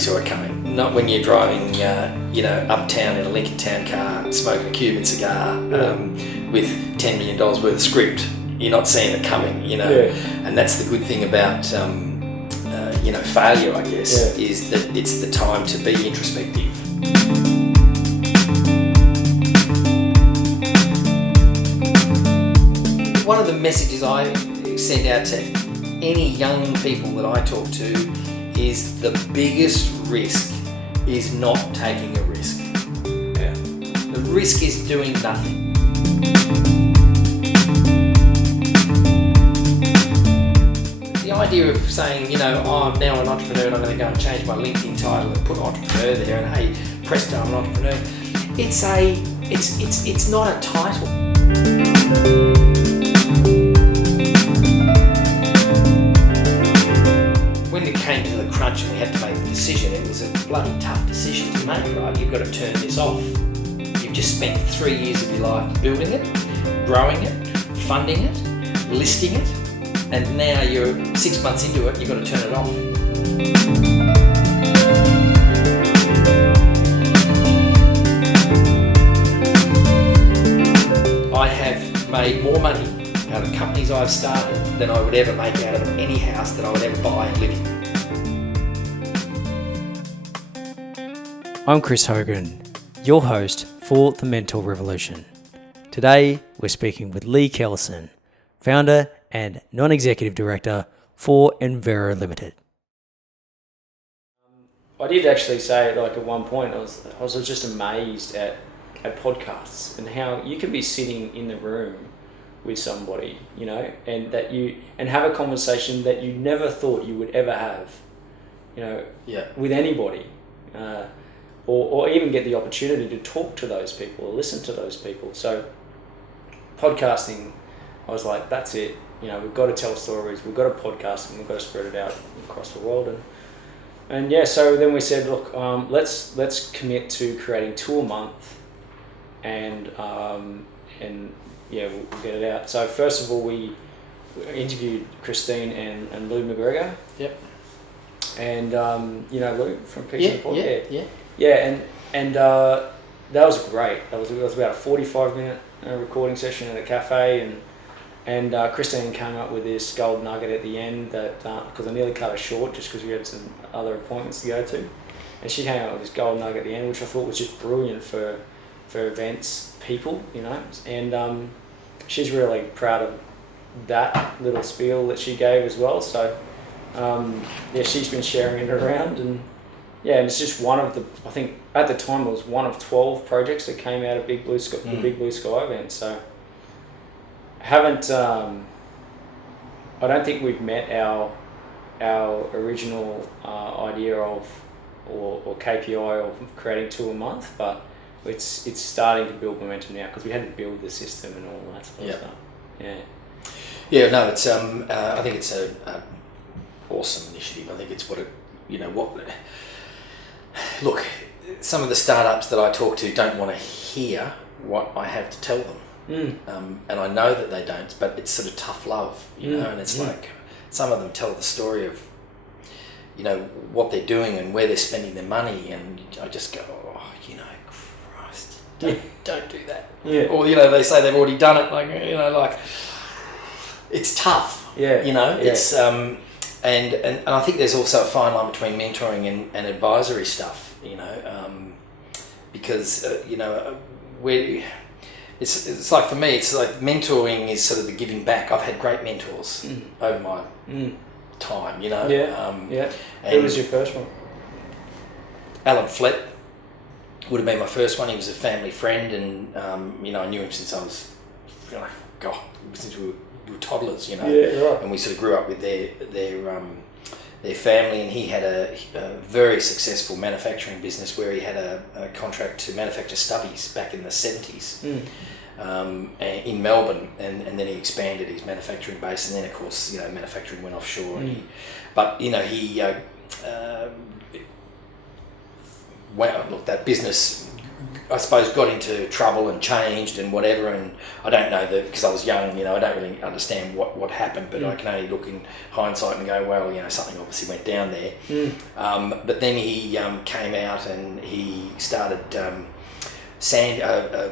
saw it coming. Not when you're driving, uptown in a Lincoln Town car, smoking a Cuban cigar with $10 million worth of script. You're not seeing it coming, And that's the good thing about, failure, I guess, is that it's the time to be introspective. One of the messages I send out to any young people that I talk to is the biggest risk is not taking a risk. Yeah. The risk is doing nothing. The idea of saying, I'm now an entrepreneur and I'm going to go and change my LinkedIn title and put entrepreneur there and hey, presto, I'm an entrepreneur. It's not a title. When it came to the crunch and we had to make the decision, it was a bloody tough decision to make, right? You've got to turn this off. You've just spent 3 years of your life building it, growing it, funding it, listing it, and now you're 6 months into it, you've got to turn it off. I have made more money out of companies I've started than I would ever make out of any house that I would ever buy and live in. I'm Chris Hogan, your host for The Mental Revolution. Today, we're speaking with Leigh Kelson, founder and non-executive director for Envero Limited. I did actually say, at one point, I was just amazed at podcasts and how you can be sitting in the room with somebody, and have a conversation that you never thought you would ever have, with anybody, or even get the opportunity to talk to those people or listen to those people. So podcasting, I was like, that's it. We've got to tell stories, we've got to podcast, and we've got to spread it out across the world. So then we said, look, let's commit to creating 2 a month, and we'll get it out. So first of all, we interviewed Christine and Lou McGregor. Yep. And Lou from Peace and Podcast. Yeah. And that was great. It was about a 45-minute recording session at a cafe, and Christine came up with this gold nugget at the end that because I nearly cut her short just because we had some other appointments to go to, and she came up with this gold nugget at the end, which I thought was just brilliant for events people, and she's really proud of that little spiel that she gave as well. So she's been sharing it around, and it's just one of the, I think at the time it was one of 12 projects that came out of Big Blue Sky, the Big Blue Sky event. So haven't I don't think we've met our original idea of or KPI of creating 2 a month, but it's starting to build momentum now because we had to build the system and all that sort of stuff. No, it's I think it's a awesome initiative. I think it's look, some of the startups that I talk to don't want to hear what I have to tell them. And I know that they don't, but it's sort of tough love, and it's like some of them tell the story of what they're doing and where they're spending their money, and I just go, Christ, don't do that. Or they say they've already done it, it's tough. It's and I think there's also a fine line between mentoring and advisory stuff, because it's like, for me, it's like mentoring is sort of the giving back. I've had great mentors over my time, Who was your first one? Alan Flett would have been my first one. He was a family friend, and I knew him since I was, since we were toddlers, and we sort of grew up with their family, and he had a very successful manufacturing business where he had a contract to manufacture stubbies back in the 70s in Melbourne, and then he expanded his manufacturing base, and then of course manufacturing went offshore, and that business I suppose, got into trouble and changed and whatever, and I don't know that, because I was young, I don't really understand what happened, but I can only look in hindsight and go, well, something obviously went down there. But then he came out and he started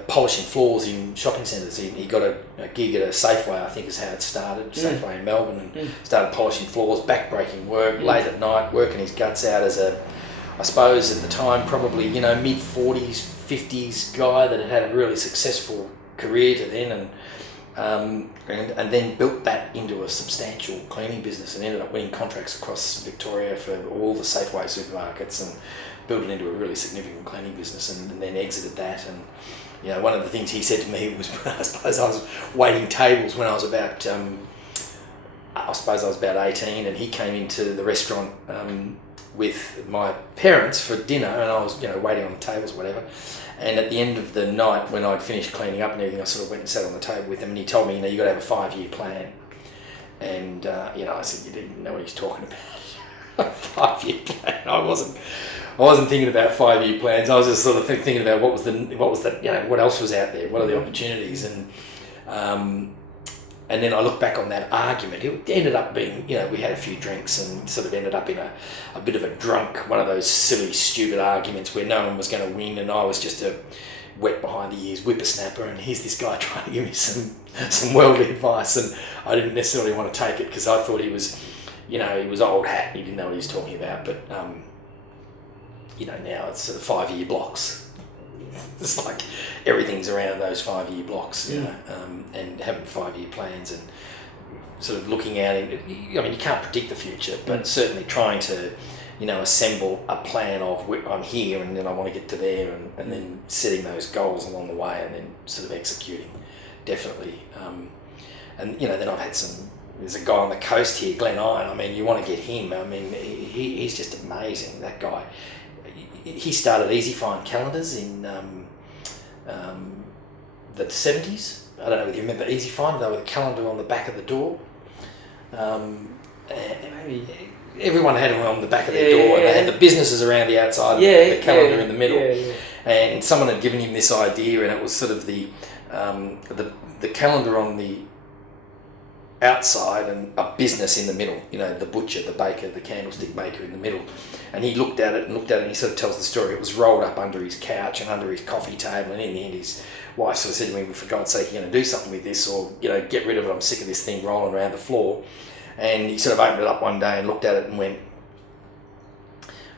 polishing floors in shopping centres. He got a gig at a Safeway, I think is how it started, Safeway in Melbourne, and started polishing floors, back-breaking work, late at night, working his guts out as I suppose at the time, probably, mid-40s, 50s guy that had a really successful career to then, and then built that into a substantial cleaning business and ended up winning contracts across Victoria for all the Safeway supermarkets and built it into a really significant cleaning business, and then exited that. And one of the things he said to me was, I suppose I was waiting tables when I was about 18, and he came into the restaurant with my parents for dinner, and I was waiting on the tables or whatever, and at the end of the night when I'd finished cleaning up and everything, I sort of went and sat on the table with him, and he told me, you got to have a 5-year plan. And I said, you didn't know what he's talking about. A 5-year plan. I wasn't thinking about 5-year plans. I was just sort of thinking about what was the what else was out there, what are the opportunities, and then I look back on that argument. It ended up being, we had a few drinks and sort of ended up in a bit of a drunk, one of those silly, stupid arguments where no one was going to win, and I was just a wet behind the ears whippersnapper, and here's this guy trying to give me some worldly advice, and I didn't necessarily want to take it because I thought he was, he was old hat. He didn't know what he was talking about, but now it's sort of 5-year blocks. It's like everything's around those 5-year blocks, and having 5-year plans and sort of looking out. You can't predict the future, but certainly trying to, assemble a plan of I'm here and then I want to get to there, and then setting those goals along the way and then sort of executing, definitely. And then I've had there's a guy on the coast here, Glen Iron. You want to get him. He's just amazing, that guy. He started Easy Find calendars in the 70s. I don't know whether you remember Easy Find. They were the calendar on the back of the door. Maybe everyone had one on the back of their door, and they had the businesses around the outside, the calendar in the middle. And someone had given him this idea, and it was sort of the calendar on the outside and a business in the middle, the butcher, the baker, the candlestick maker in the middle. And he looked at it and he sort of tells the story. It was rolled up under his couch and under his coffee table, and in the end his wife sort of said to me, for God's sake, you're going to do something with this, or get rid of it, I'm sick of this thing rolling around the floor. And he sort of opened it up one day and looked at it and went,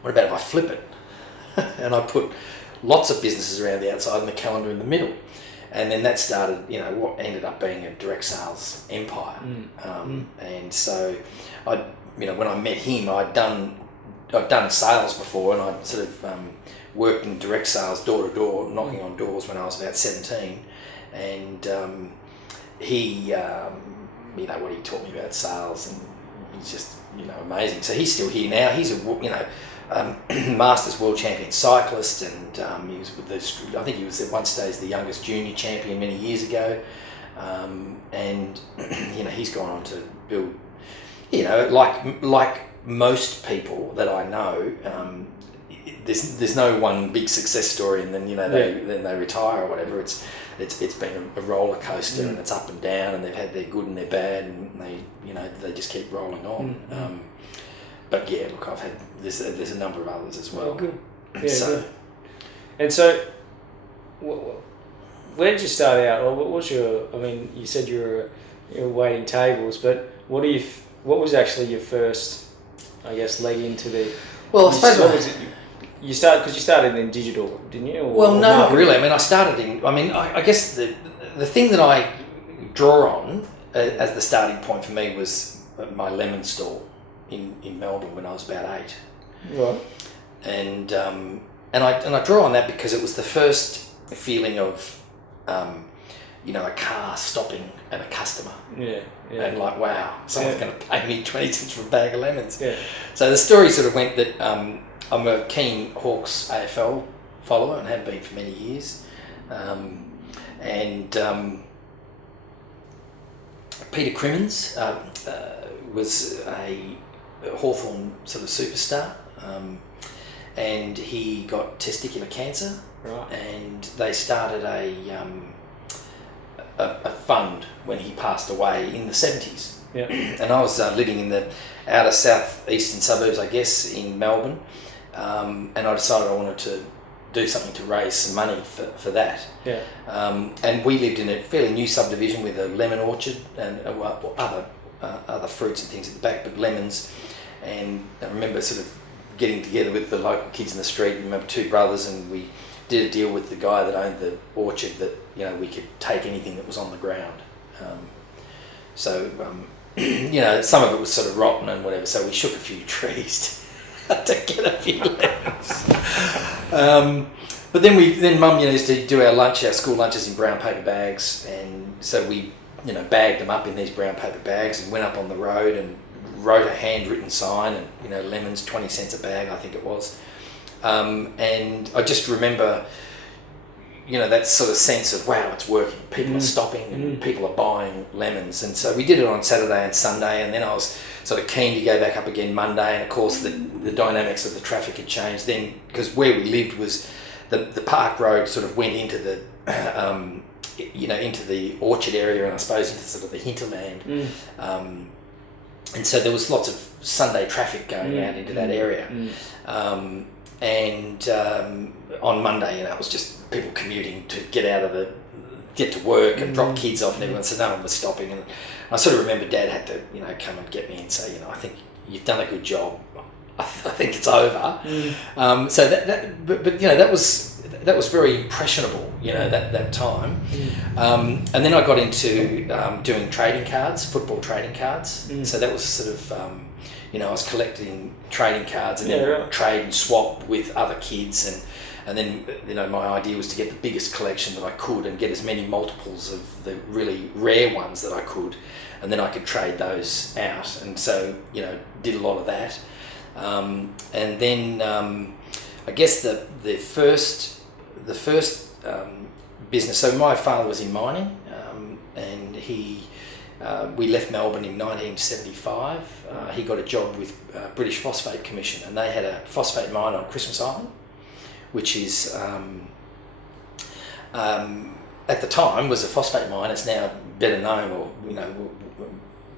what about if I flip it? And I put lots of businesses around the outside and the calendar in the middle. And then that started, what ended up being a direct sales empire. And so, when I met him, I'd done sales before, and I'd sort of worked in direct sales, door to door, knocking on doors when I was about 17. And he, what he taught me about sales, and he's just, amazing. So he's still here now. He's a, Masters world champion cyclist, and he was with I think he was at one stage the youngest junior champion many years ago, and he's gone on to build, like most people that I know, there's no one big success story and then then they retire or whatever. It's been a roller coaster, and it's up and down, and they've had their good and their bad, and they just keep rolling on. But yeah, look, I've had there's a number of others as well. Oh, good. Yeah, so. And so, where did you start out? Or what was your? You said you were waiting tables, but what was actually your first, leg into the? Well, I suppose what was it? You started in digital, didn't you? Well, no, not really. I started in. I guess the thing that I draw on as the starting point for me was my lemon stall in Melbourne when I was about 8. Right. And I draw on that because it was the first feeling of, a car stopping at a customer. Yeah. And like, wow, someone's going to pay me 20 cents for a bag of lemons. Yeah. So the story sort of went that I'm a keen Hawks AFL follower and have been for many years. Peter Crimmins was a Hawthorn sort of superstar, and he got testicular cancer. Right. And they started a fund when he passed away in the 70s. Yeah. And I was living in the outer southeastern suburbs, I guess, in Melbourne, and I decided I wanted to do something to raise some money for that. Yeah. And we lived in a fairly new subdivision with a lemon orchard and other fruits and things at the back, but lemons. And I remember sort of getting together with the local kids in the street. I remember two brothers, and we did a deal with the guy that owned the orchard that, you know, we could take anything that was on the ground. You know, some of it was sort of rotten and whatever, so we shook a few trees to get a few lemons. But then Mum, you know, used to do our school lunches in brown paper bags, and so we, you know, bagged them up in these brown paper bags and went up on the road and wrote a handwritten sign, and, you know, lemons 20 cents a bag, I think it was. And I just remember, you know, that sort of sense of, wow, it's working. People are stopping and people are buying lemons. And so we did it on Saturday and Sunday, and then I was sort of keen to go back up again Monday. And of course the dynamics of the traffic had changed then, because where we lived was the Park Road sort of went into the, you know, into the orchard area, and I suppose into sort of the hinterland. And so there was lots of Sunday traffic going out into that area. And on Monday, you know, it was just people commuting to get to work and drop kids off, and everyone said no one was stopping. And I sort of remember Dad had to, you know, come and get me and say, you know, I think you've done a good job. I think it's over. So but you know, that was very impressionable, you know, that time. And then I got into doing trading cards, football trading cards. So that was sort of, you know, I was collecting trading cards and then trade and swap with other kids, and then, you know, my idea was to get the biggest collection that I could and get as many multiples of the really rare ones that I could, and then I could trade those out. And so, you know, did a lot of that. And then I guess the first business. So my father was in mining, and we left Melbourne in 1975. He got a job with British Phosphate Commission, and they had a phosphate mine on Christmas Island, which is at the time was a phosphate mine. It's now better known, or, you know,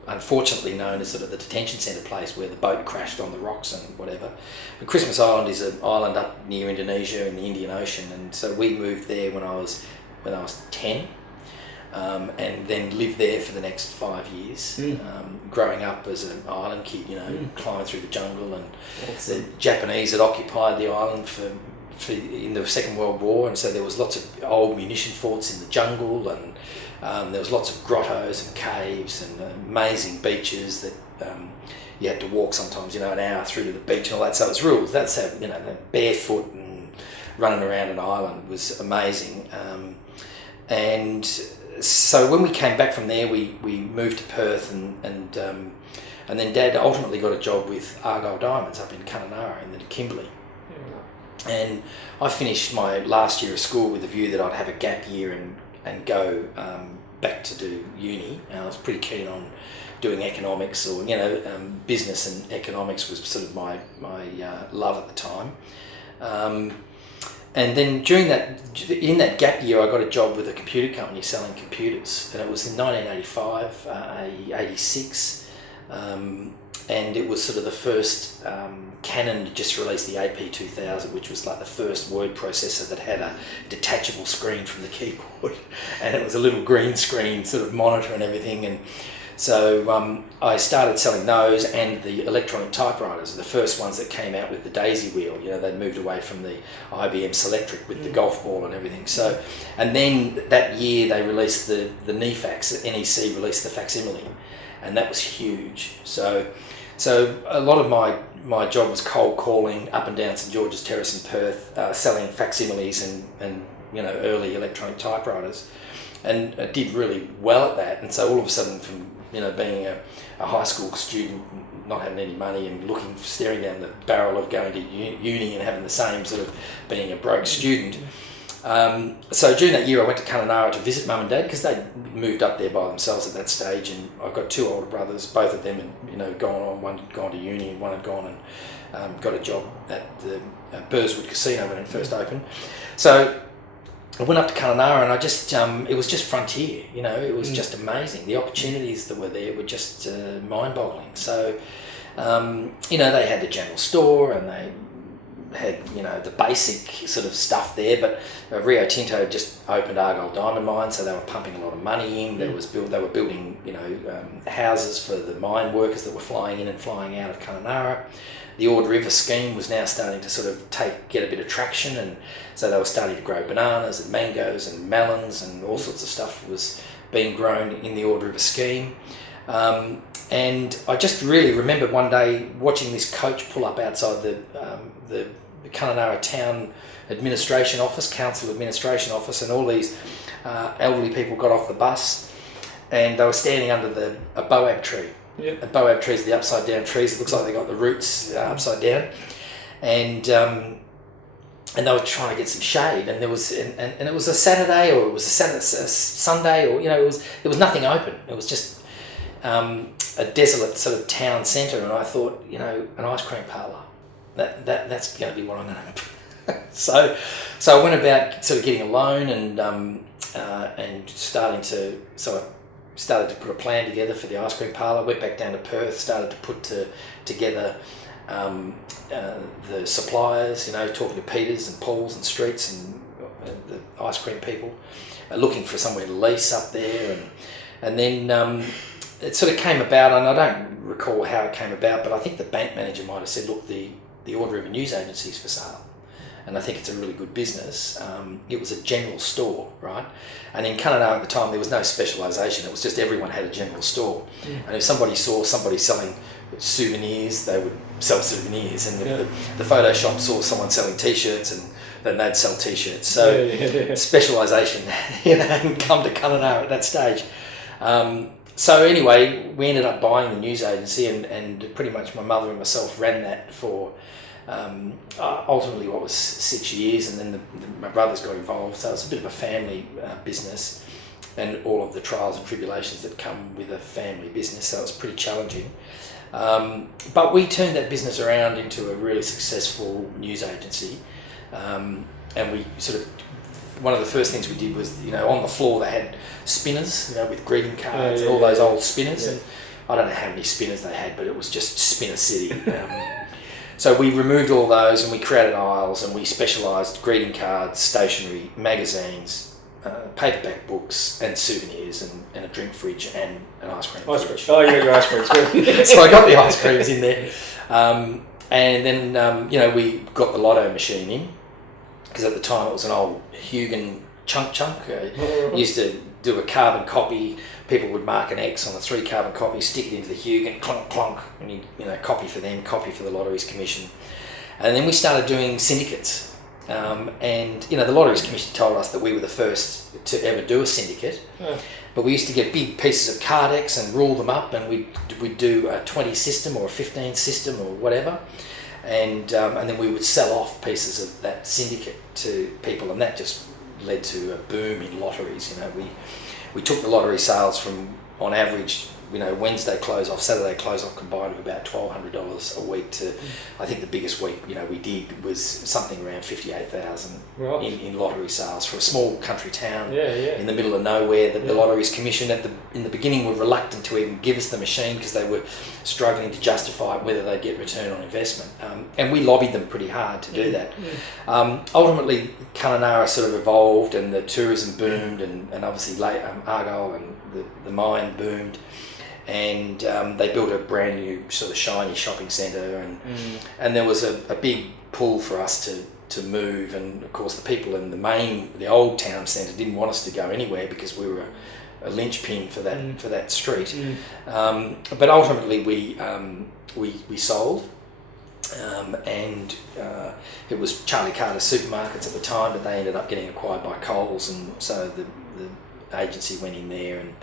unfortunately known as sort of the detention centre place where the boat crashed on the rocks and whatever. But Christmas Island is an island up near Indonesia in the Indian Ocean, and so we moved there when I was 10. And then lived there for the next 5 years, growing up as an island kid, you know, climbing through the jungle. And the Japanese had occupied the island in the Second World War, and so there was lots of old munition forts in the jungle, and there was lots of grottos and caves and amazing beaches that you had to walk sometimes, you know, an hour through to the beach and all that. So it was real. That's how, you know, barefoot and running around an island was amazing. And so when we came back from there, we moved to Perth, and then Dad ultimately got a job with Argyle Diamonds up in Kununurra in the Kimberley. And I finished my last year of school with the view that I'd have a gap year and go back to do uni. And I was pretty keen on doing economics, or, you know, business and economics was sort of my love at the time. And then in that gap year, I got a job with a computer company selling computers, and it was in 1985, 86, and it was sort of the first Canon had just released the AP2000, which was like the first word processor that had a detachable screen from the keyboard, and it was a little green screen sort of monitor and everything. And so I started selling those and the electronic typewriters, the first ones that came out with the daisy wheel. You know, they'd moved away from the IBM Selectric with the golf ball and everything. So, and then that year they released the NEFAX, NEC released the facsimile, and that was huge. So a lot of my job was cold calling up and down St George's Terrace in Perth, selling facsimiles and you know, early electronic typewriters, and I did really well at that. And so all of a sudden, from, you know, being a high school student, not having any money and staring down the barrel of going to uni and having the same sort of being a broke student. So during that year I went to Kununurra to visit Mum and Dad, because they'd moved up there by themselves at that stage, and I've got two older brothers, both of them had, you know, gone on, one had gone to uni and one had gone got a job at the Burswood Casino when it first opened. So I went up to Kununurra, and I just, it was just frontier, you know, it was just amazing. The opportunities that were there were just mind-boggling. So, you know, they had the general store, and they had, you know, the basic sort of stuff there, but Rio Tinto had just opened Argyle Diamond Mine, so they were pumping a lot of money in. They were building, you know, houses for the mine workers that were flying in and flying out of Kununurra. The Ord River scheme was now starting to sort of get a bit of traction, and so they were starting to grow bananas and mangoes and melons, and all sorts of stuff was being grown in the Ord River scheme. And I just really remember one day watching this coach pull up outside the Kununurra Town Administration Office, Council Administration Office, and all these elderly people got off the bus, and they were standing under a boab tree. Yep. A boab tree is the upside down trees. It looks like they got the roots upside down, and they were trying to get some shade. And there was and it was a Saturday, or it was a Sunday, or, you know, there was nothing open. It was just a desolate sort of town centre. And I thought, you know, an ice cream parlour. That's going to be what I'm going to. So I went about sort of getting a loan and starting to started to put a plan together for the ice cream parlour. Went back down to Perth, started to put together the suppliers, you know, talking to Peters and Paul's and Streets and the ice cream people, looking for somewhere to lease up there, and then it sort of came about, and I don't recall how it came about, but I think the bank manager might have said, look, the Ord River News Agency is for sale, and I think it's a really good business. It was a general store, right? And in Kununurra at the time, there was no specialisation. It was just everyone had a general store. And if somebody saw somebody selling souvenirs, they would sell souvenirs. And the photo shop saw someone selling T-shirts, and then they'd sell T-shirts. So specialisation, you know, hadn't come to Kununurra at that stage. So anyway, we ended up buying the news agency, and pretty much my mother and myself ran that for ultimately what was 6 years, and then my brothers got involved. So it's a bit of a family business, and all of the trials and tribulations that come with a family business. So it was pretty challenging. But we turned that business around into a really successful news agency, and we sort of, one of the first things we did was, you know, on the floor they had spinners, you know, with greeting cards and all those old spinners, and I don't know how many spinners they had, but it was just Spinner City. So we removed all those, and we created aisles, and we specialised greeting cards, stationery, magazines, paperback books, and souvenirs, and a drink fridge, and an ice cream fridge. Oh, you got your ice creams. So I got the ice creams in there. And then, you know, we got the lotto machine in, because at the time it was an old Hugen chunk. Used to do a carbon copy. People would mark an X on the 3 carbon copy, stick it into the Hugen, clonk, clonk, and you know, copy for them, copy for the Lotteries Commission. And then we started doing syndicates. And, you know, the Lotteries Commission told us that we were the first to ever do a syndicate. But we used to get big pieces of Cardex and rule them up, and we'd do a 20 system or a 15 system or whatever. And then we would sell off pieces of that syndicate to people, and that just led to a boom in lotteries. You know, we took the lottery sales from, on average, you know, Wednesday close off, Saturday close off combined of about $1,200 a week to, I think the biggest week, you know, we did was something around 58,000 in lottery sales for a small country town in the middle of nowhere. That the Lotteries Commission in the beginning were reluctant to even give us the machine, because they were struggling to justify whether they'd get return on investment. And we lobbied them pretty hard to do that. Ultimately, Kununurra sort of evolved, and the tourism boomed, and obviously Argyle and the mine boomed. And they built a brand new sort of shiny shopping centre, and there was a big pull for us to move, and of course the people in the old town centre didn't want us to go anywhere, because we were a linchpin for that street. But ultimately we sold, and it was Charlie Carter's Supermarkets at the time, but they ended up getting acquired by Coles, and so the agency went in there, and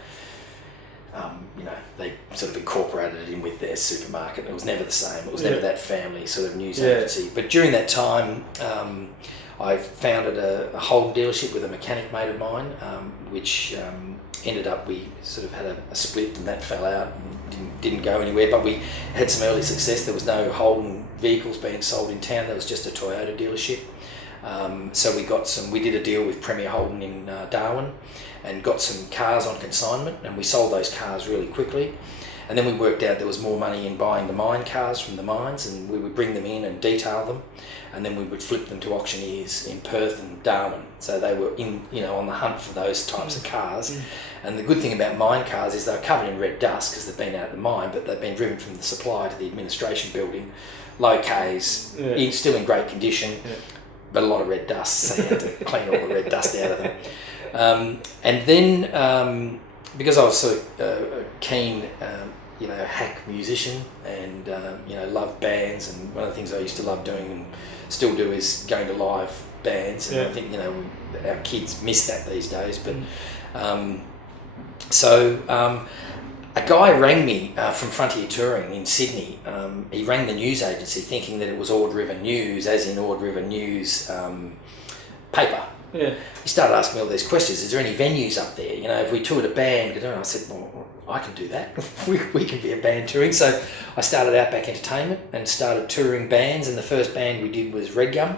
you know, they sort of incorporated it in with their supermarket. It was never the same. It was never that family sort of news agency. But during that time, I founded a Holden dealership with a mechanic mate of mine, which ended up, we sort of had a split, and that fell out and didn't go anywhere, but we had some early success. There was no Holden vehicles being sold in town. There was just a Toyota dealership. So we did a deal with Premier Holden in Darwin and got some cars on consignment, and we sold those cars really quickly. And then we worked out there was more money in buying the mine cars from the mines, and we would bring them in and detail them, and then we would flip them to auctioneers in Perth and Darwin. So they were on the hunt for those types of cars. And the good thing about mine cars is they're covered in red dust because they've been out of the mine, but they've been driven from the supply to the administration building, low Ks, still in great condition, but a lot of red dust, so you had to clean all the red dust out of them. And then, because I was so keen, hack musician, and loved bands, and one of the things I used to love doing and still do is going to live bands, and I think our kids miss that these days. But a guy rang me from Frontier Touring in Sydney. He rang the news agency thinking that it was Ord River News, as in Ord River News paper. Yeah. He started asking me all these questions. Is there any venues up there? If we toured a band, and I said, well, I can do that. we can be a band touring. So I started Outback Entertainment and started touring bands, and the first band we did was Red Gum.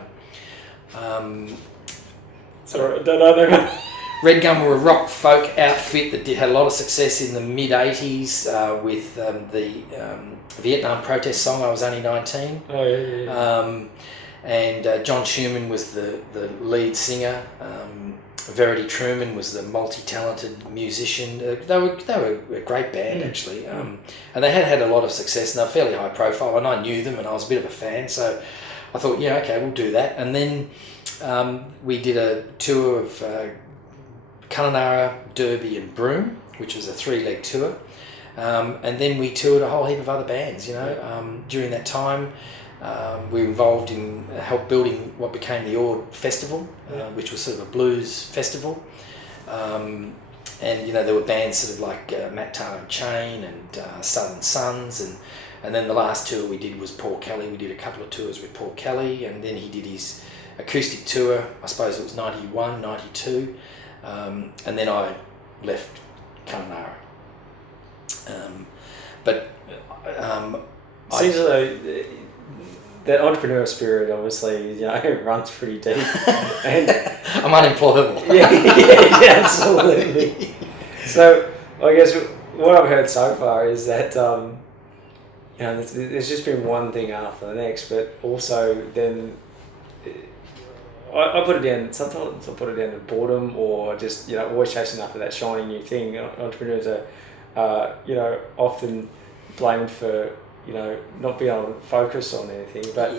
Sorry, I don't know. Red Gum were a rock folk outfit that had a lot of success in the mid-80s with the Vietnam protest song, I Was Only 19. Oh, yeah. And John Schumann was the lead singer. Verity Truman was the multi-talented musician. They were a great band, actually. And they had a lot of success, and they were fairly high profile, and I knew them, and I was a bit of a fan, so I thought, okay, we'll do that. And then we did a tour of Kununurra, Derby and Broome, which was a 3-leg tour. And then we toured a whole heap of other bands, during that time. We were involved in help building what became the Ord Festival, which was sort of a blues festival. And there were bands sort of like Matt Taylor and Chain and Southern Sons, and then the last tour we did was Paul Kelly. We did a couple of tours with Paul Kelly, and then he did his acoustic tour, I suppose it was 91, 92, and then I left Kununurra. Seems though that entrepreneurial spirit obviously runs pretty deep, and I'm unemployable. yeah, absolutely. So I guess what I've heard so far is that there's just been one thing after the next, but also then I put it down. Sometimes I put it down to boredom, or just always chasing after that shiny new thing. Entrepreneurs are often blamed for not being able to focus on anything, but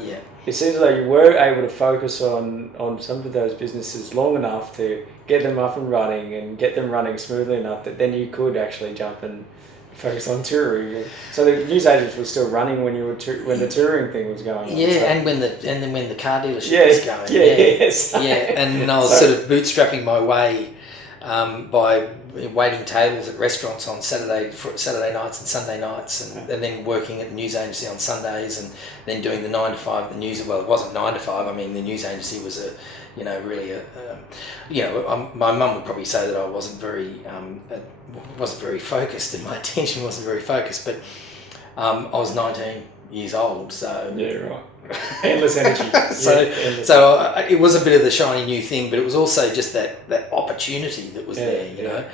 it seems like you were able to focus on some of those businesses long enough to get them up and running and get them running smoothly enough that then you could actually jump and focus on touring. So the news agents were still running when you were when the touring thing was going on. And when the car dealership was going. And I was sort of bootstrapping my way by waiting tables at restaurants on Saturday nights and Sunday nights, and then working at the news agency on Sundays, and then doing the 9 to 5. The news, well, it wasn't 9 to 5. I mean, the news agency was my mum would probably say that I wasn't very focused, and my attention wasn't very focused. But I was 19 years old, so right. Endless energy. So it was a bit of the shiny new thing, but it was also just that opportunity that was there,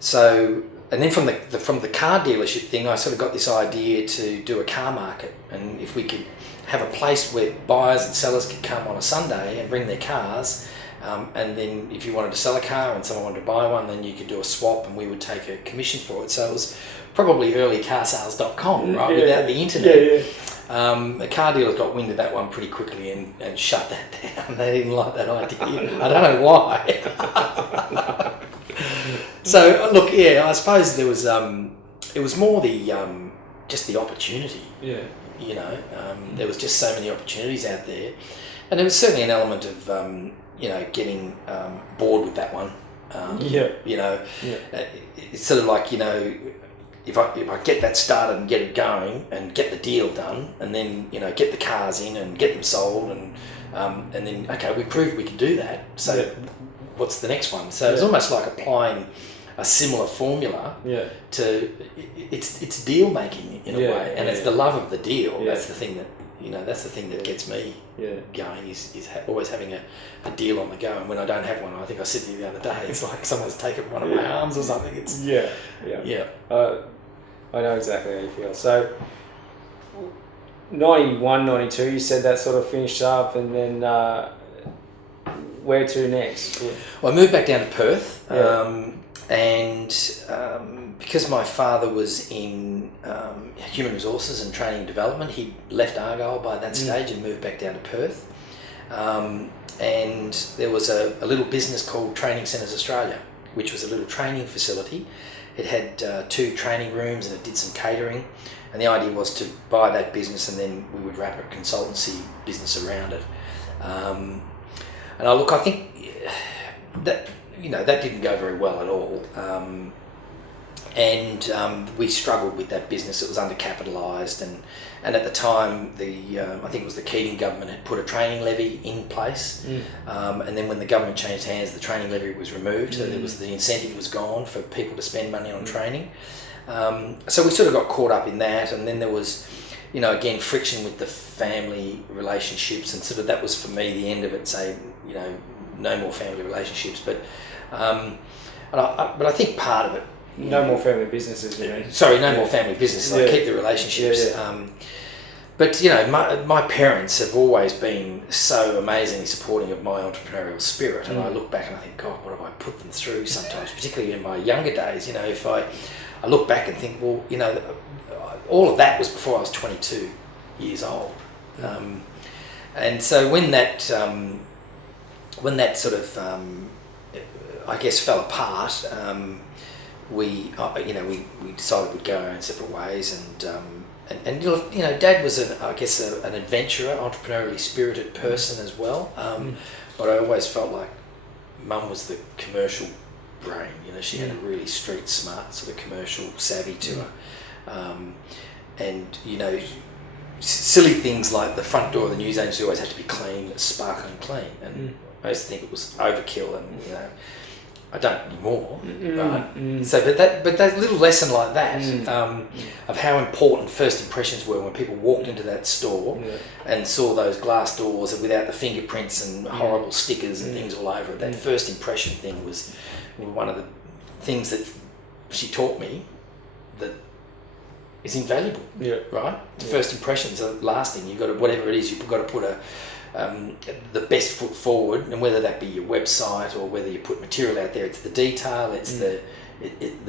So, and then from the car dealership thing, I sort of got this idea to do a car market, and if we could have a place where buyers and sellers could come on a Sunday and bring their cars, and then if you wanted to sell a car and someone wanted to buy one, then you could do a swap, and we would take a commission for it. So it was probably early carsales.com, right, without the internet. The car dealers got wind of that one pretty quickly and shut that down. They didn't like that idea. I don't know why. So look, I suppose there was it was more just the opportunity. There was just so many opportunities out there, and there was certainly an element of getting bored with that one. It's sort of like if I get that started and get it going and get the deal done, and then get the cars in and get them sold, and then we proved we could do that. So what's the next one? So it's almost like applying a similar formula to it's deal making in a way, and it's the love of the deal. That's the thing that gets me going is always having a deal on the go. And when I don't have one, I think I said to you the other day, it's like someone's taken one of my arms or something. It's I know exactly how you feel. So 91, 92, you said that sort of finished up, and then where to next? Well, I moved back down to Perth, and because my father was in human resources and training and development, he left Argyle by that stage and moved back down to Perth. And there was a little business called Training Centres Australia, which was a little training facility. It had 2 training rooms and it did some catering. And the idea was to buy that business and then we would wrap a consultancy business around it. And I think that didn't go very well at all. And we struggled with that business. It was undercapitalised, and at the time, I think it was the Keating government had put a training levy in place, and then when the government changed hands, the training levy was removed. So the incentive was gone for people to spend money on training. So we sort of got caught up in that, and then there was, again, friction with the family relationships, and sort of that was for me the end of it. Say, no more family relationships, but I think part of it. No more family businesses, you mean? Sorry, no more family businesses. I keep the relationships. But my parents have always been so amazingly supporting of my entrepreneurial spirit, and I look back and I think, God, what have I put them through sometimes, particularly in my younger days. If I look back and think, well, all of that was before I was 22 years old, and so when that sort of I guess fell apart. We decided we'd go our own separate ways, and Dad was an adventurer, entrepreneurially spirited person as well. But I always felt like Mum was the commercial brain. She had a really street smart sort of commercial savvy to her, and silly things like the front door of the news agency always had to be clean, sparkling clean, and I used to think it was overkill, and I don't anymore, right? So, but that little lesson like that of how important first impressions were when people walked into that store and saw those glass doors without the fingerprints and horrible stickers and things all over it. That first impression thing was one of the things that she taught me that is invaluable, right? First impressions are lasting. You've got to, whatever it is, you've got to put the best foot forward, and whether that be your website or whether you put material out there, it's the detail, it's the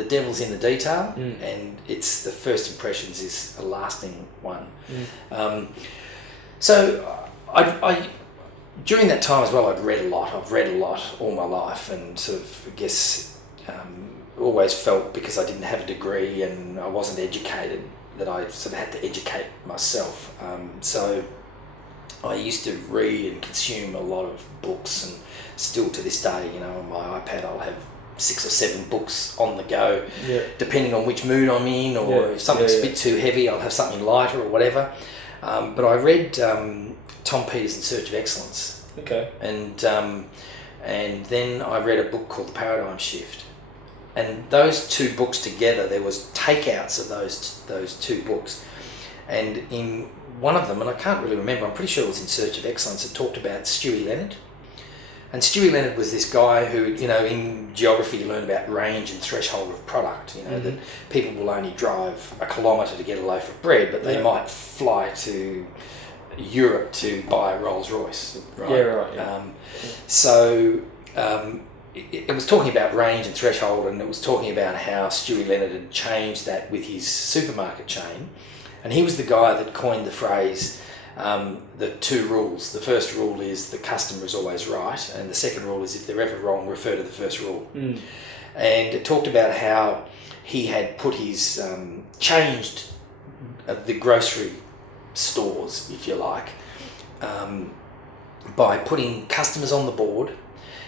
devil's in the detail, and it's the first impressions is a lasting one. So I during that time as well, I've read a lot all my life, and sort of, I guess, always felt because I didn't have a degree and I wasn't educated that I sort of had to educate myself. So I used to read and consume a lot of books, and still to this day, on my iPad I'll have 6 or 7 books on the go, depending on which mood I'm in, or if something's a bit too heavy, I'll have something lighter or whatever. But I read Tom Peters' In Search of Excellence. Okay. And then I read a book called The Paradigm Shift. And those 2 books together, there was takeouts of those 2 books. And in one of them, and I can't really remember, I'm pretty sure it was In Search of Excellence, it talked about Stewie Leonard. And Stewie Leonard was this guy who, in geography you learn about range and threshold of product, that people will only drive a kilometre to get a loaf of bread, but they might fly to Europe to buy a Rolls Royce, right? So it was talking about range and threshold, and it was talking about how Stewie Leonard had changed that with his supermarket chain. And he was the guy that coined the phrase, the 2 rules. The first rule is the customer is always right, and the second rule is if they're ever wrong, refer to the first rule. And it talked about how he had put his, changed the grocery stores, if you like, by putting customers on the board,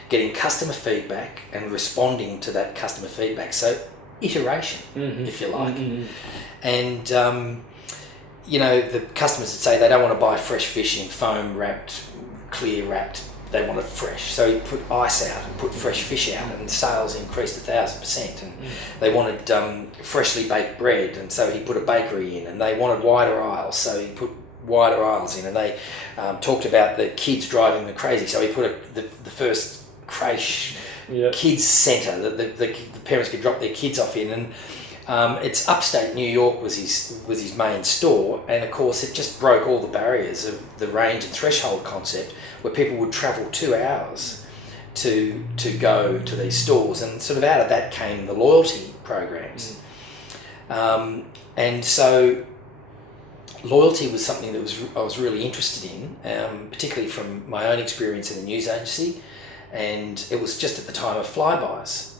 getting customer feedback and responding to that customer feedback. So iteration, if you like. And the customers would say they don't want to buy fresh fish in foam wrapped, clear wrapped they wanted fresh. So he put ice out and put fresh fish out, and sales increased 1,000%. And they wanted freshly baked bread, and so he put a bakery in. And they wanted wider aisles, so he put wider aisles in. And they talked about the kids driving them crazy, so he put the first creche kids centre that the parents could drop their kids off in. And it's upstate New York was his main store, and of course it just broke all the barriers of the range and threshold concept, where people would travel 2 hours to go to these stores, and sort of out of that came the loyalty programs. And so loyalty was something that I was really interested in, particularly from my own experience in the news agency, and it was just at the time of flybys.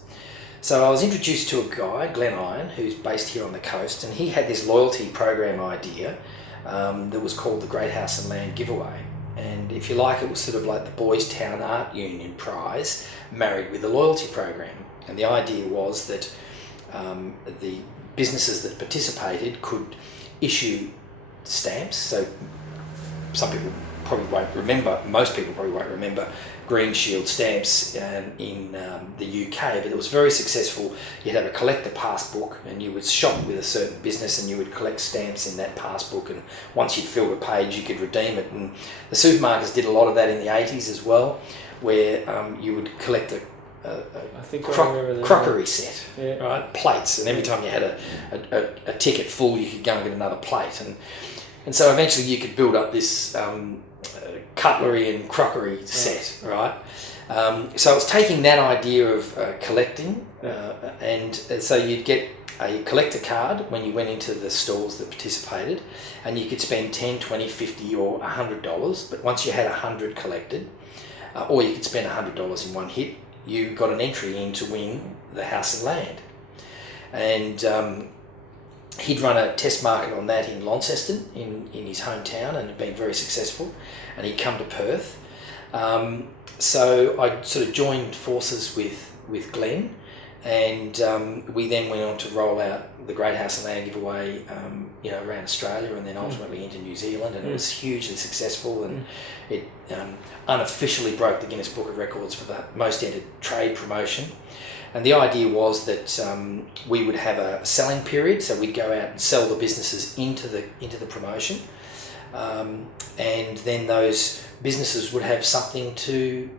So I was introduced to a guy, Glenn Iron, who's based here on the coast, and he had this loyalty program idea that was called the Great House and Land Giveaway. And if you like, it was sort of like the Boys Town Art Union prize married with the loyalty program. And the idea was that the businesses that participated could issue stamps. So some people probably won't remember, most people probably won't remember Green Shield stamps in the UK, but it was very successful. You'd have a collector passbook, and you would shop with a certain business and you would collect stamps in that passbook, and once you'd filled a page you could redeem it. And the supermarkets did a lot of that in the 80s as well, where you would collect a crockery set, right? Plates, and every time you had a ticket full you could go and get another plate, and so eventually you could build up this cutlery and crockery set, right? So it's taking that idea of collecting, and so you'd get a collector card when you went into the stores that participated, and you could spend $10, $20, $50 or $100, but once you had 100 collected, or you could spend $100 in one hit, you got an entry in to win the house and land. And he'd run a test market on that in Launceston, in his hometown, and had been very successful, and he'd come to Perth. So I sort of joined forces with Glenn, and we then went on to roll out the Great House and Land Giveaway around Australia, and then ultimately into New Zealand, and it was hugely successful, and it unofficially broke the Guinness Book of Records for the most entered trade promotion. And the idea was that we would have a selling period, so we'd go out and sell the businesses into the promotion, and then those businesses would have something to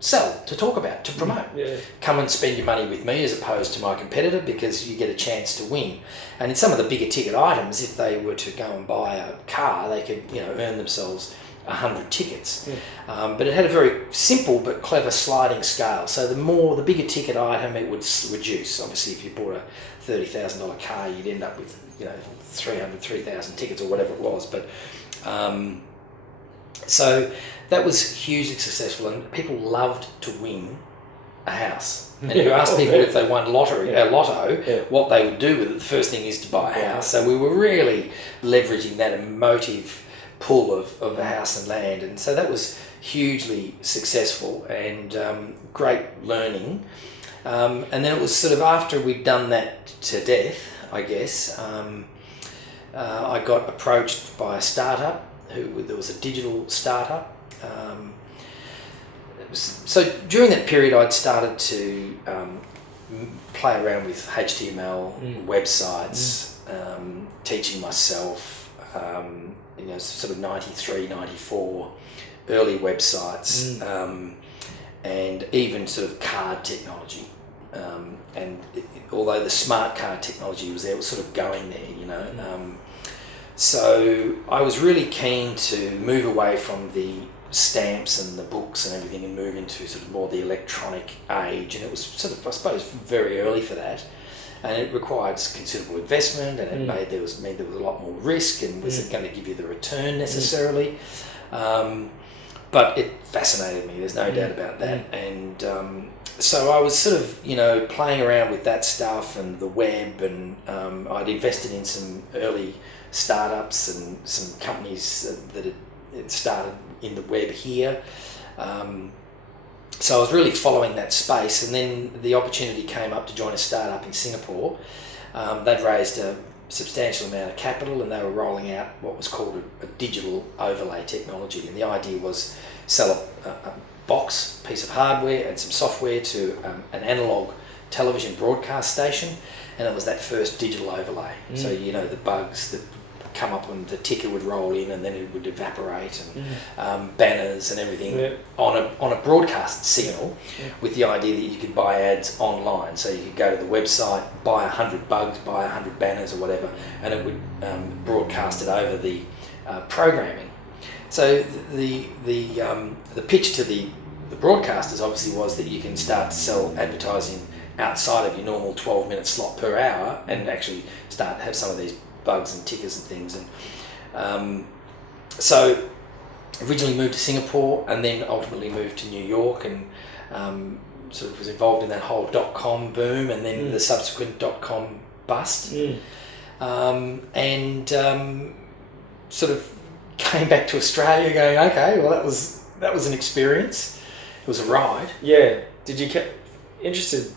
sell, to talk about, to promote. Come and spend your money with me as opposed to my competitor, because you get a chance to win. And in some of the bigger ticket items, if they were to go and buy a car, they could earn themselves 100 tickets. But it had a very simple but clever sliding scale. So the bigger ticket item, it would reduce. Obviously, if you bought a $30,000 car, you'd end up with 3,000 tickets or whatever it was. But so that was hugely successful, and people loved to win a house. And if you ask people if they won lotto, what they would do with it, the first thing is to buy a house. So we were really leveraging that emotive pull of a house and land, and so that was hugely successful and great learning. And then it was sort of after we'd done that to death, I guess, I got approached by a startup. There was a digital startup. So during that period I'd started to play around with HTML websites, teaching myself, sort of 93, 94, early websites, and even sort of card technology. Although the smart card technology was there, it was sort of going there, So I was really keen to move away from the stamps and the books and everything and move into sort of more the electronic age, and it was sort of, I suppose, very early for that. And it required considerable investment, and it meant there was a lot more risk, and was it going to give you the return necessarily? But it fascinated me, there's no doubt about that. And so I was sort of, playing around with that stuff and the web, and I'd invested in some early startups and some companies that had started in the web here. So I was really following that space, and then the opportunity came up to join a startup in Singapore. They'd raised a substantial amount of capital, and they were rolling out what was called a digital overlay technology. And the idea was sell piece of hardware and some software to an analog television broadcast station, and it was that first digital overlay. So the bugs that come up and the ticker would roll in and then it would evaporate, and banners and everything on a broadcast signal, with the idea that you could buy ads online. So you could go to the website, buy 100 bugs, buy 100 banners or whatever, and it would broadcast it over the programming. So the pitch to the broadcasters obviously was that you can start to sell advertising outside of your normal 12-minute slot per hour and actually start to have some of these bugs and tickers and things. And so originally moved to Singapore and then ultimately moved to New York, and sort of was involved in that whole .com boom and then the subsequent .com bust. And sort of came back to Australia going, okay, well that was an experience. It was a ride. Yeah. Did you get interested,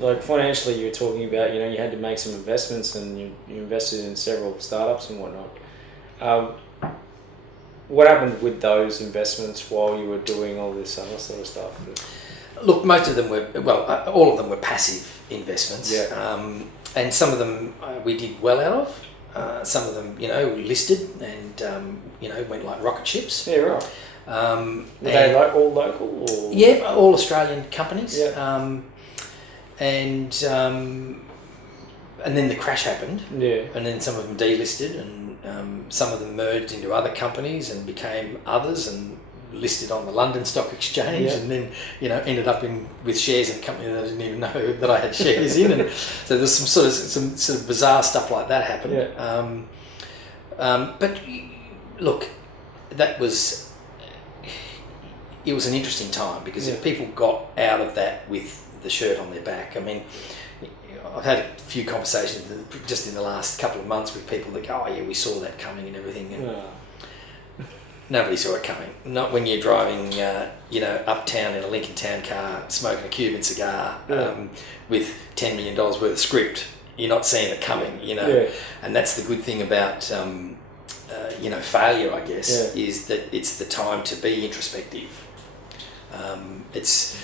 like financially, you were talking about, you had to make some investments and you invested in several startups and whatnot. What happened with those investments while you were doing all this other sort of stuff? Look, most of them were, all of them were passive investments. And some of them we did well out of. Some of them, we listed and, went like rocket ships. Yeah, right. Were they all local? Or? Yeah, all Australian companies. Yeah. And then the crash happened. Yeah. And then some of them delisted, and some of them merged into other companies and became others and listed on the London Stock Exchange, and then ended up with shares in a company that I didn't even know that I had shares in. And so there's some sort of bizarre stuff like that happened. Yeah. But look, it was an interesting time because if people got out of that with the shirt on their back, I mean, I've had a few conversations just in the last couple of months with people that go, oh yeah, we saw that coming and everything. And nobody saw it coming. Not when you're driving, uptown in a Lincoln Town car, smoking a Cuban cigar with $10 million worth of script. You're not seeing it coming, And that's the good thing about, failure, I guess, is that it's the time to be introspective. It's,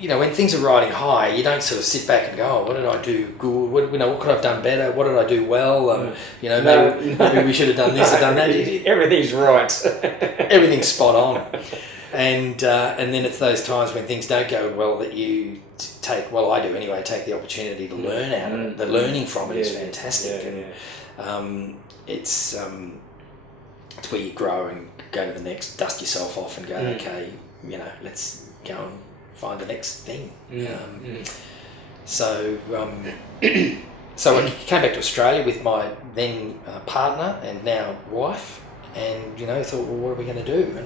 when things are riding high, you don't sort of sit back and go, oh, what did I do good? What could I have done better? What did I do well? Maybe we should have done this or done that. Everything's right. Everything's spot on. And then it's those times when things don't go well that you take the opportunity to learn out of it. The learning from it is fantastic. It's where you grow and go to the next, dust yourself off and go, okay, let's go and find the next thing. So I came back to Australia with my then partner and now wife, and thought, well, what are we going to do?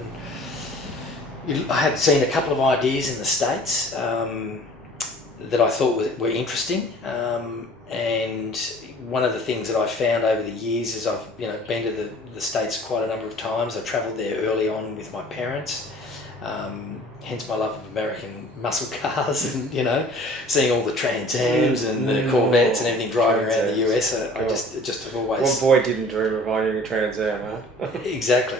And I had seen a couple of ideas in the States that I thought were interesting, and one of the things that I found over the years is I've been to the States quite a number of times. I travelled there early on with my parents. Hence my love of American muscle cars and, seeing all the Trans Ams and the Corvettes and everything driving around the US. I just have always... What boy didn't dream of owning a Trans Am, huh? Exactly.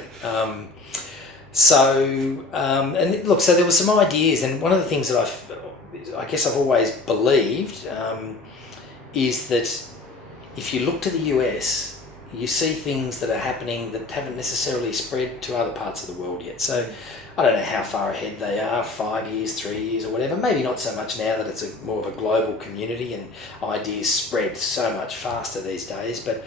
So there were some ideas, and one of the things that I guess I've always believed is that if you look to the US, you see things that are happening that haven't necessarily spread to other parts of the world yet. So I don't know how far ahead they are, 5 years, 3 years or whatever. Maybe not so much now that it's more of a global community and ideas spread so much faster these days. But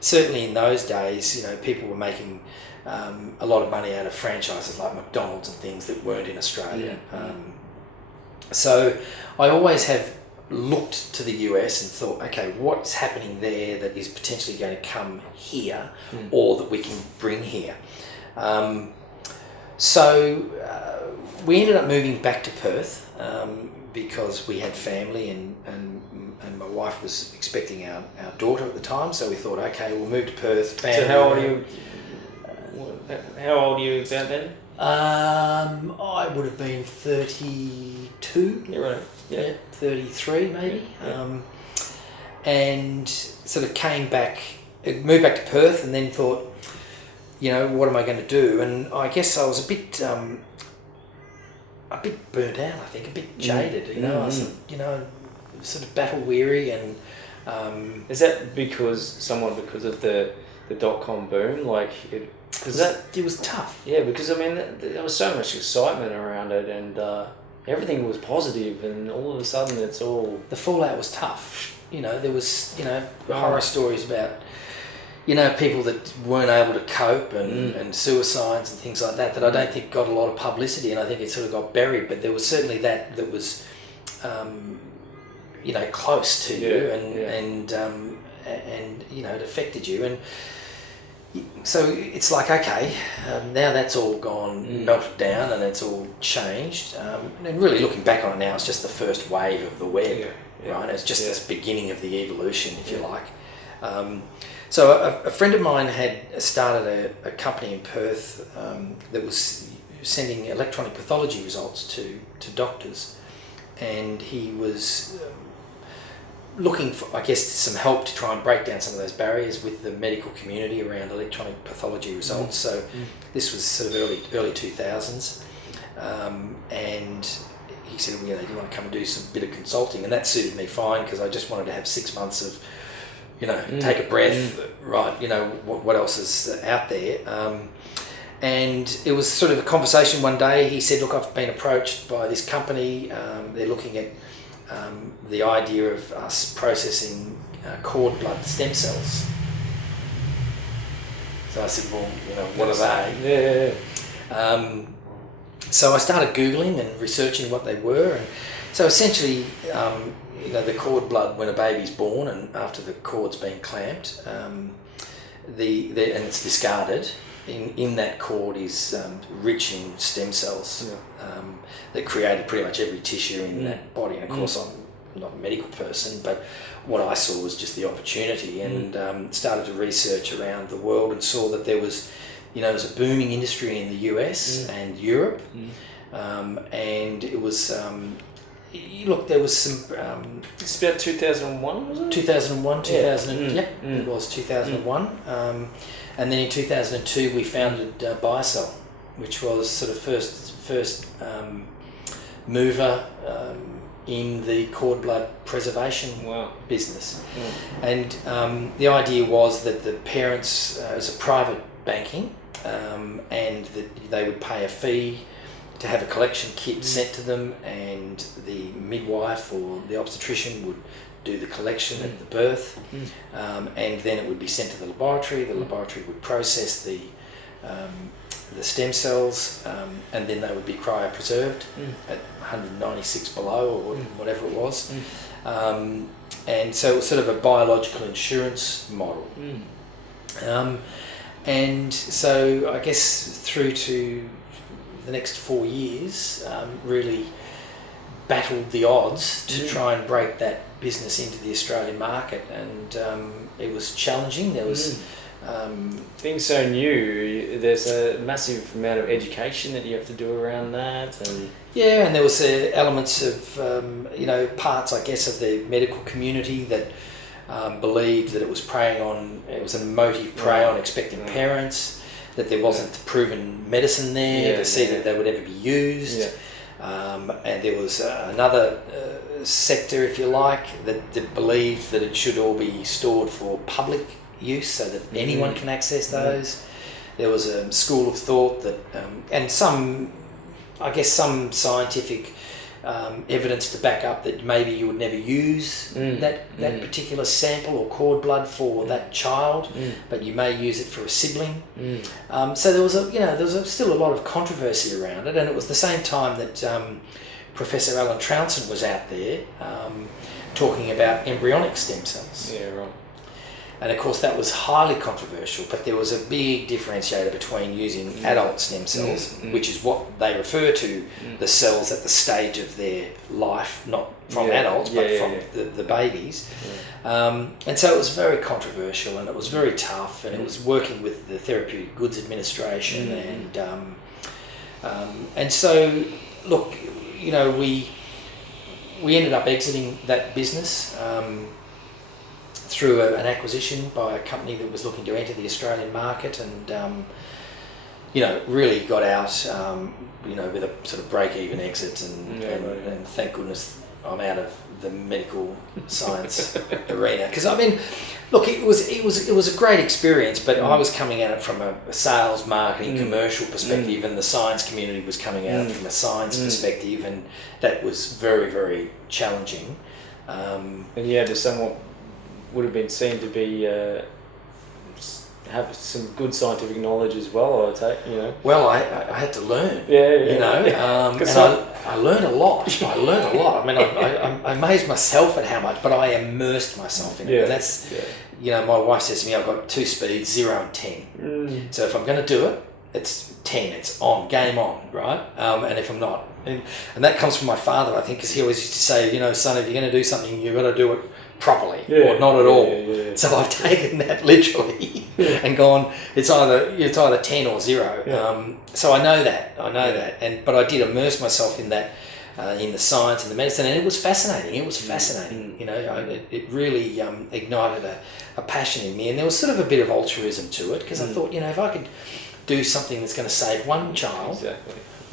certainly in those days, people were making a lot of money out of franchises like McDonald's and things that weren't in Australia. So I always have looked to the US and thought, okay, what's happening there that is potentially going to come here or that we can bring here? So we ended up moving back to Perth because we had family and my wife was expecting our daughter at the time. So we thought, okay, we'll move to Perth. Family. So how old are you? How old are you about then? I would have been 32. Yeah, right. Yeah. 33 maybe. And sort of moved back to Perth and then thought, what am I going to do? And I guess I was a bit a bit burnt out, I think, a bit jaded, you know. I was, you know, sort of battle weary, and is that because of the .com boom, like because it was tough. Yeah, because I mean there was so much excitement around it, and everything was positive, and all of a sudden it's all the fallout was tough. You know, there was, you know, horror stories about, you know, people that weren't able to cope, and suicides and things like that I don't think got a lot of publicity, and I think it sort of got buried, but there was certainly that was you know, close to you, and you know, it affected you, and so it's like, okay, now that's all gone, melted down, and it's all changed, and really looking back on it now, it's just the first wave of the web, right? It's just this beginning of the evolution, if you like. So a friend of mine had started a company in Perth that was sending electronic pathology results to doctors, and he was looking for, I guess, some help to try and break down some of those barriers with the medical community around electronic pathology results. So this was sort of early 2000s, and he said, well, you know, do you want to come and do some bit of consulting? And that suited me fine, because I just wanted to have 6 months of, you know, take a breath, right, you know, what else is out there. And it was sort of a conversation one day. He said, look, I've been approached by this company. They're looking at the idea of us processing cord blood stem cells. So I said, well, you know, what are they? So I started Googling and researching what they were. And so essentially, you know, the cord blood when a baby's born and after the cord's been clamped, and it's discarded, in that cord is rich in stem cells that created pretty much every tissue in that body. And of course, I'm not a medical person, but what I saw was just the opportunity, and started to research around the world, and saw that there was, you know, there's a booming industry in the US and Europe, and it was, look, there was some... it's about 2001, was it? 2001, 2000, yep, it was 2001. And then in 2002 we founded Biocell, which was sort of first mover in the cord blood preservation business. And the idea was that the parents, it was a private banking, and that they would pay a fee to have a collection kit sent to them, and the midwife or the obstetrician would do the collection at the birth, and then it would be sent to the laboratory. The laboratory would process the stem cells, and then they would be cryopreserved at 196 below, or whatever it was. And so it was sort of a biological insurance model. And so I guess through to the next 4 years, really battled the odds to try and break that business into the Australian market, and it was challenging. There was being so new, there's a massive amount of education that you have to do around that, and and there was elements of you know, parts, I guess, of the medical community that believed that it was preying on, it was an emotive prey on expecting parents, that there wasn't proven medicine there to see that they would ever be used. And there was another sector, if you like, that believed that it should all be stored for public use, so that anyone can access those. There was a school of thought that, and some scientific evidence to back up that maybe you would never use that particular sample or cord blood for that child, but you may use it for a sibling. So there was still a lot of controversy around it, and it was the same time that Professor Alan Trounson was out there talking about embryonic stem cells. Yeah, right. And of course that was highly controversial, but there was a big differentiator between using adult stem cells, which is what they refer to, the cells at the stage of their life, not from adults, but from the babies. And so it was very controversial, and it was very tough, and it was working with the Therapeutic Goods Administration, and so, look, you know, we ended up exiting that business through an acquisition by a company that was looking to enter the Australian market, and really got out, with a sort of break-even exit, and thank goodness I'm out of the medical science arena. Because look, it was a great experience, but I was coming at it from a sales, marketing, commercial perspective, and the science community was coming at it from a science perspective, and that was very, very challenging. And you had to somewhat would have been seen to be have some good scientific knowledge as well, I'd say, Well, I had to learn. Yeah. And I learned a lot. I amazed myself at how much, but I immersed myself in it. And that's, my wife says to me, I've got 2 speeds, 0 and 10. So if I'm going to do it, it's 10, it's on, game on, right? And if I'm not, and that comes from my father, I think, because he always used to say, son, if you're going to do something, you've got to do it properly, or not at all. So I've taken that literally and gone, it's either 10 or 0. So I know that, but I did immerse myself in that, in the science and the medicine, and it was fascinating. It really ignited a passion in me, and there was sort of a bit of altruism to it, because I thought, if I could do something that's going to save one child,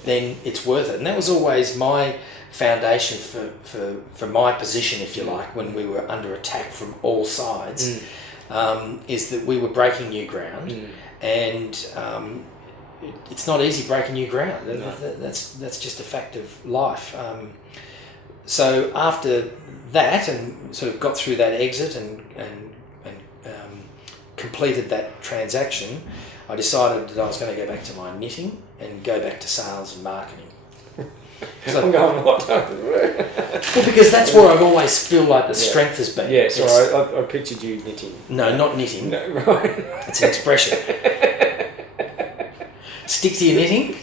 then it's worth it. And that was always my foundation for my position, if you like, when we were under attack from all sides, is that we were breaking new ground, and it's not easy breaking new ground. No. That's just a fact of life. So after that, and sort of got through that exit and completed that transaction, I decided that I was going to go back to my knitting and go back to sales and marketing. I'm going, what? Well, because that's where I've always feel like the strength has been. Yeah, so I pictured you knitting. No, not knitting. No, right. It's an expression. Stick to your knitting,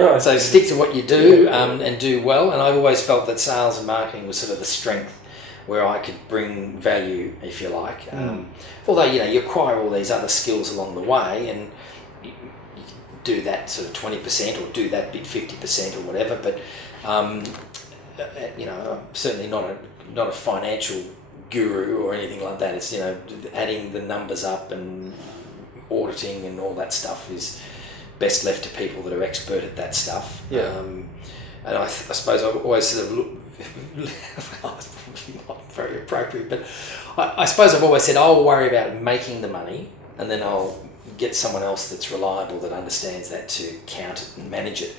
right. So stick to what you do, and do well. And I've always felt that sales and marketing was sort of the strength where I could bring value, if you like. Although, you acquire all these other skills along the way, and you do that sort of 20% or do that bit 50% or whatever. But, I'm certainly not a financial guru or anything like that. It's, adding the numbers up and auditing and all that stuff is best left to people that are expert at that stuff. And I suppose I've always sort of not very appropriate, but I suppose I've always said I'll worry about making the money, and then I'll get someone else that's reliable, that understands that, to count it and manage it.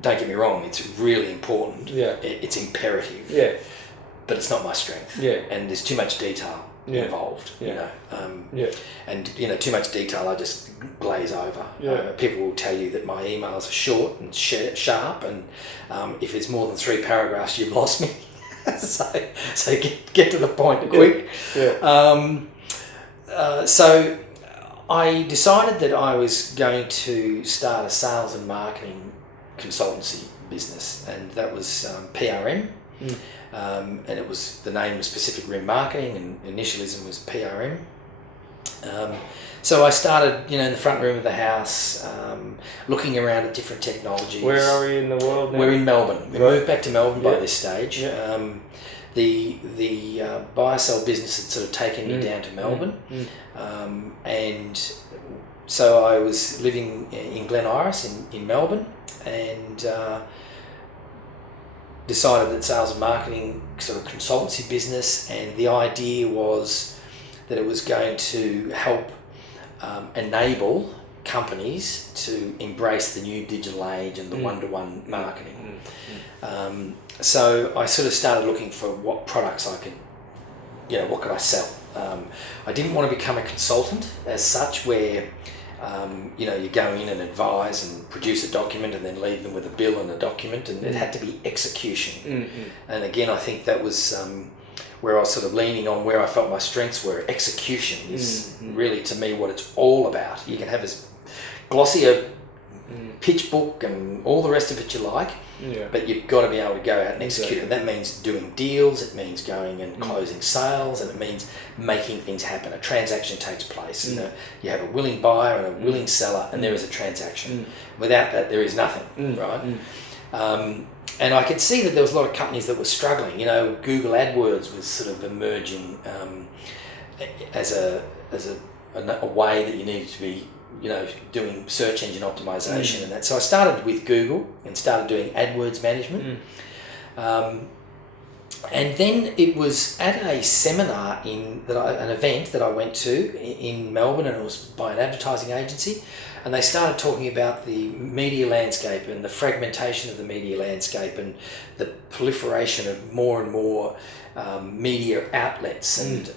Don't get me wrong, it's really important. It's imperative. But it's not my strength. And there's too much detail involved. And too much detail I just glaze over. People will tell you that my emails are short and sharp, and if it's more than 3 paragraphs, you've lost me. so get to the point quick. So I decided that I was going to start a sales and marketing consultancy business, and that was PRM. And the name was Pacific Rim Marketing, and initialism was PRM. So I started, in the front room of the house, looking around at different technologies. Where are we in the world now? We're in Melbourne. We moved back to Melbourne by this stage. The buy-sell business had sort of taken me down to Melbourne. And so I was living in Glen Iris in Melbourne, and decided that sales and marketing sort of consultancy business, and the idea was that it was going to help enable companies to embrace the new digital age and the one-to-one marketing. So I sort of started looking for what products I could, what could I sell? I didn't want to become a consultant as such, where you go in and advise and produce a document and then leave them with a bill and a document, and it had to be execution. And again, I think that was where I was sort of leaning on where I felt my strengths were. Execution is really, to me, what it's all about. You can have as glossy a pitch book and all the rest of it you like, but you've got to be able to go out and execute. And that means doing deals, it means going and closing sales, and it means making things happen. A transaction takes place. You have a willing buyer and a willing seller, and there is a transaction. Without that, there is nothing, right? And I could see that there was a lot of companies that were struggling. Google AdWords was sort of emerging as a way that you needed to be doing search engine optimization and that. So I started with Google and started doing AdWords management. And then it was at a seminar an event that I went to in Melbourne, and it was by an advertising agency, and they started talking about the media landscape and the fragmentation of the media landscape and the proliferation of more and more media outlets and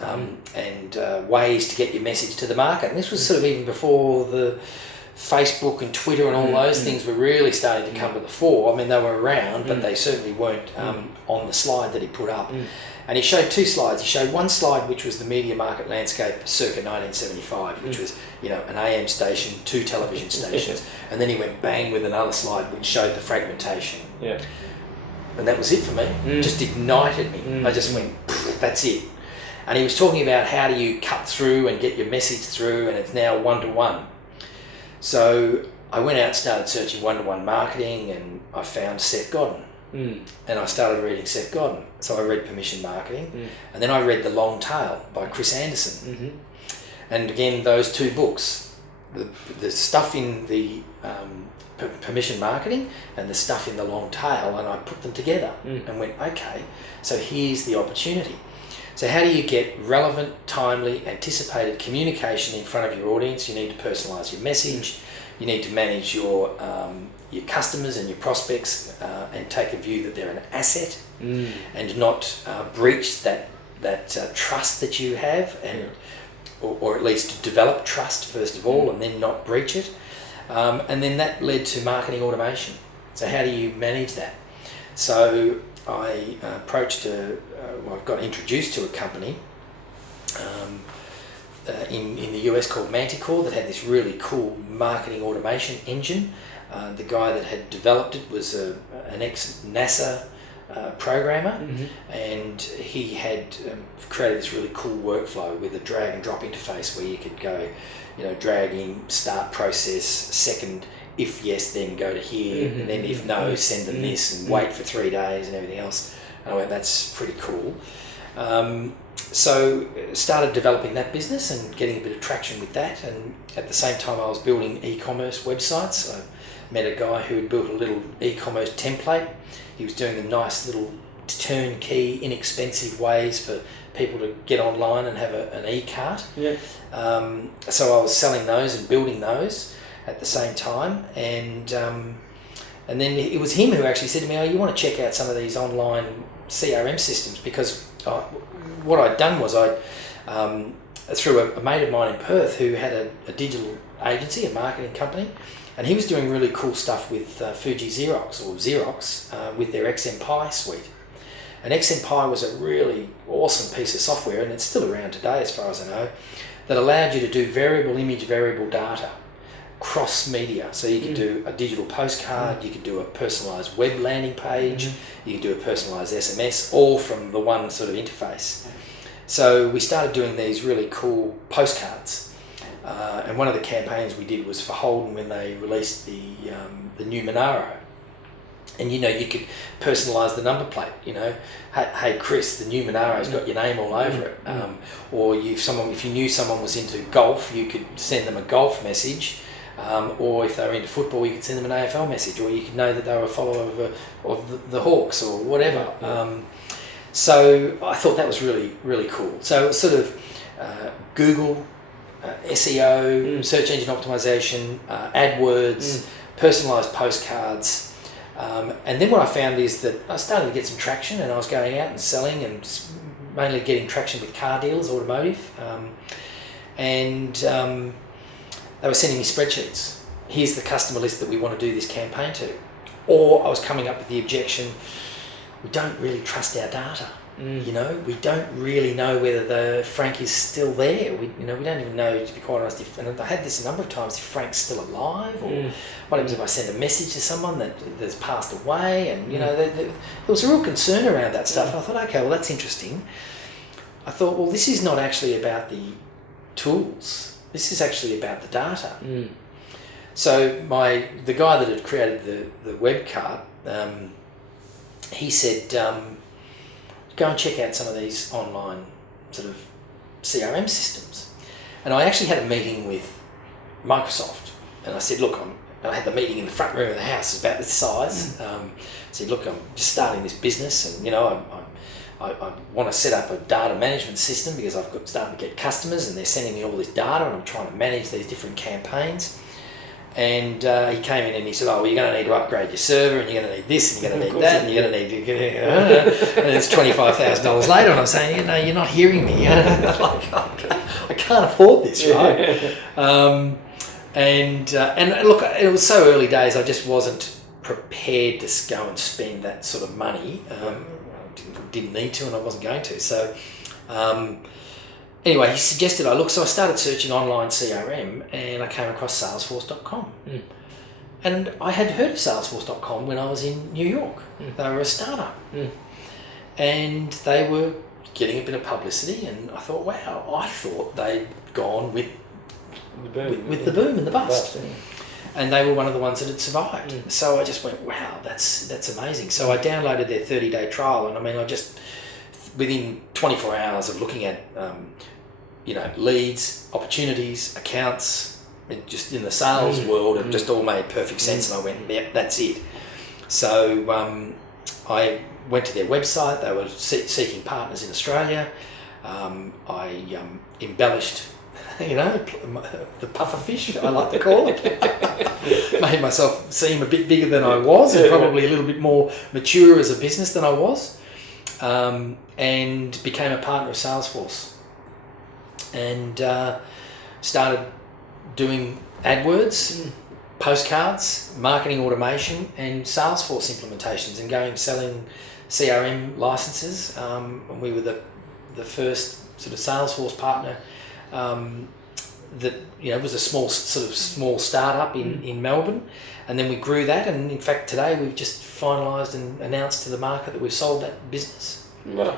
ways to get your message to the market. And this was sort of even before the Facebook and Twitter and all those things were really starting to come to the fore. I mean, they were around, but they certainly weren't on the slide that he put up. And he showed two slides. He showed one slide, which was the media market landscape circa 1975, which was, an AM station, 2 television stations. And then he went bang with another slide, which showed the fragmentation. Yeah. And that was it for me. Just ignited me. I just went, that's it. And he was talking about how do you cut through and get your message through, and it's now one-to-one. So I went out and started searching one-to-one marketing, and I found Seth Godin. And I started reading Seth Godin. So I read Permission Marketing, and then I read The Long Tail by Chris Anderson. And again, those 2 books, the stuff in the Permission Marketing and the stuff in The Long Tail, and I put them together and went, okay, so here's the opportunity. So how do you get relevant, timely, anticipated communication in front of your audience? You need to personalise your message. You need to manage your customers and your prospects and take a view that they're an asset and not breach that trust that you have, and or at least develop trust first of all and then not breach it. And then that led to marketing automation. So how do you manage that? So I approached I got introduced to a company in the US called Manticore that had this really cool marketing automation engine. The guy that had developed it was an ex-NASA programmer, and he had created this really cool workflow with a drag and drop interface where you could go, drag in, start process, second, if yes, then go to here, and then if no, send them this, and wait for 3 days and everything else. And I went, that's pretty cool. So started developing that business and getting a bit of traction with that, and at the same time I was building e-commerce websites. I met a guy who had built a little e-commerce template. He was doing the nice little turnkey, inexpensive ways for people to get online and have an e-cart. So I was selling those and building those at the same time, and then it was him who actually said to me, oh, you want to check out some of these online CRM systems, because what I'd done was through a mate of mine in Perth who had a digital agency, a marketing company, and he was doing really cool stuff with Fuji Xerox with their XMPie suite. And XMPie was a really awesome piece of software, and it's still around today as far as I know, that allowed you to do variable image, variable data, cross-media. So you could do a digital postcard, you could do a personalised web landing page, you could do a personalised SMS, all from the one sort of interface. So we started doing these really cool postcards. And one of the campaigns we did was for Holden when they released the new Monaro. And you could personalise the number plate. Hey Chris, the new Monaro's got your name all over it. Or if you knew someone was into golf, you could send them a golf message. Or if they were into football, you could send them an AFL message, or you could know that they were a follower of the Hawks or whatever. So I thought that was really, really cool. So it was sort of Google, SEO, search engine optimization, AdWords, personalised postcards. And then what I found is that I started to get some traction, and I was going out and selling, and mainly getting traction with car dealers, automotive. And they were sending me spreadsheets. Here's the customer list that we want to do this campaign to. Or I was coming up with the objection, we don't really trust our data. We don't really know whether Frank is still there. We don't even know, to be quite honest, and I had this a number of times, if Frank's still alive, or what happens if I send a message to someone that's passed away, and there was a real concern around that stuff. And I thought, okay, well that's interesting. I thought, well, this is not actually about the tools. This is actually about the data. So the guy that had created the web cart, he said, go and check out some of these online sort of CRM systems. And I actually had a meeting with Microsoft. And I said, look, I had the meeting in the front room of the house. It's about this size. I said, look, I'm just starting this business, and I want to set up a data management system because I've started to get customers, and they're sending me all this data, and I'm trying to manage these different campaigns. And he came in and he said, oh, well, you're going to need to upgrade your server, and you're going to need this, and you're going to need that, and you're going to need... and it's $25,000 later, and I'm saying, you're not hearing me. I can't afford this, right? And look, it was so early days, I just wasn't prepared to go and spend that sort of money. Didn't need to, and I wasn't going to. So anyway, he suggested so I started searching online CRM, and I came across Salesforce.com. And I had heard of Salesforce.com when I was in New York. They were a startup. And they were getting a bit of publicity, and I thought, wow, I thought they'd gone with the boom and the bust. And they were one of the ones that had survived. So I just went, wow, that's amazing. So I downloaded their 30-day trial, and I mean, I just, within 24 hours of looking at, leads, opportunities, accounts, just in the sales world, it just all made perfect sense. And I went, yep, that's it. So I went to their website. They were seeking partners in Australia. I embellished, the puffer fish, I like to call it. Made myself seem a bit bigger than I was, and probably a little bit more mature as a business than I was, and became a partner of Salesforce, and started doing AdWords, postcards, marketing automation, and Salesforce implementations, and selling CRM licenses. And we were the first sort of Salesforce partner. That was a small startup in Melbourne, and then we grew that, and in fact today we've just finalised and announced to the market that we've sold that business. Wow.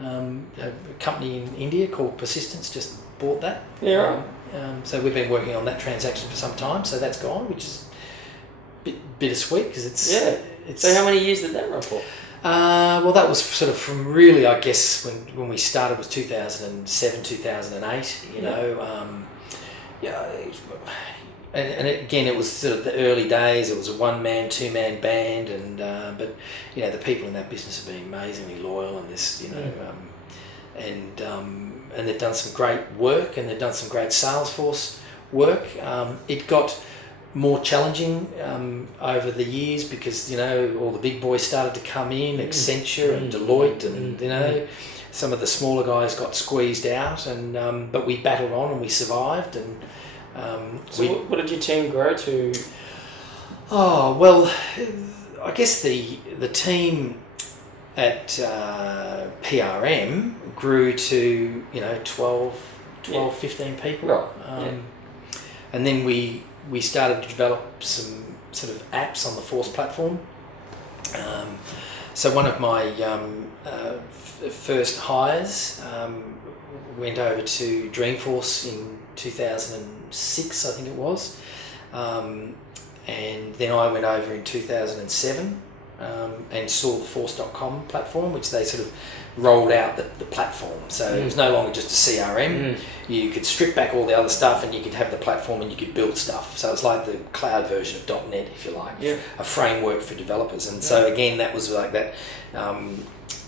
A company in India called Persistence just bought that. Yeah. Right. So we've been working on that transaction for some time, so that's gone, which is a bit bittersweet because it's. So how many years did that run for? Well, that was sort of from really, I guess, when we started was 2007, 2008, and again, it was sort of the early days. It was a one-man, two-man band, and but the people in that business have been amazingly loyal, and this, and they've done some great work, and they've done some great Salesforce work. It got more challenging over the years because all the big boys started to come in, Accenture and Deloitte, and some of the smaller guys got squeezed out, and but we battled on and we survived. And what did your team grow to? Oh well, I guess the team at PRM grew to 12, 15 people, Right. And then we started to develop some sort of apps on the Force platform. So one of my first hires went over to Dreamforce in 2006, I think it was, and then I went over in 2007 and saw the Force.com platform, which they sort of rolled out the platform. So it was no longer just a CRM. You could strip back all the other stuff, and you could have the platform, and you could build stuff. So it's like the cloud version of .NET, if you like, a framework for developers. And so again, that was like that.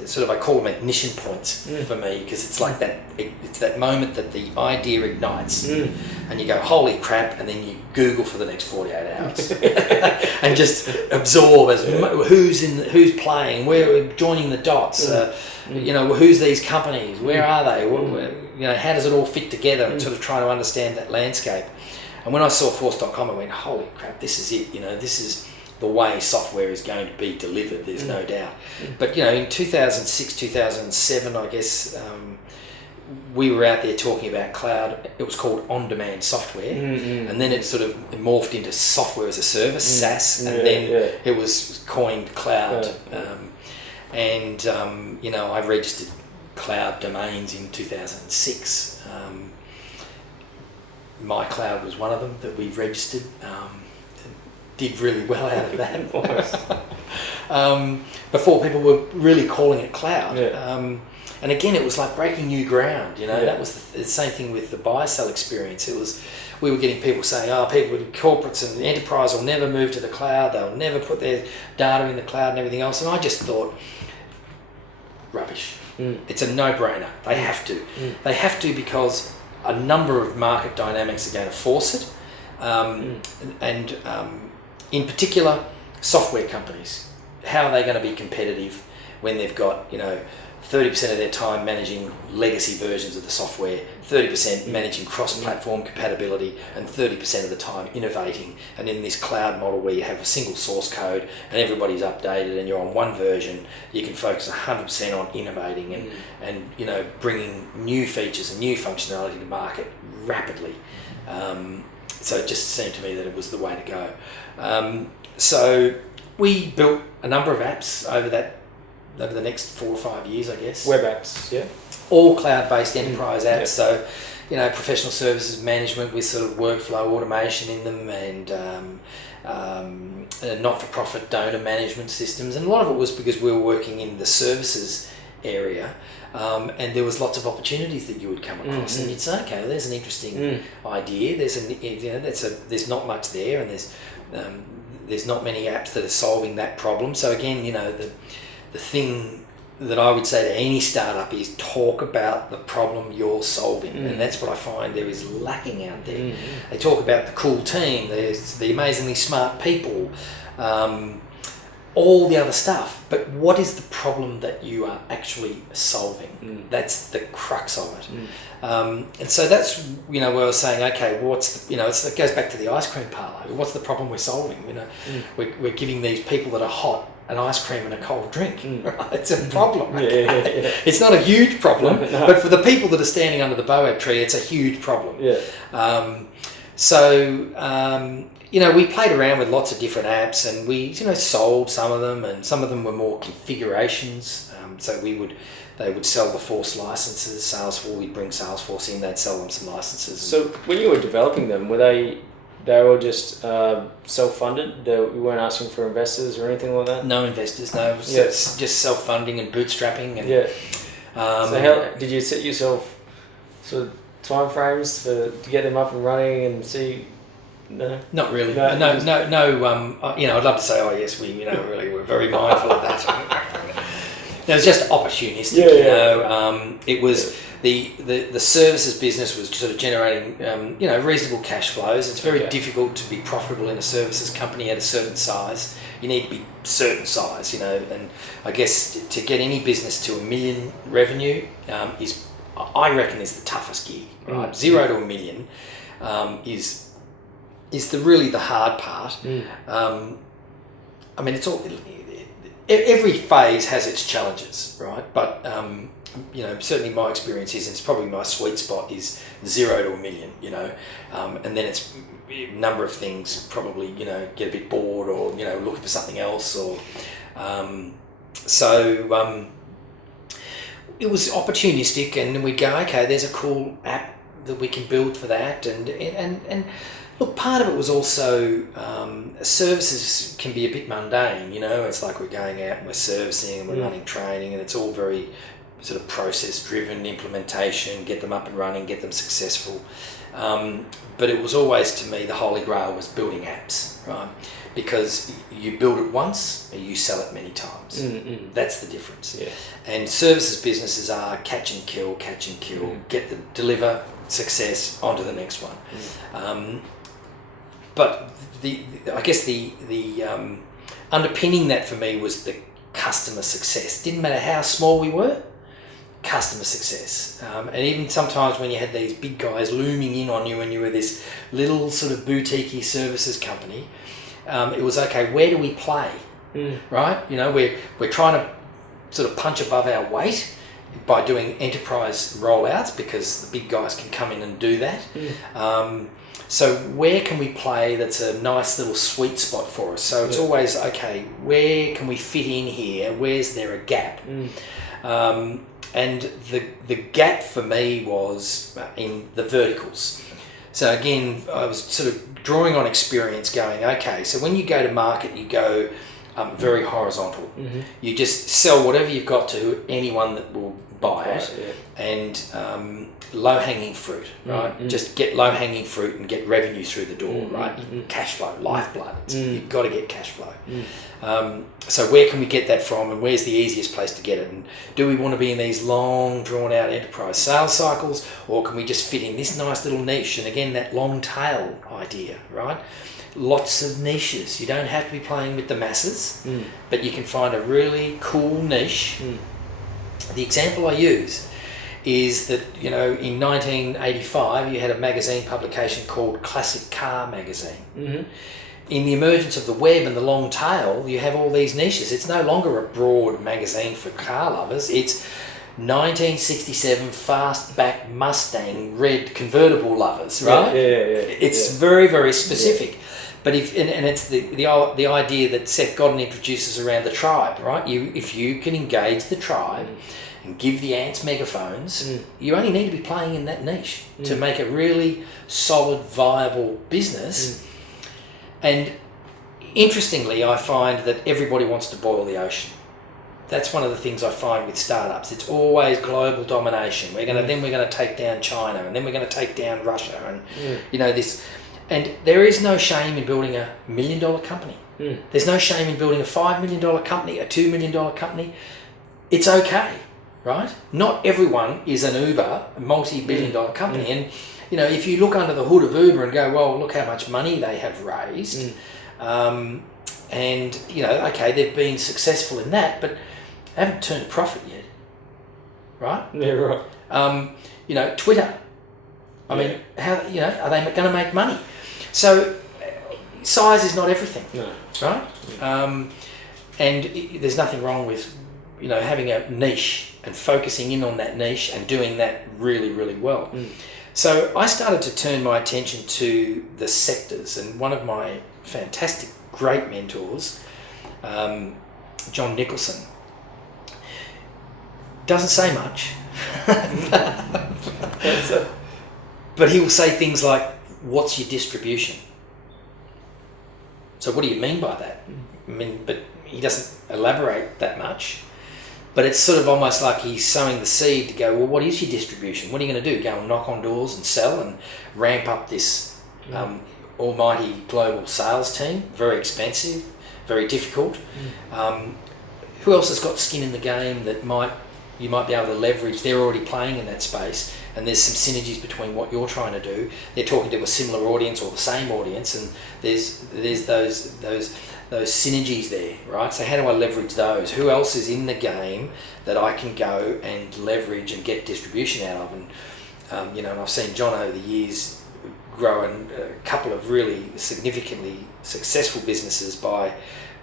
Sort of, I call them ignition points for me, because it's like that. It's that moment that the idea ignites, and you go, "Holy crap!" and then you Google for the next 48 hours, and just absorb as who's playing, where joining the dots. Who's these companies? Where are they? How does it all fit together? And sort of try to understand that landscape. And when I saw Force.com, I went, "Holy crap! This is it. This is the way software is going to be delivered, there's no doubt." But in 2006, 2007, I guess, we were out there talking about cloud. It was called on-demand software, and then it sort of morphed into software as a service, SaaS, and then it was coined cloud. I registered cloud domains in 2006. My Cloud was one of them that we registered. Did really well out of that. before people were really calling it cloud. Yeah. And again, it was like breaking new ground. Yeah. That was the same thing with the buy-sell experience. We were getting people saying, people, corporates and enterprise will never move to the cloud. They'll never put their data in the cloud and everything else. And I just thought, rubbish. It's a no-brainer. They have to. They have to, because a number of market dynamics are going to force it. And in particular, software companies. How are they going to be competitive when they've got, 30% of their time managing legacy versions of the software, 30% managing cross-platform compatibility, and 30% of the time innovating. And in this cloud model where you have a single source code and everybody's updated and you're on one version, you can focus 100% on innovating and bringing new features and new functionality to market rapidly. So it just seemed to me that it was the way to go. So we built a number of apps over the next 4 or 5 years, I guess. Web apps, yeah. All cloud-based enterprise apps. So, professional services management with sort of workflow automation in them, and not-for-profit donor management systems. And a lot of it was because we were working in the services area, and there was lots of opportunities that you would come across, and you'd say, okay, well, there's an interesting idea. There's not much there, and there's not many apps that are solving that problem. So again, the thing that I would say to any startup is talk about the problem you're solving, and that's what I find there is lacking out there. They talk about the cool team, there's the amazingly smart people, all the other stuff, but what is the problem that you are actually solving? That's the crux of it. And so that's where I was saying, okay, well, it goes back to the ice cream parlour. What's the problem we're solving? We're giving these people that are hot an ice cream and a cold drink. Right? It's a problem. Okay? It's not a huge problem, but for the people that are standing under the boab tree, it's a huge problem. We played around with lots of different apps, and we sold some of them, and some of them were more configurations. So they would sell the Force licenses. Salesforce, we'd bring Salesforce in, they'd sell them some licenses. So when you were developing them, were they were just self-funded? You weren't asking for investors or anything like that? No investors, no. It's just self-funding and bootstrapping. And, so how did you set yourself sort of time frames to get them up and running and see? No, not really. No. I'd love to say, oh yes, we really were very mindful of that. It was just opportunistic. It was the services business was sort of generating reasonable cash flows. It's very difficult to be profitable in a services company at a certain size. You need to be certain size, and I guess to get any business to $1 million revenue I reckon is the toughest gig. Right, 0 to $1 million is really the hard part. It's all. Every phase has its challenges, right? But certainly my experience is, it's probably my sweet spot is 0 to $1 million, and then it's a number of things probably get a bit bored or looking for something else or it was opportunistic, and we'd go, okay, there's a cool app that we can build for that, and look, part of it was also services can be a bit mundane, it's like we're going out and we're servicing and we're running training, and it's all very sort of process-driven implementation, get them up and running, get them successful. But it was always, to me, the holy grail was building apps, right? Because you build it once and you sell it many times. That's the difference. Yeah. And services businesses are catch and kill, deliver success, onto the next one. But I guess the underpinning that for me was the customer success. Didn't matter how small we were, customer success. And even sometimes when you had these big guys looming in on you and you were this little sort of boutique-y services company, it was, okay, where do we play? Right? We're trying to sort of punch above our weight by doing enterprise rollouts, because the big guys can come in and do that. So where can we play that's a nice little sweet spot for us? So it's always, okay, where can we fit in here? Where's there a gap? And the gap for me was in the verticals. So again, I was sort of drawing on experience going, okay, so when you go to market, you go, very horizontal. You just sell whatever you've got to anyone that will buy it, and low-hanging fruit, right? Just get low-hanging fruit and get revenue through the door, right? Cash flow, lifeblood. You've got to get cash flow. So where can we get that from, and where's the easiest place to get it? And do we want to be in these long, drawn-out enterprise sales cycles, or can we just fit in this nice little niche? And again, that long tail idea, right? Lots of niches. You don't have to be playing with the masses, but you can find a really cool niche. The example I use is that, in 1985 you had a magazine publication called Classic Car Magazine. In the emergence of the web and the long tail, you have all these niches. It's no longer a broad magazine for car lovers. It's 1967 fastback Mustang red convertible lovers, right? It's very, very specific. But it's the idea that Seth Godin introduces around the tribe, right? If you can engage the tribe and give the ants megaphones, you only need to be playing in that niche to make a really solid, viable business. And interestingly, I find that everybody wants to boil the ocean. That's one of the things I find with startups. It's always global domination. Then we're going to take down China, and then we're going to take down Russia, and this. And there is no shame in building $1 million company. There's no shame in building a $5 million company, a $2 million company. It's okay, right? Not everyone is an Uber, a multi-billion dollar company. And, if you look under the hood of Uber and go, well, look how much money they have raised. And, okay, they've been successful in that, but they haven't turned a profit yet, right? Yeah, right. Twitter. I mean, how are they going to make money? So, size is not everything, right? And there's nothing wrong with, having a niche and focusing in on that niche and doing that really, really well. So I started to turn my attention to the sectors, and one of my fantastic, great mentors, John Nicholson, doesn't say much, but he will say things like, what's your distribution? So what do you mean by that? But he doesn't elaborate that much. But it's sort of almost like he's sowing the seed to go, well, what is your distribution? What are you going to do? Go and knock on doors and sell and ramp up this almighty global sales team? Very expensive, very difficult. Who else has got skin in the game that you might be able to leverage? They're already playing in that space, and there's some synergies between what you're trying to do. They're talking to a similar audience or the same audience, and there's those synergies there, right? So how do I leverage those? Who else is in the game that I can go and leverage and get distribution out of? And and I've seen John over the years grow a couple of really significantly successful businesses by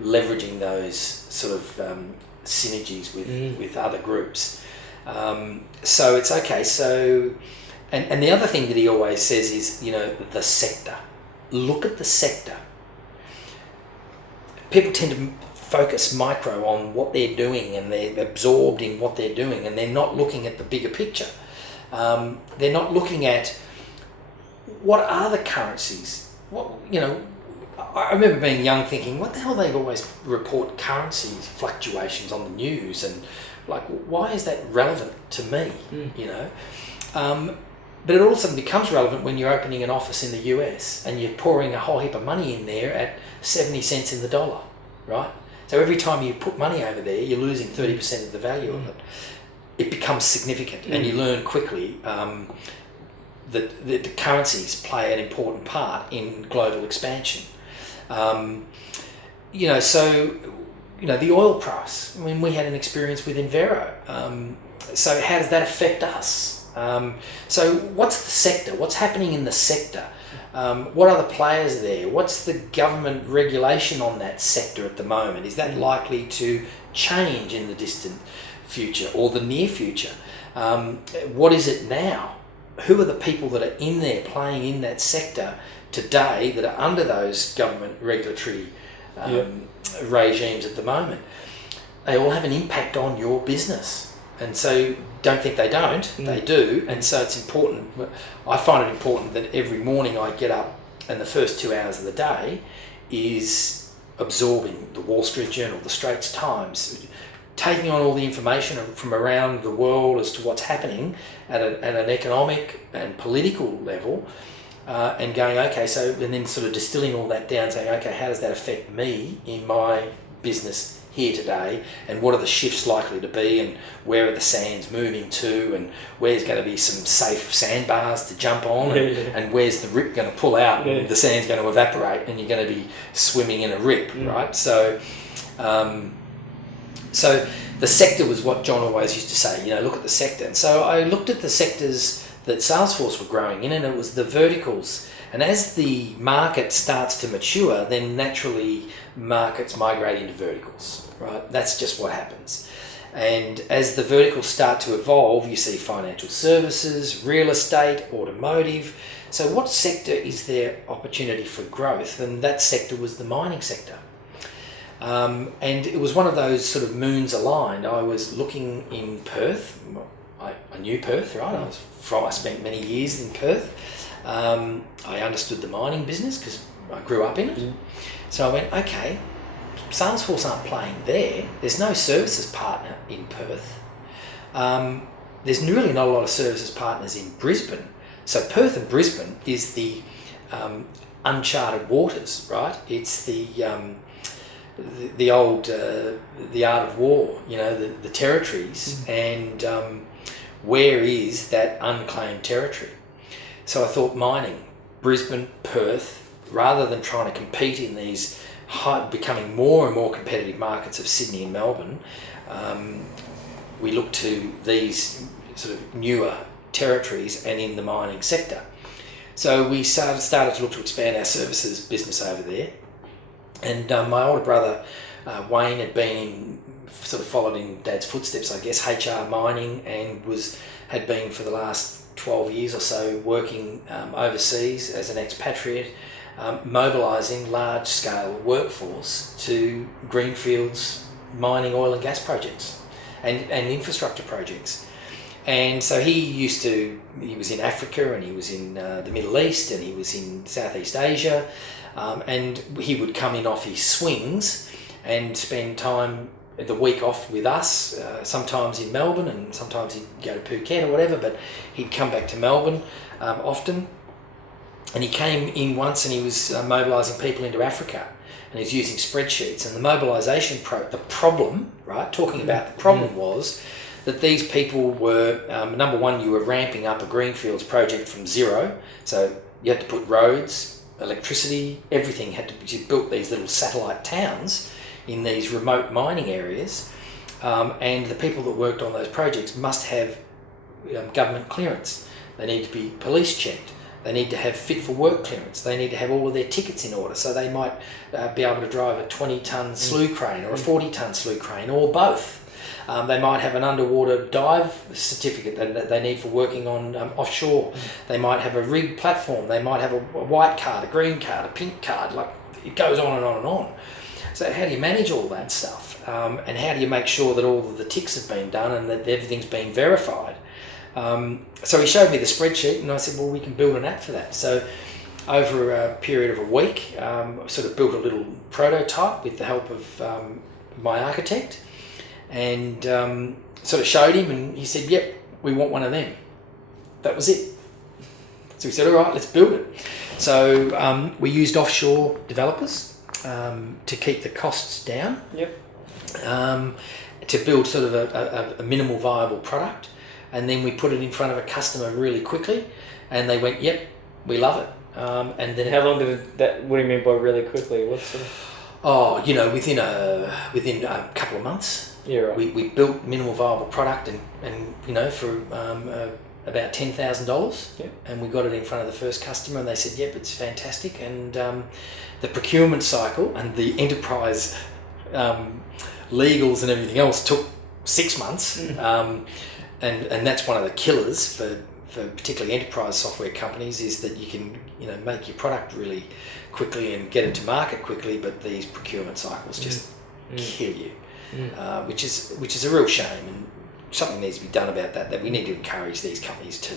leveraging those sort of synergies with other groups. So it's okay. So, and the other thing that he always says is, the sector. Look at the sector. People tend to focus micro on what they're doing, and they're absorbed in what they're doing, and they're not looking at the bigger picture. They're not looking at what are the currencies. I remember being young thinking, what the hell they always report currency fluctuations on the news, and why is that relevant to me? But it all of a sudden becomes relevant when you're opening an office in the US and you're pouring a whole heap of money in there at 70 cents in the dollar, right? So every time you put money over there, you're losing 30% of the value of it. It becomes significant, and you learn quickly that the currencies play an important part in global expansion. The oil price. I mean, we had an experience with Envero. So how does that affect us? So what's the sector? What's happening in the sector? What are the players there? What's the government regulation on that sector at the moment? Is that likely to change in the distant future or the near future? What is it now? Who are the people that are in there playing in that sector today that are under those government regulatory regimes at the moment? They all have an impact on your business. And so don't think they don't, they do. And so it's important. I find it important that every morning I get up and the first 2 hours of the day is absorbing the Wall Street Journal, the Straits Times, taking on all the information from around the world as to what's happening at an economic and political level, and going, okay, so, and then sort of distilling all that down, saying, okay, how does that affect me in my business here today, and what are the shifts likely to be, and where are the sands moving to, and where's going to be some safe sandbars to jump on, and where's the rip going to pull out, and the sand's going to evaporate, and you're going to be swimming in a rip, right? So, so the sector was what John always used to say, look at the sector. And so I looked at the sectors that Salesforce were growing in, and it was the verticals. And as the market starts to mature, then naturally markets migrate into verticals, right? That's just what happens. And as the verticals start to evolve, you see financial services, real estate, automotive. So what sector is there opportunity for growth? And that sector was the mining sector. And it was one of those sort of moons aligned. I was looking in Perth. I knew Perth, right? I spent many years in Perth. I understood the mining business because I grew up in it. So I went, okay, Salesforce aren't playing there. There's no services partner in Perth. There's really not a lot of services partners in Brisbane. So Perth and Brisbane is the uncharted waters, right? It's the old the art of war, the territories, and where is that unclaimed territory? So I thought mining, Brisbane, Perth, rather than trying to compete in these becoming more and more competitive markets of Sydney and Melbourne, we look to these sort of newer territories and in the mining sector. So we started to look to expand our services business over there. And my older brother, Wayne, sort of followed in Dad's footsteps, I guess, HR mining, and had been for the last 12 years or so working overseas as an expatriate, mobilising large-scale workforce to greenfields mining oil and gas projects and infrastructure projects. And so he was in Africa, and he was in the Middle East, and he was in Southeast Asia, and he would come in off his swings and spend time the week off with us, sometimes in Melbourne, and sometimes he'd go to Phuket or whatever, but he'd come back to Melbourne often. And he came in once and he was mobilising people into Africa, and he was using spreadsheets. And the mobilisation the problem, right, talking about the problem was that these people were, number one, you were ramping up a greenfields project from zero. So you had to put roads, electricity, everything had to be, you built these little satellite towns in these remote mining areas, and the people that worked on those projects must have government clearance. They need to be police checked. They need to have fit for work clearance. They need to have all of their tickets in order. So they might be able to drive a 20-ton slew crane or a 40-ton slew crane, or both. They might have an underwater dive certificate that they need for working on offshore. They might have a rig platform. They might have a white card, a green card, a pink card. Like, it goes on and on and on. So how do you manage all that stuff? And how do you make sure that all of the ticks have been done and that everything's been verified? So he showed me the spreadsheet, and I said, well, we can build an app for that. So over a period of a week, I sort of built a little prototype with the help of my architect, and sort of showed him, and he said, yep, we want one of them. That was it. So we said, all right, let's build it. So we used offshore developers to keep the costs down, to build sort of a minimal viable product. And then we put it in front of a customer really quickly, and they went, yep, we love it. And then how long did that, what do you mean by really quickly? What sort of? Oh, within a couple of months. Yeah, right. We built minimal viable product and for about $10,000. Yep. And we got it in front of the first customer, and they said, yep, it's fantastic. And the procurement cycle and the enterprise legals and everything else took 6 months. And that's one of the killers for particularly enterprise software companies, is that you can make your product really quickly and get it to market quickly, but these procurement cycles just kill you, which is a real shame, and something needs to be done about that we need to encourage these companies to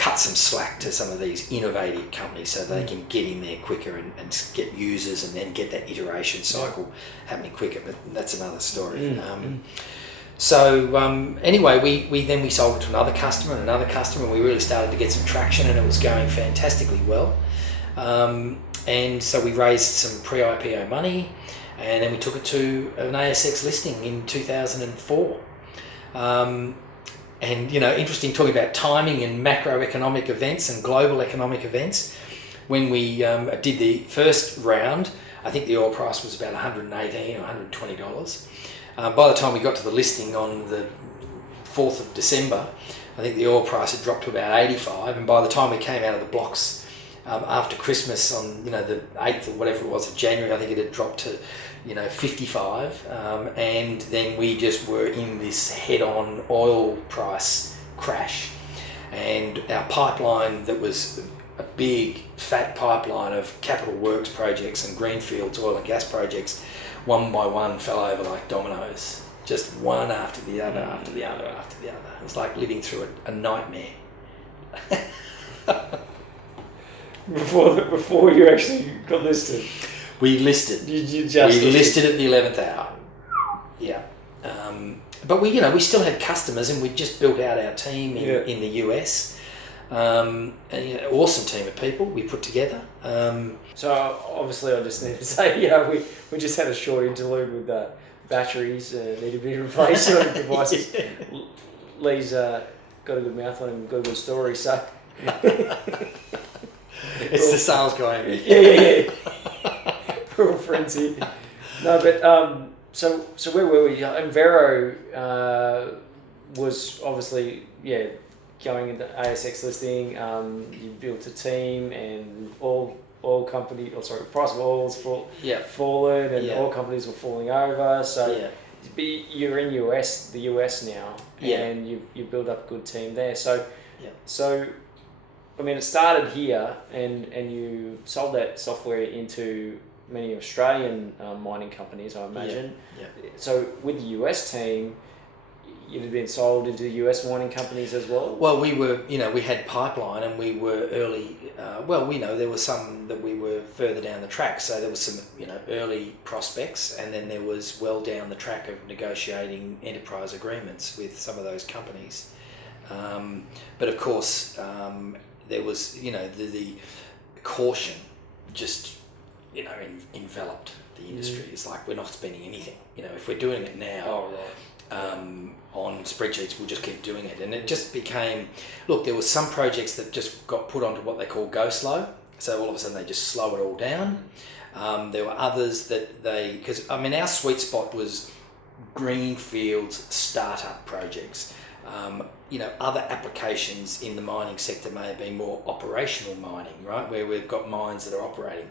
cut some slack to some of these innovative companies so they can get in there quicker and get users and then get that iteration cycle happening quicker. But that's another story. Anyway, we sold it to another customer and another customer, and we really started to get some traction, and it was going fantastically well. And so we raised some pre-IPO money, and then we took it to an ASX listing in 2004. And, interesting talking about timing and macroeconomic events and global economic events. When we did the first round, I think the oil price was about $118 or $120. By the time we got to the listing on the 4th of December, I think the oil price had dropped to about 85. And by the time we came out of the blocks after Christmas on, the 8th or whatever it was of January, I think it had dropped to 55, and then we just were in this head-on oil price crash, and our pipeline that was a big fat pipeline of capital works projects and greenfields oil and gas projects, one by one fell over like dominoes, just one after the other, after the other, after the other. It was like living through a nightmare. Before you actually got listed. We listed. You just listed at the 11th hour. Yeah. But we still had customers, and we just built out our team in the US. And, awesome team of people we put together. So obviously, I just need to say, we just had a short interlude with batteries need to be replaced on devices. Leigh's got a good mouth on him, got a good story. So it's the sales guy. Yeah. We're all friends here. No, but so where were we? And Vero was obviously going into ASX listing. You built a team, and price of oil was fallen, and oil companies were falling over. So you're in the US now, and you built up a good team there. So I mean, it started here, and you sold that software into many Australian mining companies, I imagine. Yeah. So with the US team, it had been sold into US mining companies as well? Well, we were, we had pipeline, and we were early. There were some that we were further down the track. So there was some, early prospects, and then there was well down the track of negotiating enterprise agreements with some of those companies. But of course, there was, the caution just, enveloped the industry. It's like, we're not spending anything. If we're doing it now on spreadsheets, we'll just keep doing it. And it just became, there were some projects that just got put onto what they call go slow. So all of a sudden they just slow it all down. There were others that because our sweet spot was greenfields startup projects. Other applications in the mining sector may have been more operational mining, right, where we've got mines that are operating.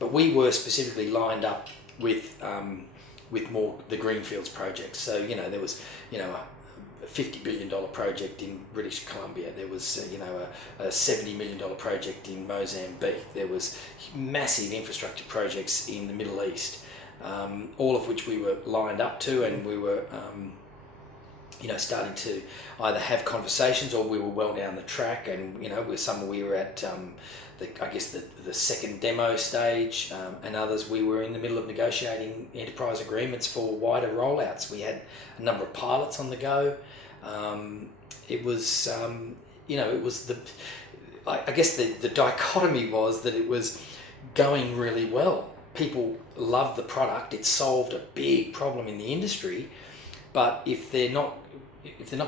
But we were specifically lined up with more the greenfields projects. So, there was, a $50 billion project in British Columbia. There was, a $70 million project in Mozambique. There was massive infrastructure projects in the Middle East, all of which we were lined up to, and we were, starting to either have conversations, or we were well down the track, and with some we were at the second demo stage, and others we were in the middle of negotiating enterprise agreements for wider rollouts. We had a number of pilots on the go. It was the dichotomy was that it was going really well. People loved the product. It solved a big problem in the industry, but if they're not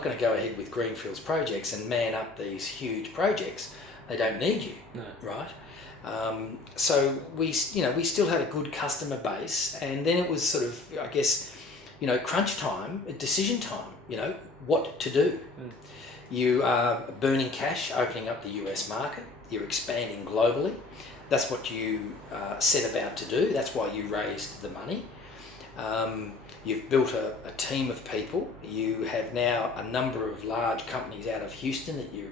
going to go ahead with greenfields projects and man up these huge projects, they don't need you, right? So we still had a good customer base, and then it was sort of, crunch time, decision time. What to do. You are burning cash, opening up the US market. You're expanding globally. That's what you set about to do. That's why you raised the money. You've built a team of people. You have now a number of large companies out of Houston that you,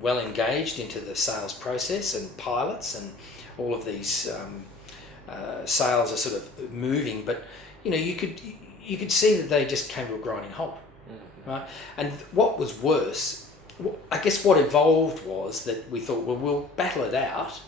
well engaged into the sales process and pilots, and all of these sales are sort of moving. But you could see that they just came to a grinding halt, right? And what was worse I guess what evolved was that we thought, well, we'll battle it out,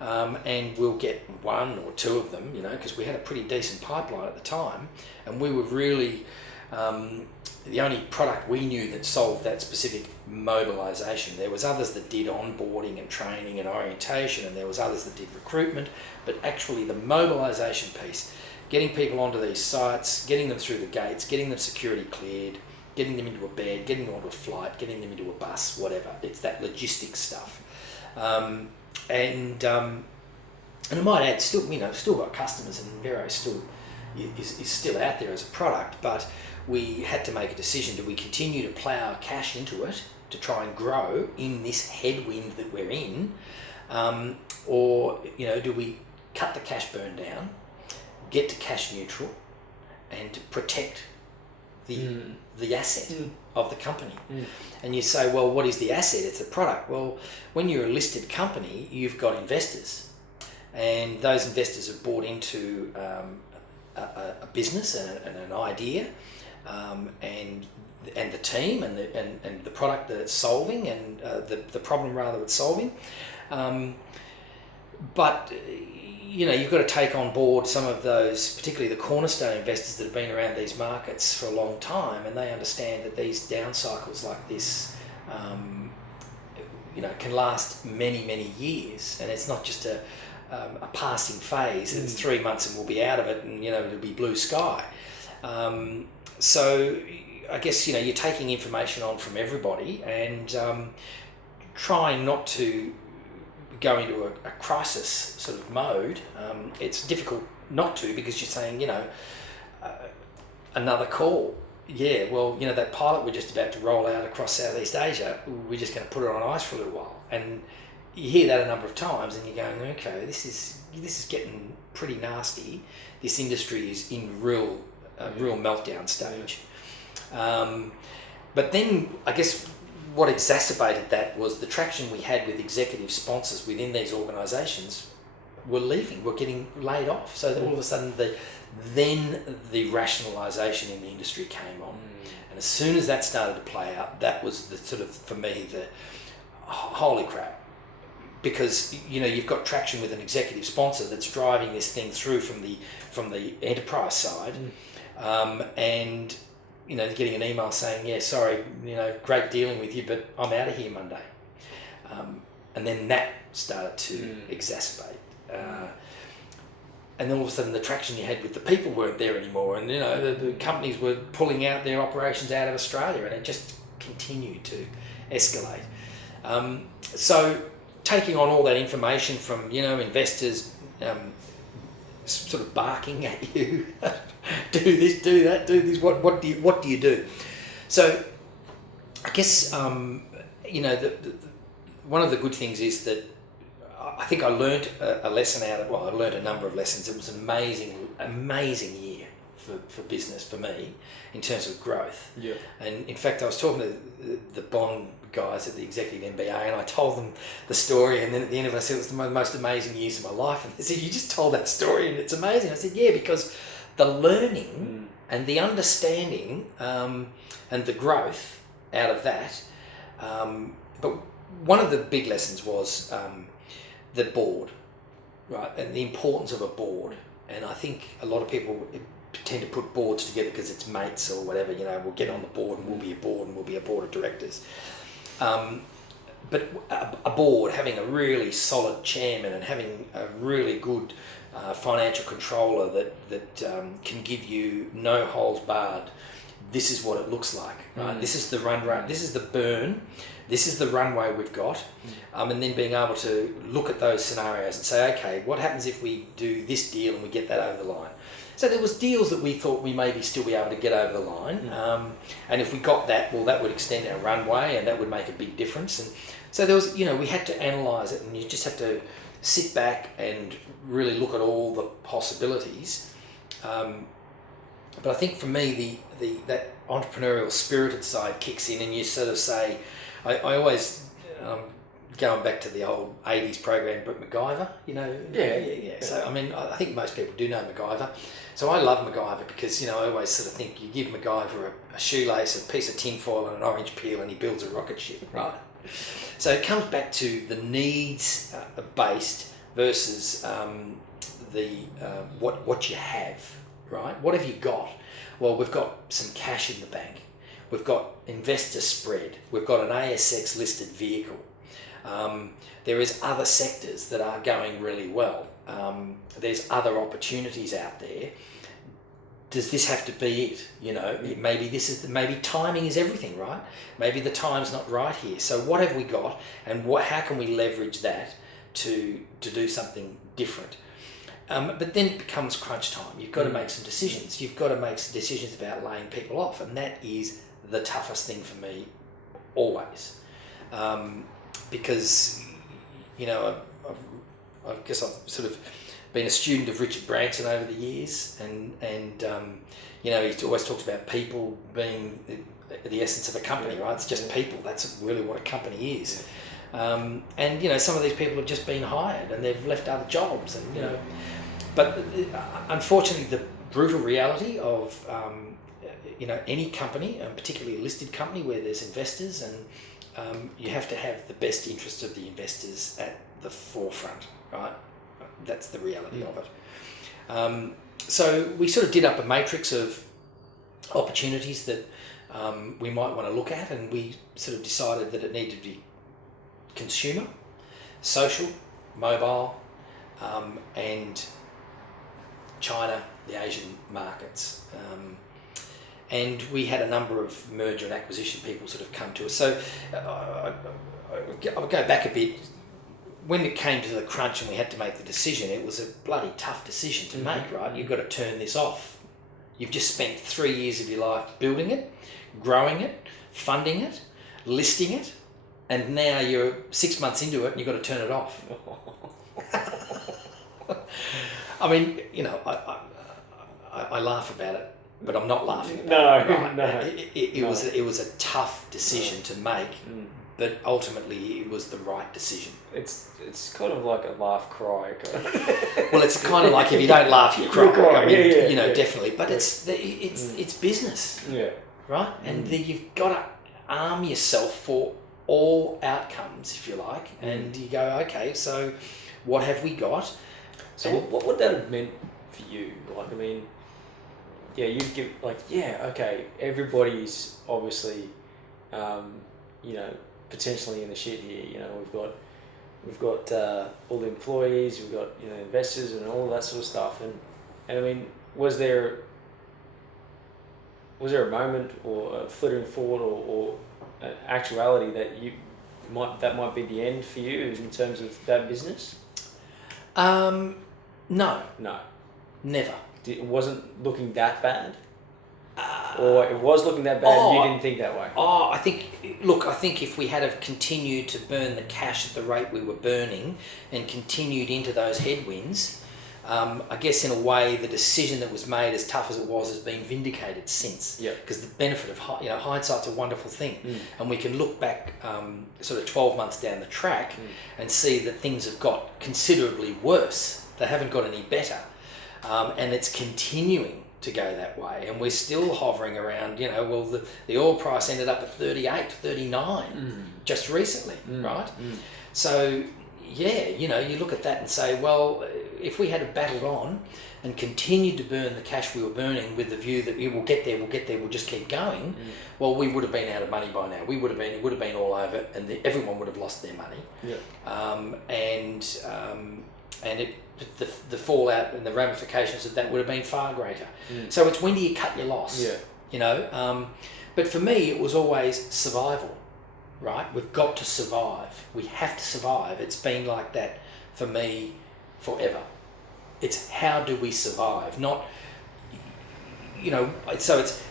and we'll get one or two of them, because we had a pretty decent pipeline at the time, and we were really the only product we knew that solved that specific mobilisation. There was others that did onboarding and training and orientation, and there was others that did recruitment, but actually the mobilisation piece, getting people onto these sites, getting them through the gates, getting them security cleared, getting them into a bed, getting them onto a flight, getting them into a bus, whatever. It's that logistics stuff. And I might add, still got customers, and Vero is still out there as a product, but we had to make a decision. Do we continue to plough cash into it to try and grow in this headwind that we're in, or do we cut the cash burn down, get to cash neutral, and protect the asset of the company? And you say, well, what is the asset? It's the product. Well, when you're a listed company, you've got investors, and those investors have bought into a business and an idea, and the team and the product that it's solving, and the problem rather it's solving. But you've got to take on board some of those, particularly the cornerstone investors that have been around these markets for a long time, and they understand that these down cycles like this, can last many, many years, and it's not just a passing phase. It's 3 months and we'll be out of it, and it'll be blue sky. So I guess you're taking information on from everybody, and trying not to go into a crisis sort of mode. It's difficult not to, because you're saying, another call. Yeah, well, that pilot we're just about to roll out across Southeast Asia, we're just going to put it on ice for a little while. And you hear that a number of times, and you're going, okay, this is getting pretty nasty. This industry is in real meltdown stage. But then I guess what exacerbated that was the traction we had with executive sponsors within these organisations were leaving, were getting laid off. So that all of a sudden the rationalisation in the industry came on. And as soon as that started to play out, that was the sort of, for me, the holy crap. Because you've got traction with an executive sponsor that's driving this thing through from the enterprise side, and getting an email saying, yeah, sorry, great dealing with you, but I'm out of here Monday. And then that started to exacerbate. And then all of a sudden the traction you had with the people weren't there anymore, and the companies were pulling out their operations out of Australia, and it just continued to escalate. So taking on all that information from investors sort of barking at you, do this, do that, do this. What do you do? So I guess one of the good things is that I think I learned a lesson out of. Well, I learned a number of lessons. It was an amazing year for business for me in terms of growth. Yeah. And in fact, I was talking to the Bond guys at the Executive MBA, and I told them the story, and then at the end of it I said it was the most amazing years of my life, and they said, you just told that story and it's amazing. I said, yeah, because the learning and the understanding and the growth out of that, but one of the big lessons was the board, right, and the importance of a board. And I think a lot of people tend to put boards together because it's mates or whatever, we'll get on the board and we'll be a board and we'll be a board of directors. But a board, having a really solid chairman and having a really good financial controller that can give you no holes barred, this is what it looks like, right? This is the run, this is the burn, this is the runway we've got, and then being able to look at those scenarios and say, okay, what happens if we do this deal and we get that over the line? So there was deals that we thought we maybe still be able to get over the line, and if we got that, well, that would extend our runway and that would make a big difference. And so there was, we had to analyse it, and you just have to sit back and really look at all the possibilities. But I think for me, that entrepreneurial spirited side kicks in, and you sort of say, I always going back to the old 80s program, but MacGyver, you know. Yeah. So, I mean, I think most people do know MacGyver. So I love MacGyver because, you know, I always sort of think you give MacGyver a shoelace, a piece of tinfoil and an orange peel and he builds a rocket ship, right? So it comes back to the needs based versus what you have, right? What have you got? Well, we've got some cash in the bank. We've got investor spread. We've got an ASX listed vehicle. There is other sectors that are going really well. There's other opportunities out there. Does this have to be it? You know, maybe timing is everything, right? Maybe the time's not right here. So what have we got, and how can we leverage that to do something different? But then it becomes crunch time. You've got to make some decisions. You've got to make some decisions about laying people off, and that is the toughest thing for me, always, because you know I guess I've sort of been a student of Richard Branson over the years, and you know, he always talks about people being the essence of a company, right? It's just people. That's really what a company is. And you know, some of these people have just been hired and they've left other jobs, and you know, but unfortunately, the brutal reality of you know, any company, and particularly a listed company where there's investors, and you have to have the best interest of the investors at the forefront, right? That's the reality of it. So we sort of did up a matrix of opportunities that we might want to look at, and we sort of decided that it needed to be consumer, social, mobile, and China, the Asian markets. And we had a number of merger and acquisition people sort of come to us. So I'll go back a bit. When it came to the crunch and we had to make the decision, it was a bloody tough decision to make, right? You've got to turn this off. You've just spent 3 years of your life building it, growing it, funding it, listing it, and now you're 6 months into it and you've got to turn it off. I mean, you know, I laugh about it, but I'm not laughing about it. No. It was a tough decision to make, but ultimately it was the right decision. It's kind of like a laugh cry. Well, it's kind of like if you don't laugh, you cry. I mean, you know, definitely. But it's business, right? And you've got to arm yourself for all outcomes, if you like. And you go, okay, so what have we got? So what would that have meant for you? Like, I mean, yeah, you'd give okay, everybody's obviously, you know, potentially in the shit here. You know, we've got all the employees, we've got, you know, investors and all that sort of stuff. And I mean, was there a moment or a flittering thought or an actuality that might be the end for you in terms of that business? No, never. It wasn't looking that bad? Or it was looking that bad and you didn't think that way? I think if we had have continued to burn the cash at the rate we were burning and continued into those headwinds, I guess in a way the decision that was made, as tough as it was, has been vindicated since. Yeah. Because the benefit of hindsight's a wonderful thing, and we can look back sort of 12 months down the track and see that things have got considerably worse. They haven't got any better, and it's continuing to go that way, and we're still hovering around, you know, well, the oil price ended up at 38, 39 just recently, right? So, yeah, you know, you look at that and say, well, if we had battled on and continued to burn the cash we were burning with the view that we'll get there, we'll just keep going, well, we would have been out of money by now. It would have been all over, and everyone would have lost their money. And the fallout and the ramifications of that would have been far greater. So it's when do you cut your loss? You know, but for me it was always survival, right? We've got to survive. We have to survive. It's been like that for me forever. It's how do we survive, not, you know, so it's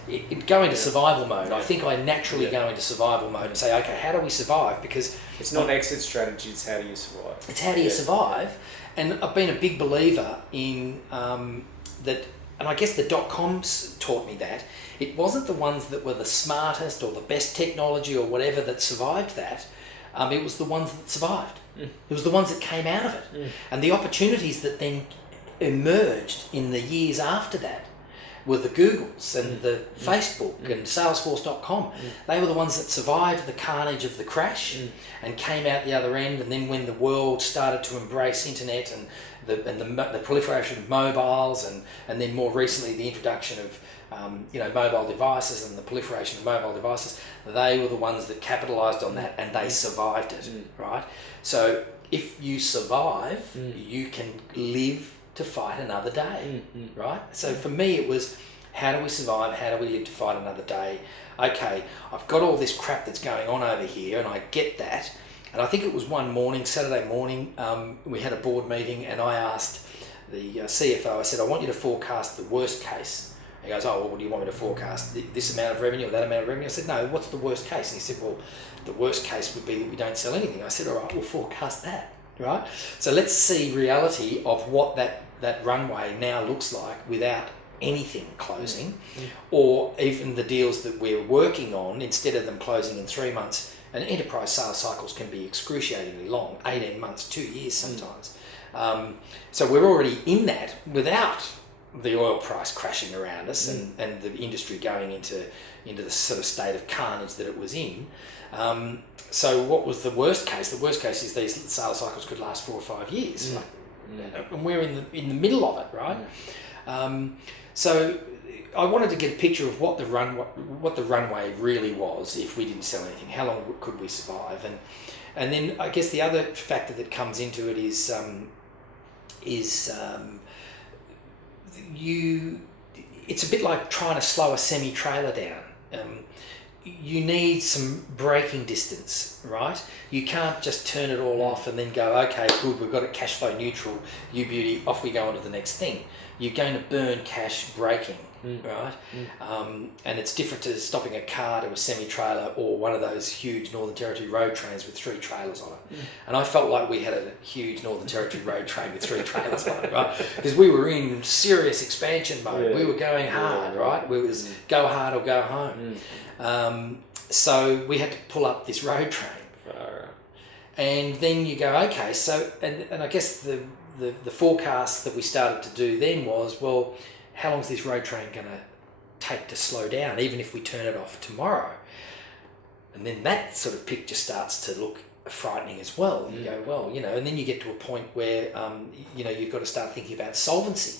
go into survival mode. I think I naturally go into survival mode and say, okay, how do we survive? Because it's not an exit strategy, it's how do you survive. It's how do you survive. And I've been a big believer in that, and I guess the .coms taught me that. It wasn't the ones that were the smartest or the best technology or whatever that survived that. it was the ones that survived. It was the ones that came out of it. And the opportunities that then emerged in the years after that were the Googles and the Facebook and Salesforce.com. They were the ones that survived the carnage of the crash and came out the other end. And then when the world started to embrace internet and the proliferation of mobiles and then more recently the introduction of mobile devices and the proliferation of mobile devices, they were the ones that capitalised on that and they survived it, right? So if you survive, you can live to fight another day, right? So for me it was, how do we survive? How do we live to fight another day? Okay, I've got all this crap that's going on over here and I get that. And I think it was one morning, Saturday morning, we had a board meeting and I asked the CFO, I said, I want you to forecast the worst case. He goes, oh, well, what do you want me to forecast? This amount of revenue or that amount of revenue? I said, no, what's the worst case? And he said, well, the worst case would be that we don't sell anything. I said, all right, we'll forecast that, right? So let's see reality of what that runway now looks like without anything closing, or even the deals that we're working on, instead of them closing in 3 months. And enterprise sales cycles can be excruciatingly long, 18 months, 2 years sometimes. So we're already in that without the oil price crashing around us and the industry going into the sort of state of carnage that it was in. So what was the worst case? The worst case is these sales cycles could last 4 or 5 years. And we're in the middle of it, right? So I wanted to get a picture of what the runway really was if we didn't sell anything. How long could we survive? And then I guess the other factor that comes into it is it's a bit like trying to slow a semi-trailer down. You need some braking distance, right? You can't just turn it all off and then go, okay, good, we've got it cash flow neutral, you beauty, off we go on to the next thing. You're going to burn cash braking, right? And it's different to stopping a car to a semi-trailer or one of those huge Northern Territory road trains with 3 trailers on it. And I felt like we had a huge Northern Territory road train with 3 trailers on it, right? Because we were in serious expansion mode. We were going hard, right? We was go hard or go home. So we had to pull up this road train. And then you go, okay, so, and I guess the forecast that we started to do then was, well, how long is this road train going to take to slow down, even if we turn it off tomorrow? And then that sort of picture starts to look frightening as well. You go, well, and then you get to a point where, you've got to start thinking about solvency.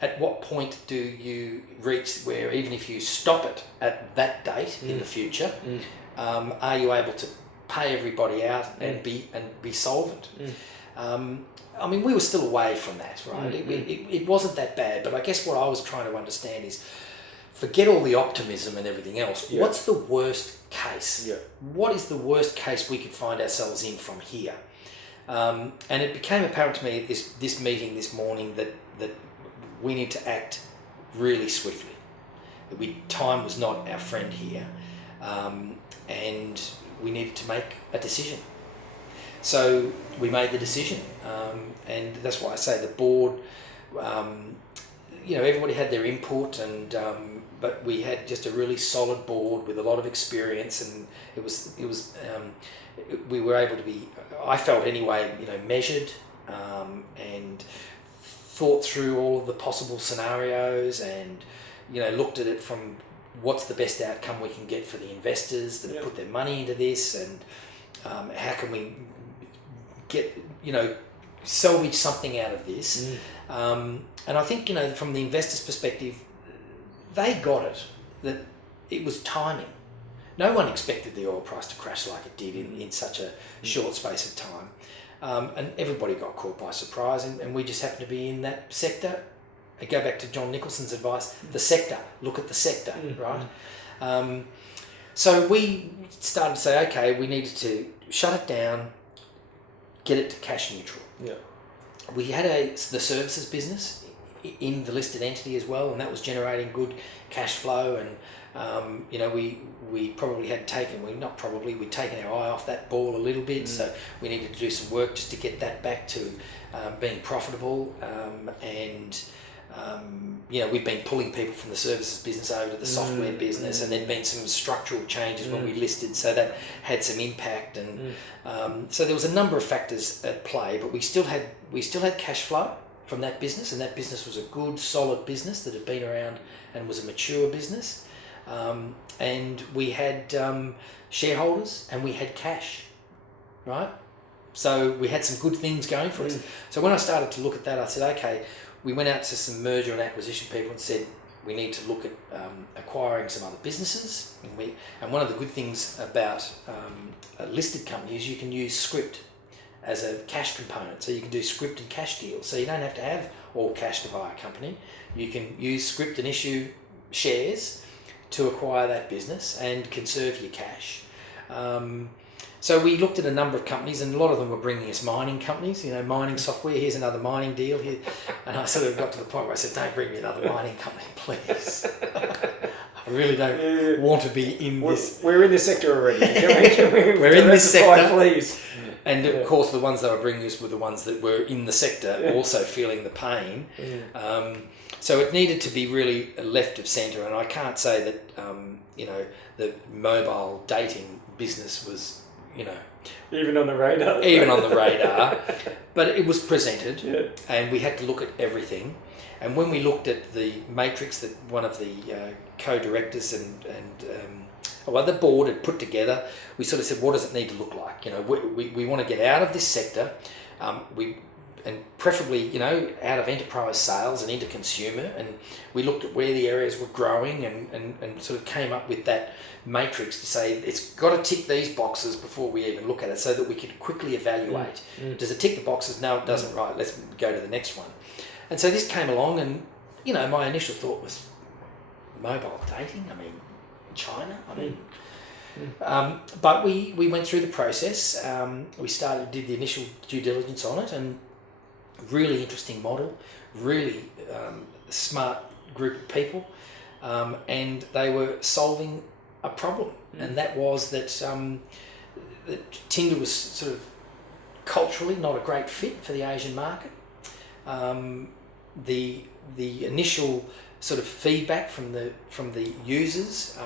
At what point do you reach where, even if you stop it at that date in the future, are you able to pay everybody out and be solvent? I mean, we were still away from that, right? It wasn't that bad, but I guess what I was trying to understand is, forget all the optimism and everything else. What's the worst case? What is the worst case we could find ourselves in from here? And it became apparent to me at this meeting this morning that we need to act really swiftly. Time was not our friend here, and we needed to make a decision. So we made the decision, and that's why I say the board, everybody had their input, and but we had just a really solid board with a lot of experience, and it was we were able to be, I felt anyway, measured, and thought through all of the possible scenarios, and looked at it from what's the best outcome we can get for the investors that have put their money into this, and how can we get salvage something out of this. And I think from the investors' perspective, they got it, that it was timing. No one expected the oil price to crash like it did in such a short space of time, and everybody got caught by surprise, and we just happened to be in that sector. I go back to John Nicholson's advice, the sector, look at the sector, right? So we started to say, okay, we needed to shut it down, get it to cash neutral. We had the services business in the listed entity as well, and that was generating good cash flow, and we probably had taken, we'd taken our eye off that ball a little bit, so we needed to do some work just to get that back to being profitable, and we've been pulling people from the services business over to the software business, and there'd been some structural changes when we listed, so that had some impact, and so there was a number of factors at play. But we still had cash flow from that business, and that business was a good, solid business that had been around and was a mature business, and we had shareholders and we had cash, right? So we had some good things going for us. So when I started to look at that, I said, okay. We went out to some merger and acquisition people and said we need to look at acquiring some other businesses. And one of the good things about a listed company is you can use script as a cash component. So you can do script and cash deals. So you don't have to have all cash to buy a company. You can use script and issue shares to acquire that business and conserve your cash. So we looked at a number of companies, and a lot of them were bringing us mining companies, mining software. Here's another mining deal here. And I sort of got to the point where I said, don't bring me another mining company, please. I really don't want to be in this. We're in this sector already. We're in this sector. Please. And of course, the ones that were bringing us were the ones that were in the sector, also feeling the pain. So it needed to be really left of centre. And I can't say that, the mobile dating business was, even on the radar. Even on the radar. But it was presented, and we had to look at everything. And when we looked at the matrix that one of the co-directors and the board had put together, we sort of said, what does it need to look like? We want to get out of this sector, and preferably, out of enterprise sales and into consumer. And we looked at where the areas were growing and sort of came up with that matrix to say it's got to tick these boxes before we even look at it, so that we could quickly evaluate. Does it tick the boxes? No, it doesn't. Right, let's go to the next one. And so this came along, and my initial thought was mobile dating. China. But we went through the process. We did the initial due diligence on it, and really interesting model, really smart group of people, and they were solving a problem, and that was that Tinder was sort of culturally not a great fit for the Asian market. The initial sort of feedback from the users,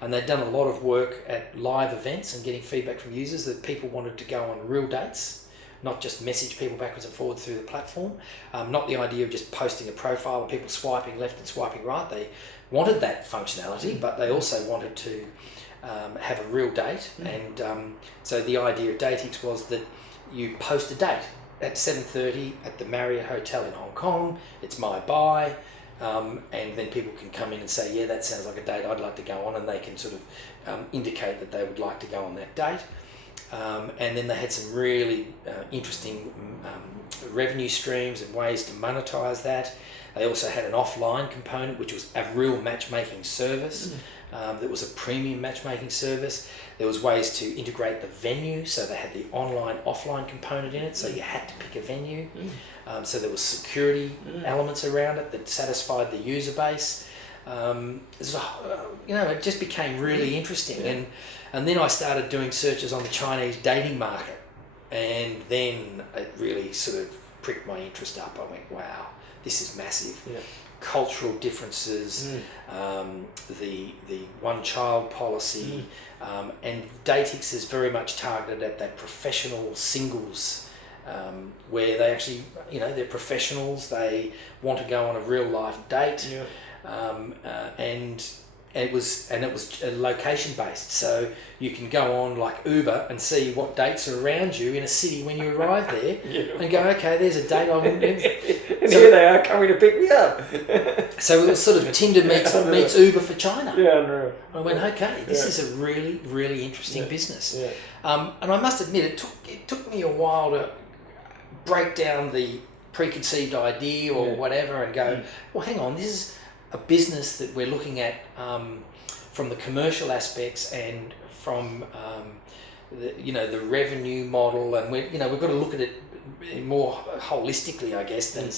and they'd done a lot of work at live events and getting feedback from users that people wanted to go on real dates, not just message people backwards and forwards through the platform, not the idea of just posting a profile of people swiping left and swiping right. They wanted that functionality, but they also wanted to have a real date. And so the idea of Datix was that you post a date at 7:30 at the Marriott Hotel in Hong Kong. It's my buy. And then people can come in and say, yeah, that sounds like a date I'd like to go on, and they can sort of indicate that they would like to go on that date. And then they had some really interesting revenue streams and ways to monetize that. They also had an offline component, which was a real matchmaking service. That was a premium matchmaking service. There was ways to integrate the venue, so they had the online, offline component in it, so you had to pick a venue. So there was security elements around it that satisfied the user base. It just became really interesting. And then I started doing searches on the Chinese dating market, and then it really sort of pricked my interest up. I went, wow, this is massive. Cultural differences, the one-child policy, and Datix is very much targeted at that professional singles, where they actually, they're professionals, they want to go on a real-life date, and it was location-based, so you can go on like Uber and see what dates are around you in a city when you arrive there, and go, okay, there's a date on it. And so, here they are coming to pick me up. So it was sort of Tinder meets Uber for China. No. I went, okay, this is a really, really interesting business. And I must admit, it took me a while to break down the preconceived idea or whatever and go, well, hang on, this is a business that we're looking at from the commercial aspects and from the revenue model, and we've got to look at it more holistically, I guess, than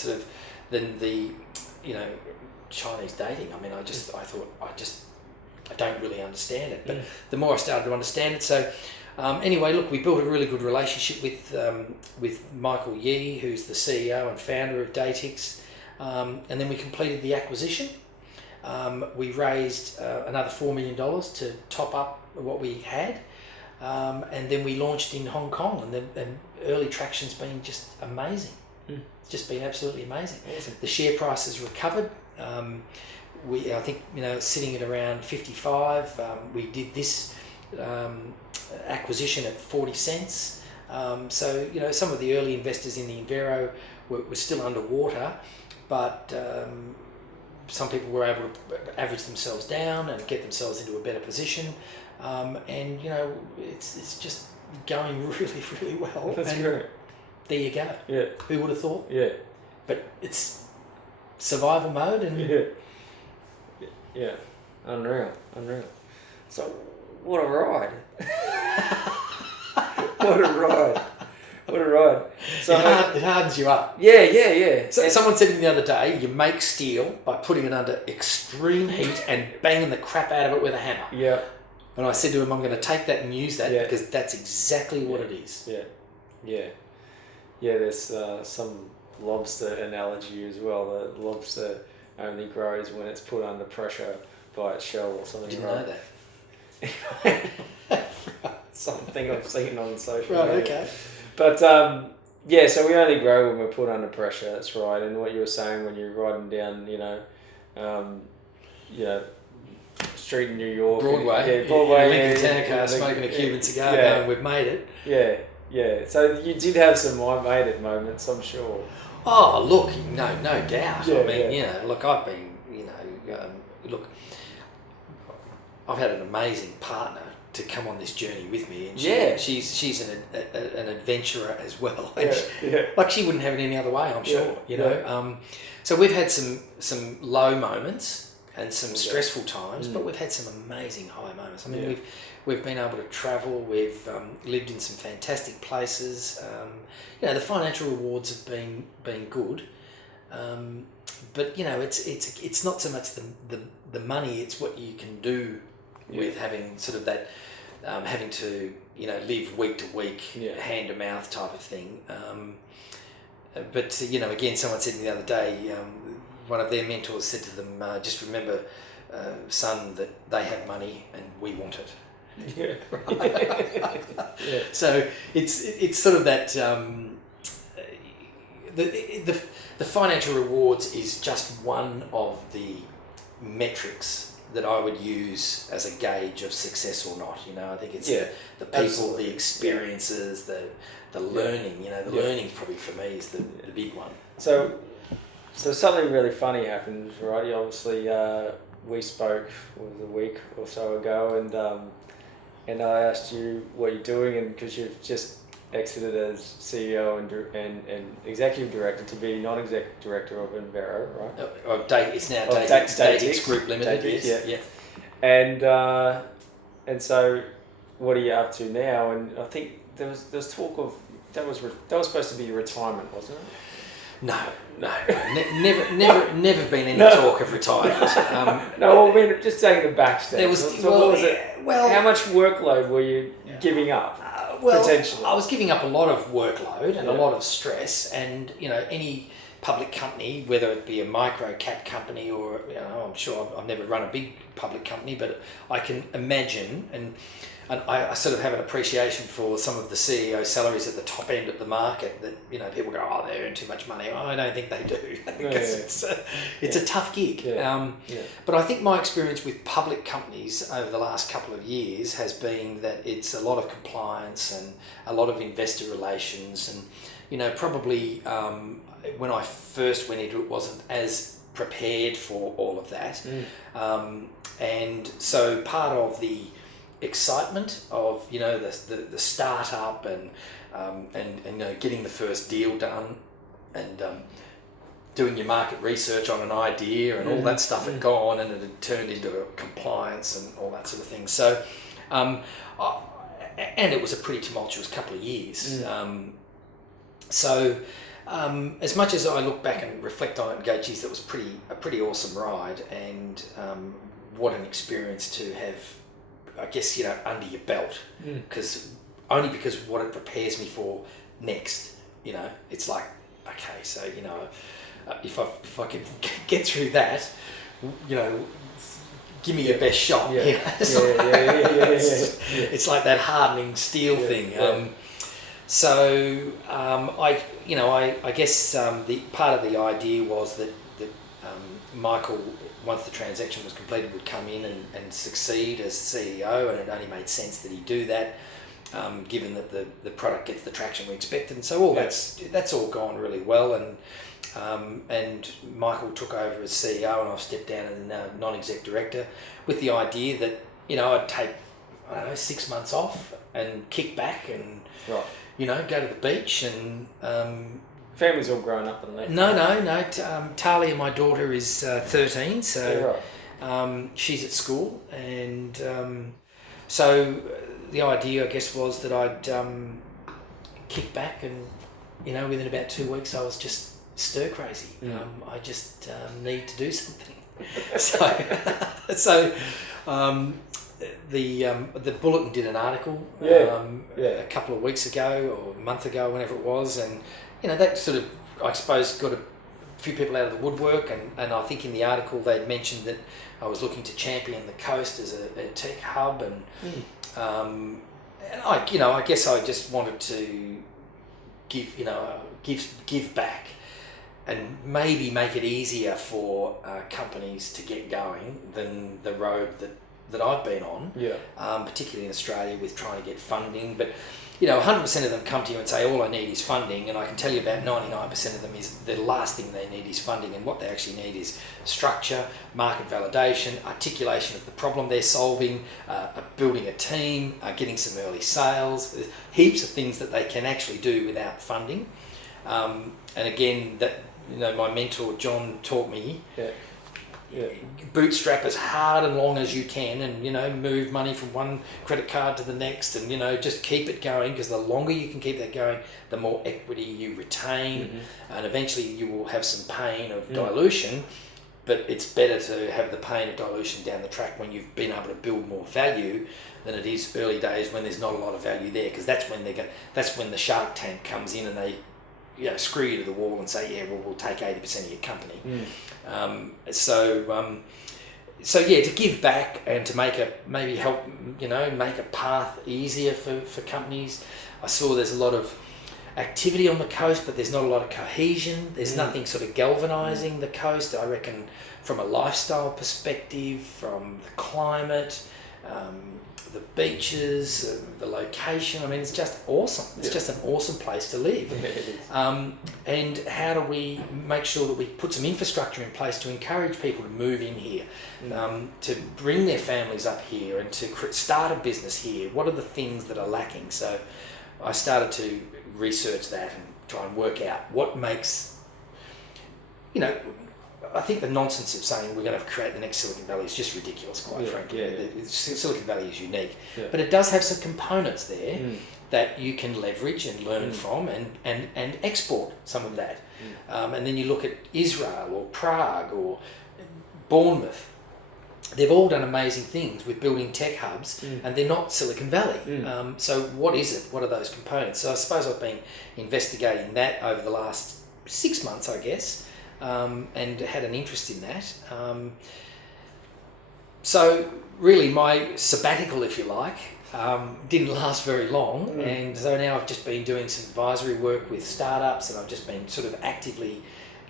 than the Chinese dating. I mean, I thought I don't really understand it, but the more I started to understand it, so. Anyway, look, we built a really good relationship with Michael Leigh, who's the CEO and founder of Datix. and then we completed the acquisition. We raised another $4 million to top up what we had, and then we launched in Hong Kong, and early traction's been just amazing. It's just been absolutely amazing. Awesome. The share price has recovered. I think sitting at around 55. We did this acquisition at 40 cents. So some of the early investors in the Envero were still underwater, but some people were able to average themselves down and get themselves into a better position. And it's just going really, really well. That's great. There you go. Yeah. Who would have thought? Yeah. But it's survival mode and yeah. Unreal. So what a ride. What a ride. So it hardens you up. Yeah. So someone said to me the other day, you make steel by putting it under extreme heat and banging the crap out of it with a hammer. Yeah. And I said to him, I'm going to take that and use that because that's exactly what it is. Yeah. There's some lobster analogy as well. The lobster only grows when it's put under pressure by its shell or something. Didn't know that. Something I've seen on social media. Okay. But so we only grow when we're put under pressure. That's right. And what you were saying when you're riding down, street in New York, Broadway, Lincoln Town car, smoking a Cuban cigar, going, we've made it. Yeah. So you did have some I made it moments, I'm sure. Oh, look, no doubt. Look, I've been, I've had an amazing partner to come on this journey with me, and she's an adventurer as well. Like she wouldn't have it any other way, I'm sure. So we've had some low moments and some stressful times, but we've had some amazing high moments. I mean, we've been able to travel. We've lived in some fantastic places. The financial rewards have been good, but it's not so much the money. It's what you can do with having sort of that, having to live week to week, hand to mouth type of thing. But again, someone said to me the other day, one of their mentors said to them, just remember, son, that they have money and we want it. So it's sort of that the financial rewards is just one of the metrics that I would use as a gauge of success or not. I think it's the people, absolutely. The experiences, the learning. The learning probably for me is the big one. So something really funny happened, right? Obviously, we spoke a week or so ago, and I asked you what you're doing, and because you've just exited as CEO and executive director to be non-executive director of Envero, right? It's now Datix Group Limited. Datix, yeah. And so, what are you up to now? And I think there was talk of that was supposed to be your retirement, wasn't it? No. Never been any talk of retirement. No, I mean, just taking the back step. What was it? Well, how much workload were you giving up? Potentially, I was giving up a lot of workload and a lot of stress, and any public company, whether it be a micro cap company or I'm sure I've never run a big public company, but I can imagine and I sort of have an appreciation for some of the CEO salaries at the top end of the market that people go, they earn too much money. I don't think they do because it's a tough gig. But I think my experience with public companies over the last couple of years has been that it's a lot of compliance and a lot of investor relations, and probably when I first went into it wasn't as prepared for all of that, and so part of the excitement of the startup and getting the first deal done and doing your market research on an idea and all that stuff had gone and it had turned into compliance and all that sort of thing. So and it was a pretty tumultuous couple of years. So as much as I look back and reflect on it and go, geez, that was a pretty awesome ride, and what an experience to have, I guess, under your belt, because what it prepares me for next. It's like, okay, so if I could get through that, you know, give me your best shot. Yeah. You know? It's like that hardening steel thing. Yeah. I guess the part of the idea was that Michael, once the transaction was completed, would come in and succeed as CEO, and it only made sense that he do that, given that the product gets the traction we expected. And so that's all gone really well, and Michael took over as CEO, and I've stepped down as non-exec director, with the idea that I'd take 6 months off and kick back and go to the beach and. Family's all grown up and left. No. Talia, my daughter, is 13, so she's at school, and so the idea, I guess, was that I'd kick back, and within about 2 weeks, I was just stir crazy. I just need to do something. The Bulletin did an article a couple of weeks ago or a month ago, whenever it was, and that sort of, I suppose, got a few people out of the woodwork, and I think in the article they'd mentioned that I was looking to champion the coast as a tech hub, and I guess I just wanted to give back, and maybe make it easier for companies to get going than the road that I've been on, particularly in Australia with trying to get funding. But 100% of them come to you and say, all I need is funding, and I can tell you about 99% of them is the last thing they need is funding, and what they actually need is structure, market validation, articulation of the problem they're solving, building a team, getting some early sales. There's heaps of things that they can actually do without funding. And again, that my mentor John taught me, bootstrap as hard and long as you can, and move money from one credit card to the next, and just keep it going, because the longer you can keep that going, the more equity you retain, and eventually you will have some pain of dilution, but it's better to have the pain of dilution down the track when you've been able to build more value than it is early days when there's not a lot of value there, because that's when the Shark Tank comes in and they screw you to the wall and say, we'll take 80% of your company. To give back and to maybe help, make a path easier for companies. I saw there's a lot of activity on the coast, but there's not a lot of cohesion. There's nothing sort of galvanizing the coast, I reckon, from a lifestyle perspective, from the climate, the beaches, the location. I mean, it's just awesome. It's just an awesome place to live. And how do we make sure that we put some infrastructure in place to encourage people to move in here, to bring their families up here, and to start a business here? What are the things that are lacking? So I started to research that and try and work out what makes, I think the nonsense of saying we're going to create the next Silicon Valley is just ridiculous, quite frankly. Silicon Valley is unique, but it does have some components there that you can leverage and learn from, and export some of that. And then you look at Israel or Prague or Bournemouth. They've all done amazing things with building tech hubs, and they're not Silicon Valley. So what is it? What are those components? So I suppose I've been investigating that over the last 6 months, I guess. And had an interest in that. So really my sabbatical, if you like, didn't last very long, and so now I've just been doing some advisory work with startups, and I've just been sort of actively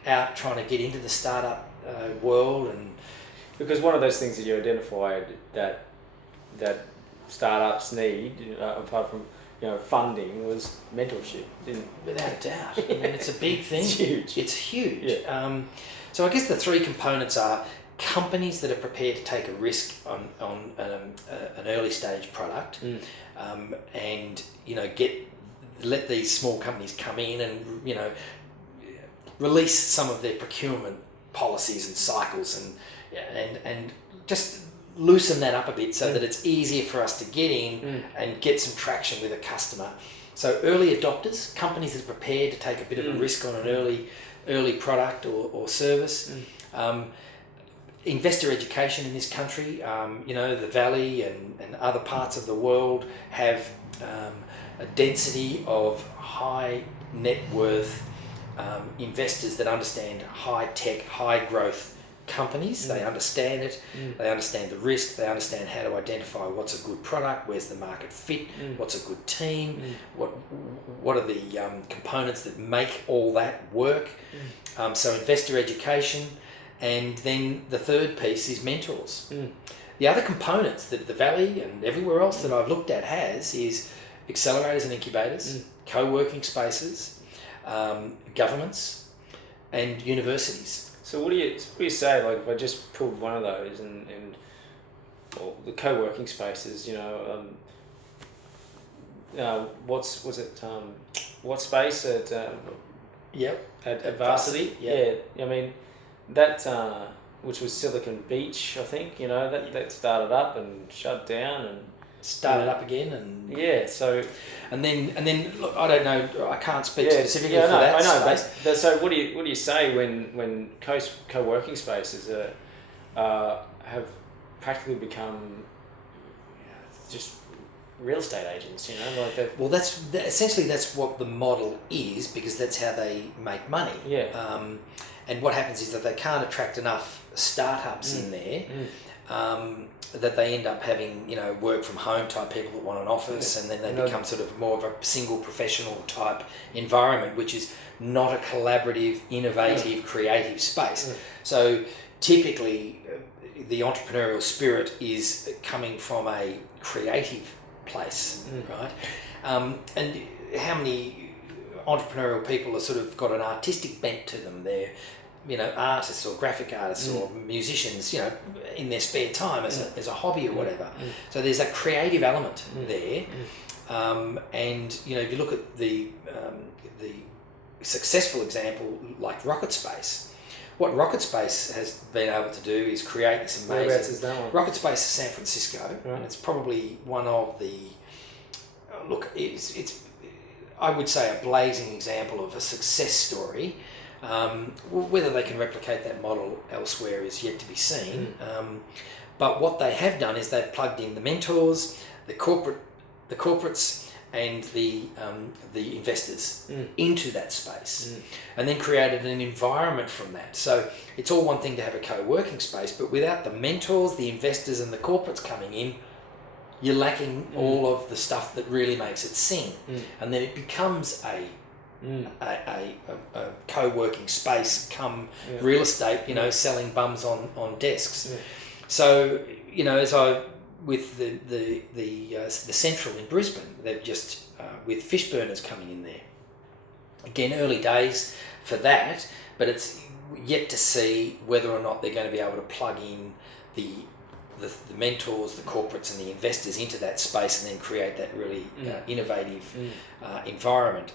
out trying to get into the startup world. And because one of those things that you identified that startups need, apart from funding, was mentorship. Without a doubt. I mean, it's a big thing. It's huge. Yeah. So I guess the three components are companies that are prepared to take a risk on an early stage product, and let these small companies come in and release some of their procurement policies and cycles, and just loosen that up a bit so that it's easier for us to get in and get some traction with a customer. So early adopters, companies that are prepared to take a bit of a risk on an early product or service. Investor education in this country, the Valley and other parts of the world have a density of high net worth investors that understand high tech, high growth companies. They understand it. They understand the risk. They understand how to identify what's a good product, where's the market fit, what's a good team, what are the components that make all that work. So investor education, and then the third piece is mentors. The other components that the Valley and everywhere else that I've looked at has is accelerators and incubators, co-working spaces, governments, and universities. So what do you say, like, if I just pulled one of those and well, the co-working spaces, what space at at Varsity? Yeah. I mean, that which was Silicon Beach, I think, that started up and shut down and started up again, and so and then look, I don't know, I can't speak specifically for that space. But so what do you say when co-working spaces have practically become just real estate agents, Well, essentially that's what the model is, because that's how they make money. And what happens is that they can't attract enough startups in there. That they end up having, work from home type people that want an office, and then they become sort of more of a single professional type environment, which is not a collaborative, innovative, creative space. So typically the entrepreneurial spirit is coming from a creative place, right? And how many entrepreneurial people have sort of got an artistic bent to them? They're artists or graphic artists or musicians, in their spare time as a hobby or whatever. So there's a creative element there. And, if you look at the successful example like Rocket Space, what Rocket Space has been able to do is create this amazing... Whereabouts is that one? Rocket Space is San Francisco, and it's probably one of the... it's I would say a blazing example of a success story. Whether they can replicate that model elsewhere is yet to be seen. But what they have done is they've plugged in the mentors, the corporates, and the investors into that space, and then created an environment from that. So it's all one thing to have a co-working space, but without the mentors, the investors, and the corporates coming in, you're lacking all of the stuff that really makes it sing, and then it becomes a co-working space come real estate, selling bums on desks. So as I with the Central in Brisbane, they've just with fish burners coming in there. Again, early days for that, but it's yet to see whether or not they're going to be able to plug in the mentors, the corporates, and the investors into that space, and then create that really innovative environment.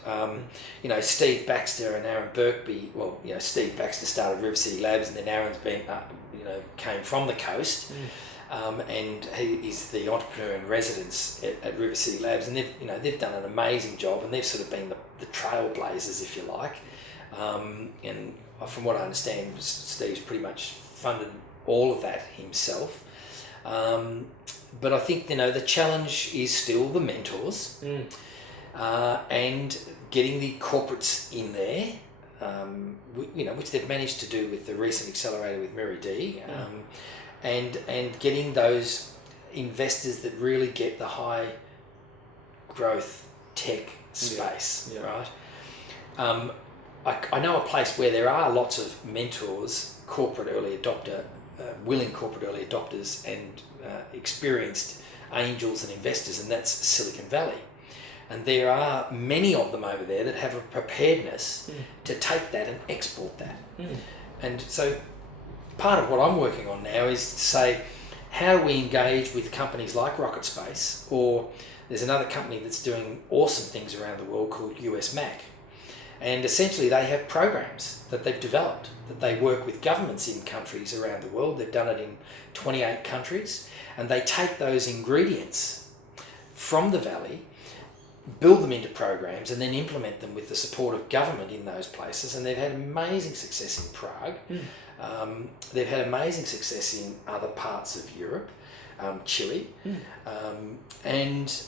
Steve Baxter and Aaron Birkby. Well, Steve Baxter started River City Labs, and then Aaron's been, came from the coast, and he is the entrepreneur in residence at River City Labs, and they've done an amazing job, and they've sort of been the trailblazers, if you like. And from what I understand, Steve's pretty much funded all of that himself. But I think the challenge is still the mentors, and getting the corporates in there, which they've managed to do with the recent accelerator with Mary D, and getting those investors that really get the high growth tech space, right? I know a place where there are lots of mentors, willing corporate early adopters, and experienced angels and investors, and that's Silicon Valley. And there are many of them over there that have a preparedness to take that and export that. And so part of what I'm working on now is to say, how do we engage with companies like Rocket Space, or there's another company that's doing awesome things around the world called US Mac. And essentially they have programs that they've developed, that they work with governments in countries around the world. They've done it in 28 countries, and they take those ingredients from the Valley, build them into programs, and then implement them with the support of government in those places. And they've had amazing success in Prague. They've had amazing success in other parts of Europe, Chile, and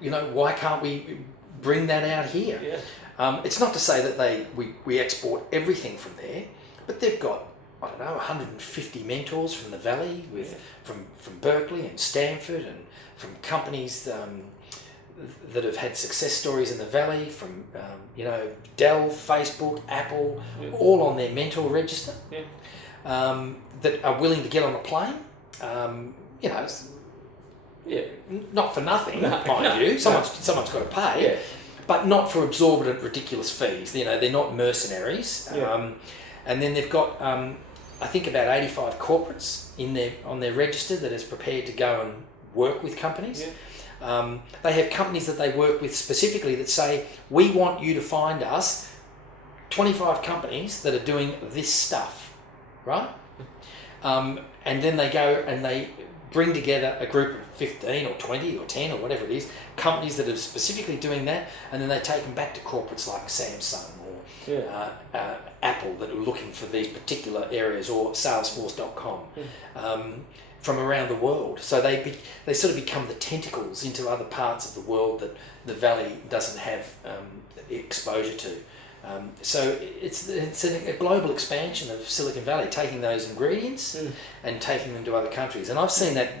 why can't we bring that out here? It's not to say that we export everything from there, but they've got, I don't know, 150 mentors from the Valley, from Berkeley and Stanford, and from companies that have had success stories in the Valley, from Dell, Facebook, Apple, all on their mentor register, that are willing to get on a plane. Not for nothing, mind you. Someone's got to pay, but not for exorbitant, ridiculous fees. They're not mercenaries. And then they've got, I think, about 85 corporates on their register that is prepared to go and work with companies. They have companies that they work with specifically that say, we want you to find us 25 companies that are doing this stuff, right? And then they go and they bring together a group of 15 or 20 or 10 or whatever it is, companies that are specifically doing that, and then they take them back to corporates like Samsung or Apple that are looking for these particular areas, or Salesforce.com. From around the world. So they sort of become the tentacles into other parts of the world that the Valley doesn't have exposure to. So it's a global expansion of Silicon Valley, taking those ingredients and taking them to other countries. And I've seen that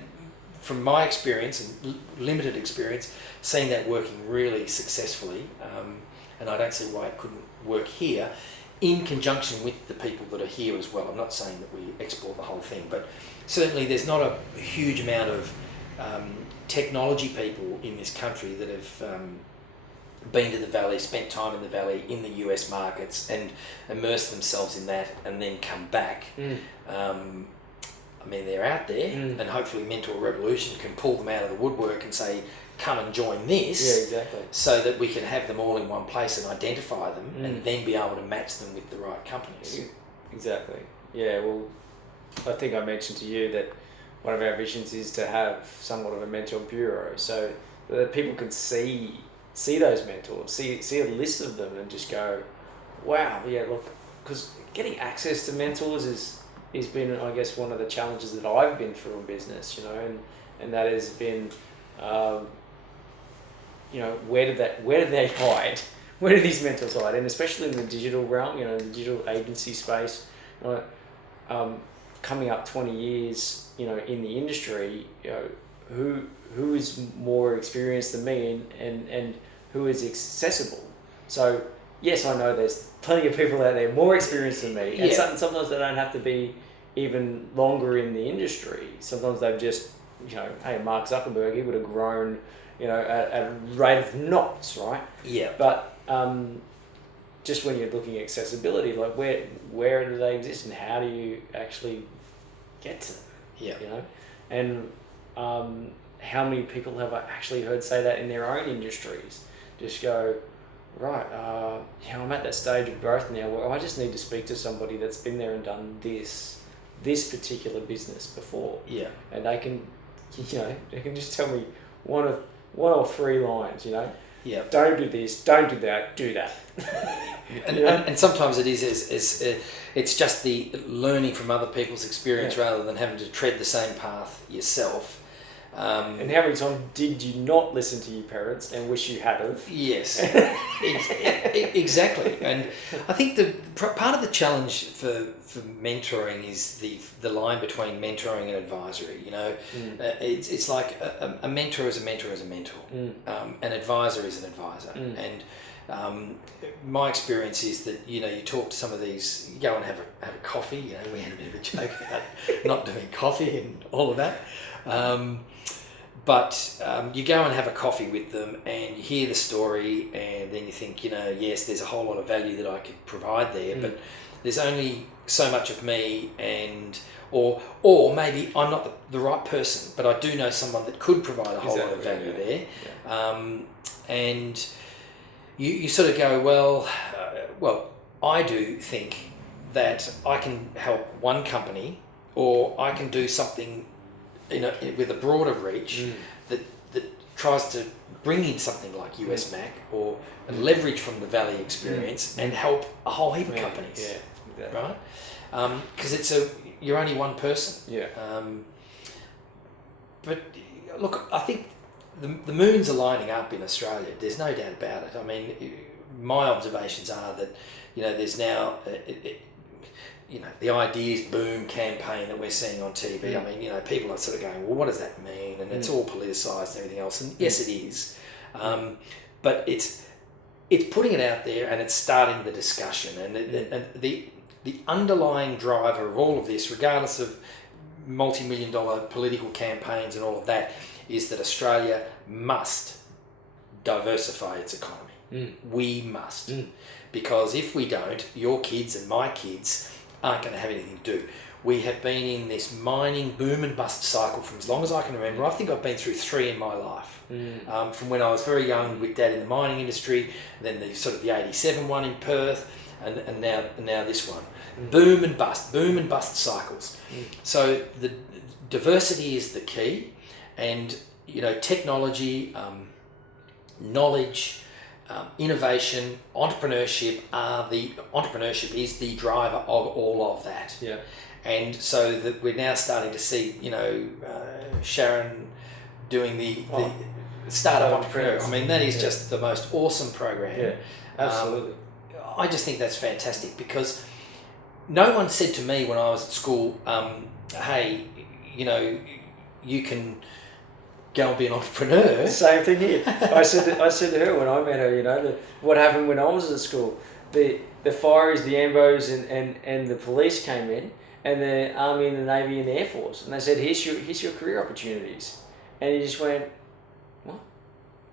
from my experience and limited experience, seen that working really successfully. And I don't see why it couldn't work here in conjunction with the people that are here as well. I'm not saying that we export the whole thing, but certainly there's not a huge amount of technology people in this country that have been to the Valley, spent time in the Valley, in the US markets, and immersed themselves in that and then come back. I mean, they're out there, and hopefully Mentor Revolution can pull them out of the woodwork and say, come and join this, so that we can have them all in one place and identify them and then be able to match them with the right companies. Exactly. Yeah, well, I think I mentioned to you that one of our visions is to have somewhat of a mentor bureau, so that people can see those mentors, see a list of them and just go, wow, yeah, look, because getting access to mentors has been, I guess, one of the challenges that I've been through in business, and that has been, where did they hide? Where do these mentors hide? And especially in the digital realm, the digital agency space, coming up 20 years, in the industry, who is more experienced than me and who is accessible. So yes, I know there's plenty of people out there more experienced than me, and sometimes they don't have to be even longer in the industry. Sometimes they've just, hey, Mark Zuckerberg, he would have grown, at a rate of knots, right? Yeah. But just when you're looking at accessibility, like where do they exist and how do you actually get to them? Yeah. And how many people have I actually heard say that in their own industries? Just go, right, I'm at that stage of growth now where I just need to speak to somebody that's been there and done this particular business before. Yeah. And they can, they can just tell me one or three lines, Yeah. Don't do this, don't do that, do that. and sometimes it is it's just the learning from other people's experience rather than having to tread the same path yourself. And how many times did you not listen to your parents and wish you had have? Yes, exactly. And I think the part of the challenge for mentoring is the line between mentoring and advisory. It's like a mentor is a mentor is a mentor. An advisor is an advisor. And my experience is that you talk to some of these, you go and have a coffee. We had a bit of a joke about not doing coffee and all of that. But you go and have a coffee with them and you hear the story and then you think, yes, there's a whole lot of value that I could provide there, but there's only so much of me or maybe I'm not the right person, but I do know someone that could provide a whole lot of value there. And you sort of go, well, I do think that I can help one company or I can do something with a broader reach that tries to bring in something like US Mac or leverage from the Valley experience and help a whole heap of companies, right? Because you're only one person. Yeah. But look, I think the moons are lining up in Australia. There's no doubt about it. I mean, my observations are that, there's now, the Ideas Boom campaign that we're seeing on TV. I mean, people are sort of going, well, what does that mean? And it's all politicised and everything else. And yes, it is. But it's putting it out there and it's starting the discussion. And the underlying driver of all of this, regardless of multi-million-dollar political campaigns and all of that, is that Australia must diversify its economy. We must. Because if we don't, your kids and my kids aren't going to have anything to do. We have been in this mining boom and bust cycle from as long as I can remember. I think I've been through 3 in my life. From when I was very young with Dad in the mining industry, then the 87 one in Perth, and now this one. Boom and bust cycles. So the diversity is the key, and technology, knowledge, innovation, entrepreneurship is the driver of all of that. Yeah. And so that we're now starting to see, Sharon doing the startup entrepreneur. I mean, that is just the most awesome program. Yeah, absolutely. I just think that's fantastic, because no one said to me when I was at school, hey, you can go and be an entrepreneur. Same thing here. I said to her when I met her, what happened when I was at school. The fireys, the ambos, and the police came in, and the Army and the Navy and the Air Force, and they said, here's your career opportunities. And he just went, what?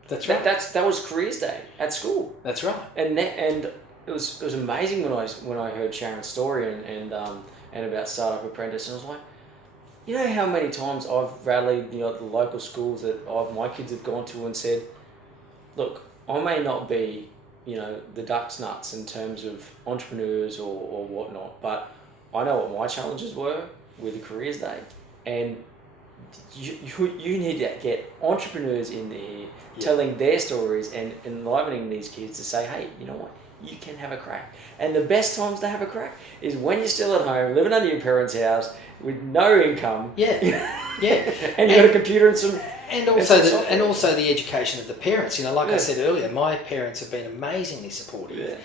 That's right. That was careers day at school. That's right. And it was amazing when I heard Sharon's story and about Startup Apprentice, and I was like, you know how many times I've rallied the local schools that my kids have gone to and said, look, I may not be the duck's nuts in terms of entrepreneurs or whatnot, but I know what my challenges were with the careers day, and you need to get entrepreneurs in there telling their stories and enlivening these kids to say, hey, you know what? You can have a crack. And the best times to have a crack is when you're still at home, living under your parents' house with no income. Yeah. And you got a computer and some... And also the education of the parents. Like I said earlier, my parents have been amazingly supportive. Yeah.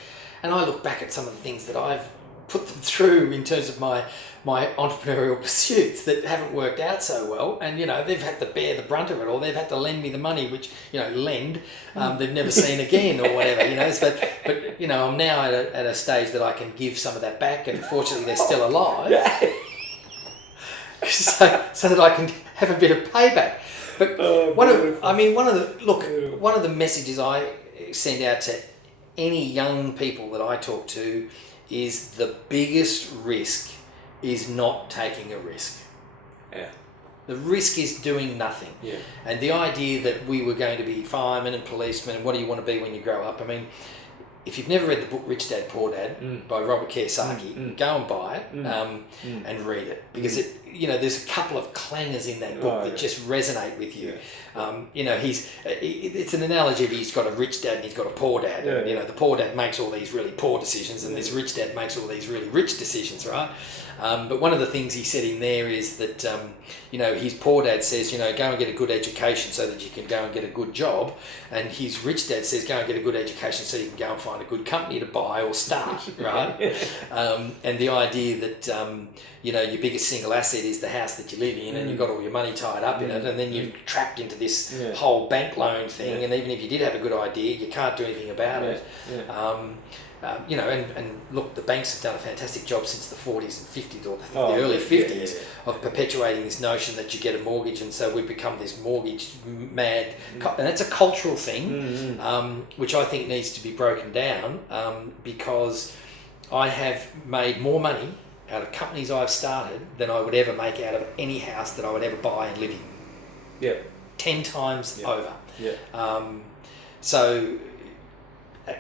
And I look back at some of the things that I've put them through in terms of my entrepreneurial pursuits that haven't worked out so well, and they've had to bear the brunt of it, or they've had to lend me the money, which they've never seen again, or whatever. But I'm now at a stage that I can give some of that back, and fortunately they're still alive, so that I can have a bit of payback. But one of the messages I send out to any young people that I talk to is the biggest risk is not taking a risk. Yeah. The risk is doing nothing. Yeah. And the idea that we were going to be firemen and policemen and what do you want to be when you grow up? I mean, if you've never read the book Rich Dad Poor Dad by Robert Kiyosaki, go and buy it and read it, because there's a couple of clangers in that book that just resonate with you. It's an analogy of he's got a rich dad and he's got a poor dad. The poor dad makes all these really poor decisions, and this rich dad makes all these really rich decisions, right? But one of the things he said in there is that his poor dad says, go and get a good education so that you can go and get a good job, and his rich dad says, go and get a good education so you can go and find a good company to buy or start, right? And the idea that your biggest single asset is the house that you live in, and you've got all your money tied up in it, and then you're trapped into this whole bank loan thing, and even if you did have a good idea, you can't do anything about it. And look, the banks have done a fantastic job since the 40s and 50s, or the early 50s, of perpetuating this notion that you get a mortgage, and so we've become this mortgage mad, and that's a cultural thing, which I think needs to be broken down, because I have made more money out of companies I've started than I would ever make out of any house that I would ever buy and live in. Yeah. 10 times over. Yeah. So...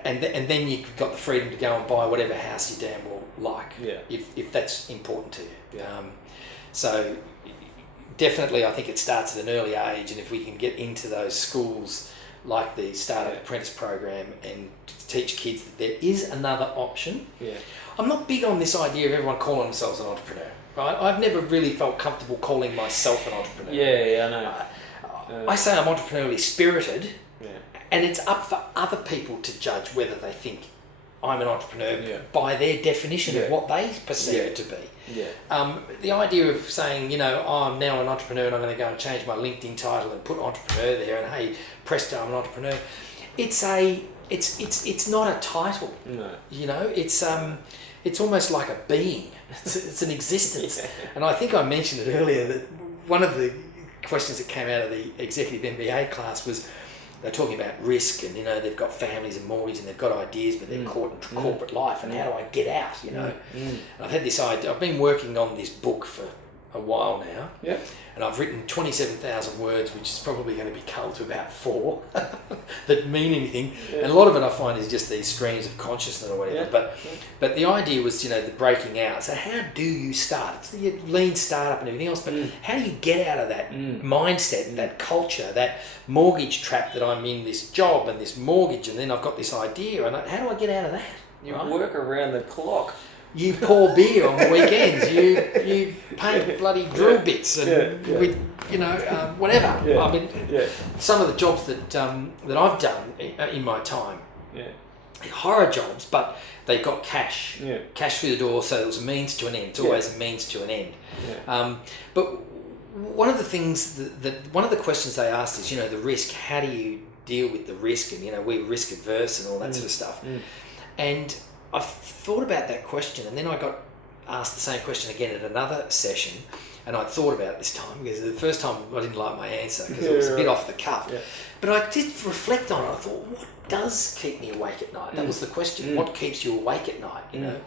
And then you've got the freedom to go and buy whatever house you damn well like, if that's important to you. Yeah. So definitely I think it starts at an early age, and if we can get into those schools like the Startup Apprentice program and teach kids that there is another option. Yeah. I'm not big on this idea of everyone calling themselves an entrepreneur, right? I've never really felt comfortable calling myself an entrepreneur. Yeah, I know. I say I'm entrepreneurially spirited, And it's up for other people to judge whether they think I'm an entrepreneur by their definition of what they perceive it to be. Yeah. The idea of saying, you know, oh, I'm now an entrepreneur and I'm going to go and change my LinkedIn title and put entrepreneur there and hey, presto, I'm an entrepreneur. It's not a title. No. You know, it's almost like a being. It's an existence. And I think I mentioned it earlier that one of the questions that came out of the executive MBA class was they're talking about risk and, you know, they've got families and mortgages and they've got ideas, but they're caught in corporate life and how do I get out, you know? And I've had this idea. I've been working on this book for a while now. Yeah. And I've written 27,000 words, which is probably going to be culled to about 4 that mean anything. Yeah. And a lot of it I find is just these streams of consciousness or whatever. Yeah. But the idea was, you know, the breaking out. So how do you start? It's the lean startup and everything else, but how do you get out of that mindset, that culture, that mortgage trap that I'm in this job and this mortgage and then I've got this idea and how do I get out of that? You work around the clock. You pour beer on the weekends. You paint bloody drill bits and with whatever. Yeah. I mean, some of the jobs that I've done in my time, horror jobs, but they got cash, cash through the door. So it was a means to an end. It's always a means to an end. Yeah. But one of the things one of the questions they asked is, you know, the risk. How do you deal with the risk? And you know, we're risk adverse and all that sort of stuff. And I've thought about that question, and then I got asked the same question again at another session, and I thought about it this time because the first time I didn't like my answer because it was a bit off the cuff. Yeah. But I did reflect on it. I thought, what does keep me awake at night? That was the question. What keeps you awake at night? You know,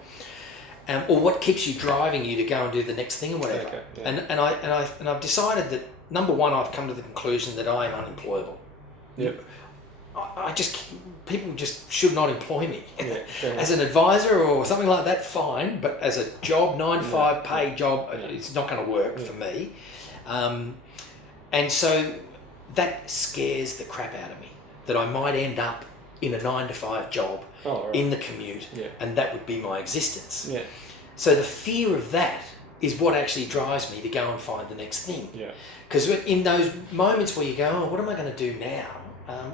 or what keeps you driving you to go and do the next thing or whatever? Okay. Yeah. And I've decided that number one, I've come to the conclusion that I am unemployable. Yep. People just should not employ me. As an advisor or something like that, fine, but as a job, 9 to 5 paid job, it's not going to work for me. And so that scares the crap out of me, that I might end up in a 9 to 5 job in the commute, and that would be my existence. Yeah. So the fear of that is what actually drives me to go and find the next thing. Because in those moments where you go, oh, what am I going to do now?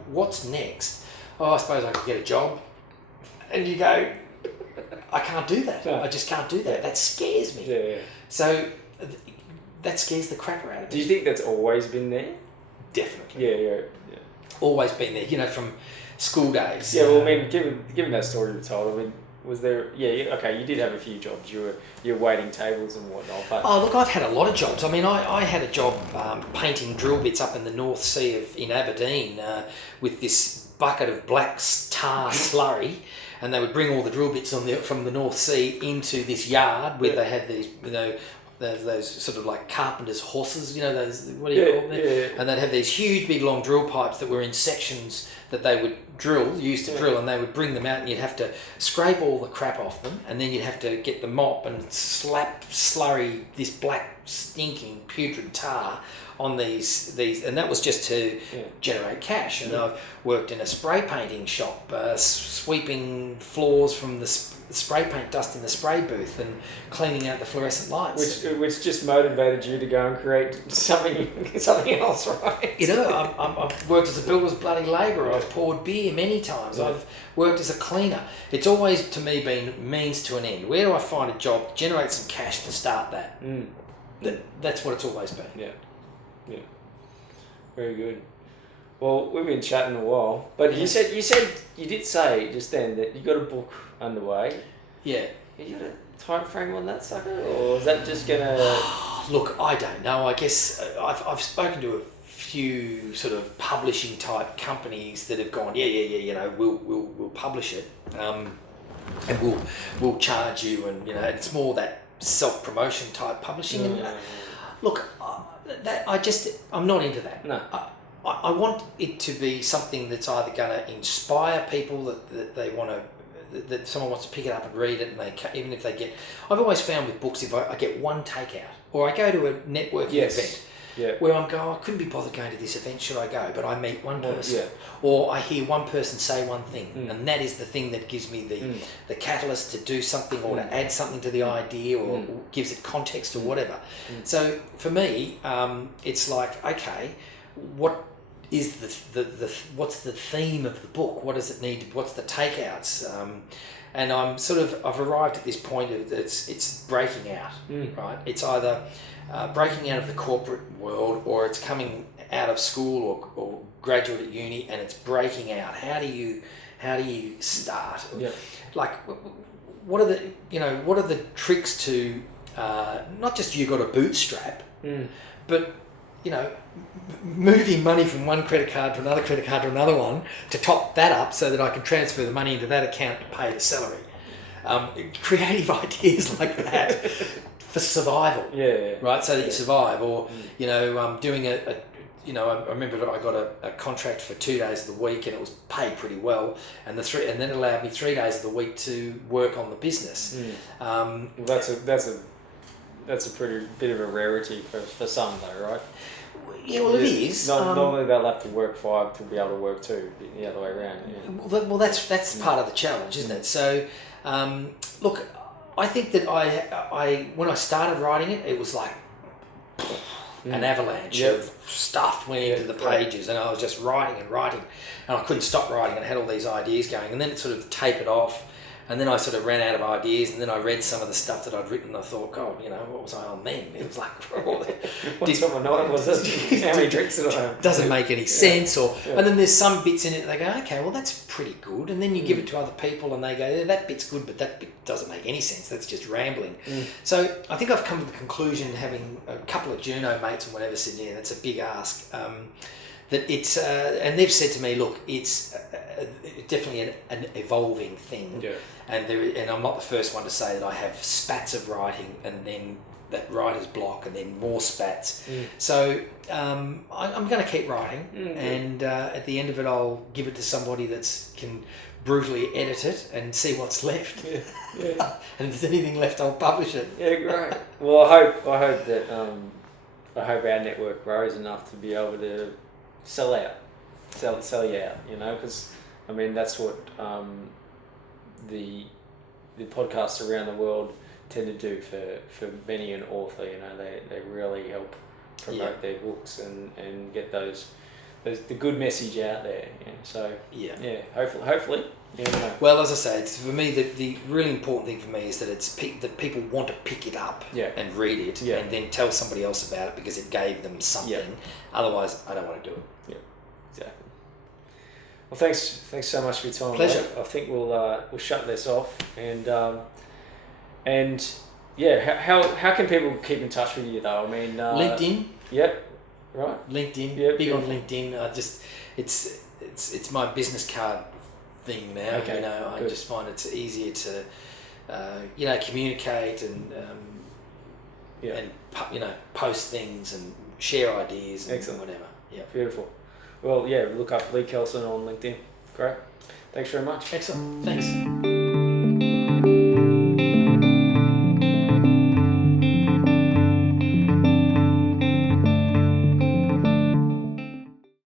What's next? Oh, I suppose I could get a job. And you go, I can't do that. No. I just can't do that. That scares me. Yeah. So that scares the crap out of me. Do you think that's always been there? Definitely. Yeah. Always been there, you know, from school days. Yeah, well, I mean, given that story you told, I mean, was there... Yeah, okay, you did have a few jobs. You were waiting tables and whatnot. But... Oh, look, I've had a lot of jobs. I mean, I had a job painting drill bits up in the North Sea in Aberdeen with this bucket of black tar slurry, and they would bring all the drill bits from the North Sea into this yard where they had these, you know, those sort of like carpenter's horses, you know, those, what do you call them? Yeah. And they'd have these huge, big, long drill pipes that were in sections that they would use to drill, and they would bring them out, and you'd have to scrape all the crap off them, and then you'd have to get the mop and slap slurry, this black, stinking, putrid tar on these, and that was just to generate cash. And I've worked in a spray painting shop, sweeping floors from the spray paint dust in the spray booth and cleaning out the fluorescent lights. Which just motivated you to go and create something else, right? You know, I've worked as a builder's bloody labourer. I've poured beer many times. I've worked as a cleaner. It's always, to me, been means to an end. Where do I find a job, generate some cash to start that? That's what it's always been. Yeah. Very good. Well, we've been chatting a while, but you did say just then that you got a book underway. Yeah. You got a time frame on that sucker, or is that just gonna? Look, I don't know. I guess I've spoken to a few sort of publishing type companies that have gone, you know, we'll publish it, and we'll charge you, and you know, it's more that self promotion type publishing. And look, I'm not into that. No. I want it to be something that's either going to inspire people that they want to, that someone wants to pick it up and read it, and even if they get, I've always found with books, if I get one takeout, or I go to a networking event where I'm going, I couldn't be bothered going to this event, should I go? But I meet one person, or I hear one person say one thing, and that is the thing that gives me the catalyst to do something, or to add something to the idea, or gives it context or whatever. So for me, it's like, okay, what is the what's the theme of the book? What does it need? What's the takeouts? And I've arrived at this point of it's breaking out, right? It's either breaking out of the corporate world, or it's coming out of school or graduate at uni, and it's breaking out. How do you start? Yeah. Like, what are the tricks to not just you got a bootstrap, but moving money from one credit card to another credit card to another one to top that up so that I can transfer the money into that account to pay the salary. Creative ideas like that for survival. Yeah. Right, so that you survive. Or, doing I remember that I got a contract for 2 days of the week, and it was paid pretty well, and then it allowed me 3 days of the week to work on the business. Well, that's a pretty bit of a rarity for some though, right? Yeah, well, it is. Normally they'll have to work 5 to be able to work 2, the other way around. Yeah. Well, that's part of the challenge, isn't it? So, look, I think that I when I started writing it, it was like an avalanche of stuff went into the pages, and I was just writing, and I couldn't stop writing, and I had all these ideas going, and then it sort of tapered off. And then I sort of ran out of ideas, and then I read some of the stuff that I'd written, and I thought, God, what was I on then? It was like, what's on my night? Was it? How many drinks did I have? Doesn't make any sense. And then there's some bits in it that they go, okay, well, that's pretty good. And then you give it to other people, and they go, yeah, that bit's good, but that bit doesn't make any sense. That's just rambling. So I think I've come to the conclusion, having a couple of journo mates and whatever said, yeah, that's a big ask. That it's, and they've said to me, look, it's definitely an evolving thing. Yeah. And I'm not the first one to say that I have spats of writing, and then that writer's block, and then more spats. So I'm going to keep writing, and at the end of it, I'll give it to somebody that can brutally edit it and see what's left. Yeah. And if there's anything left, I'll publish it. Yeah, great. Well, I hope that our network grows enough to be able to sell you out, because I mean that's what the podcasts around the world tend to do for many an author. They really help promote their books and get the good message out there. So hopefully. Well, as I say, it's, for me, the really important thing for me is that that people want to pick it up and read it and then tell somebody else about it because it gave them something. Yeah. Otherwise, I don't want to do it. Yeah, exactly. Well, thanks so much for your time. Pleasure. Mate. I think we'll shut this off and yeah, how can people keep in touch with you though? I mean, LinkedIn. Yep. Right. LinkedIn. Yep. Big on LinkedIn. It's my business card thing now. Okay, I just find it's easier to communicate and post things and share ideas and Excellent. whatever. Yeah. Beautiful. Well, look up Leigh Kelson on LinkedIn. Great. Thanks very much. Excellent. Thanks.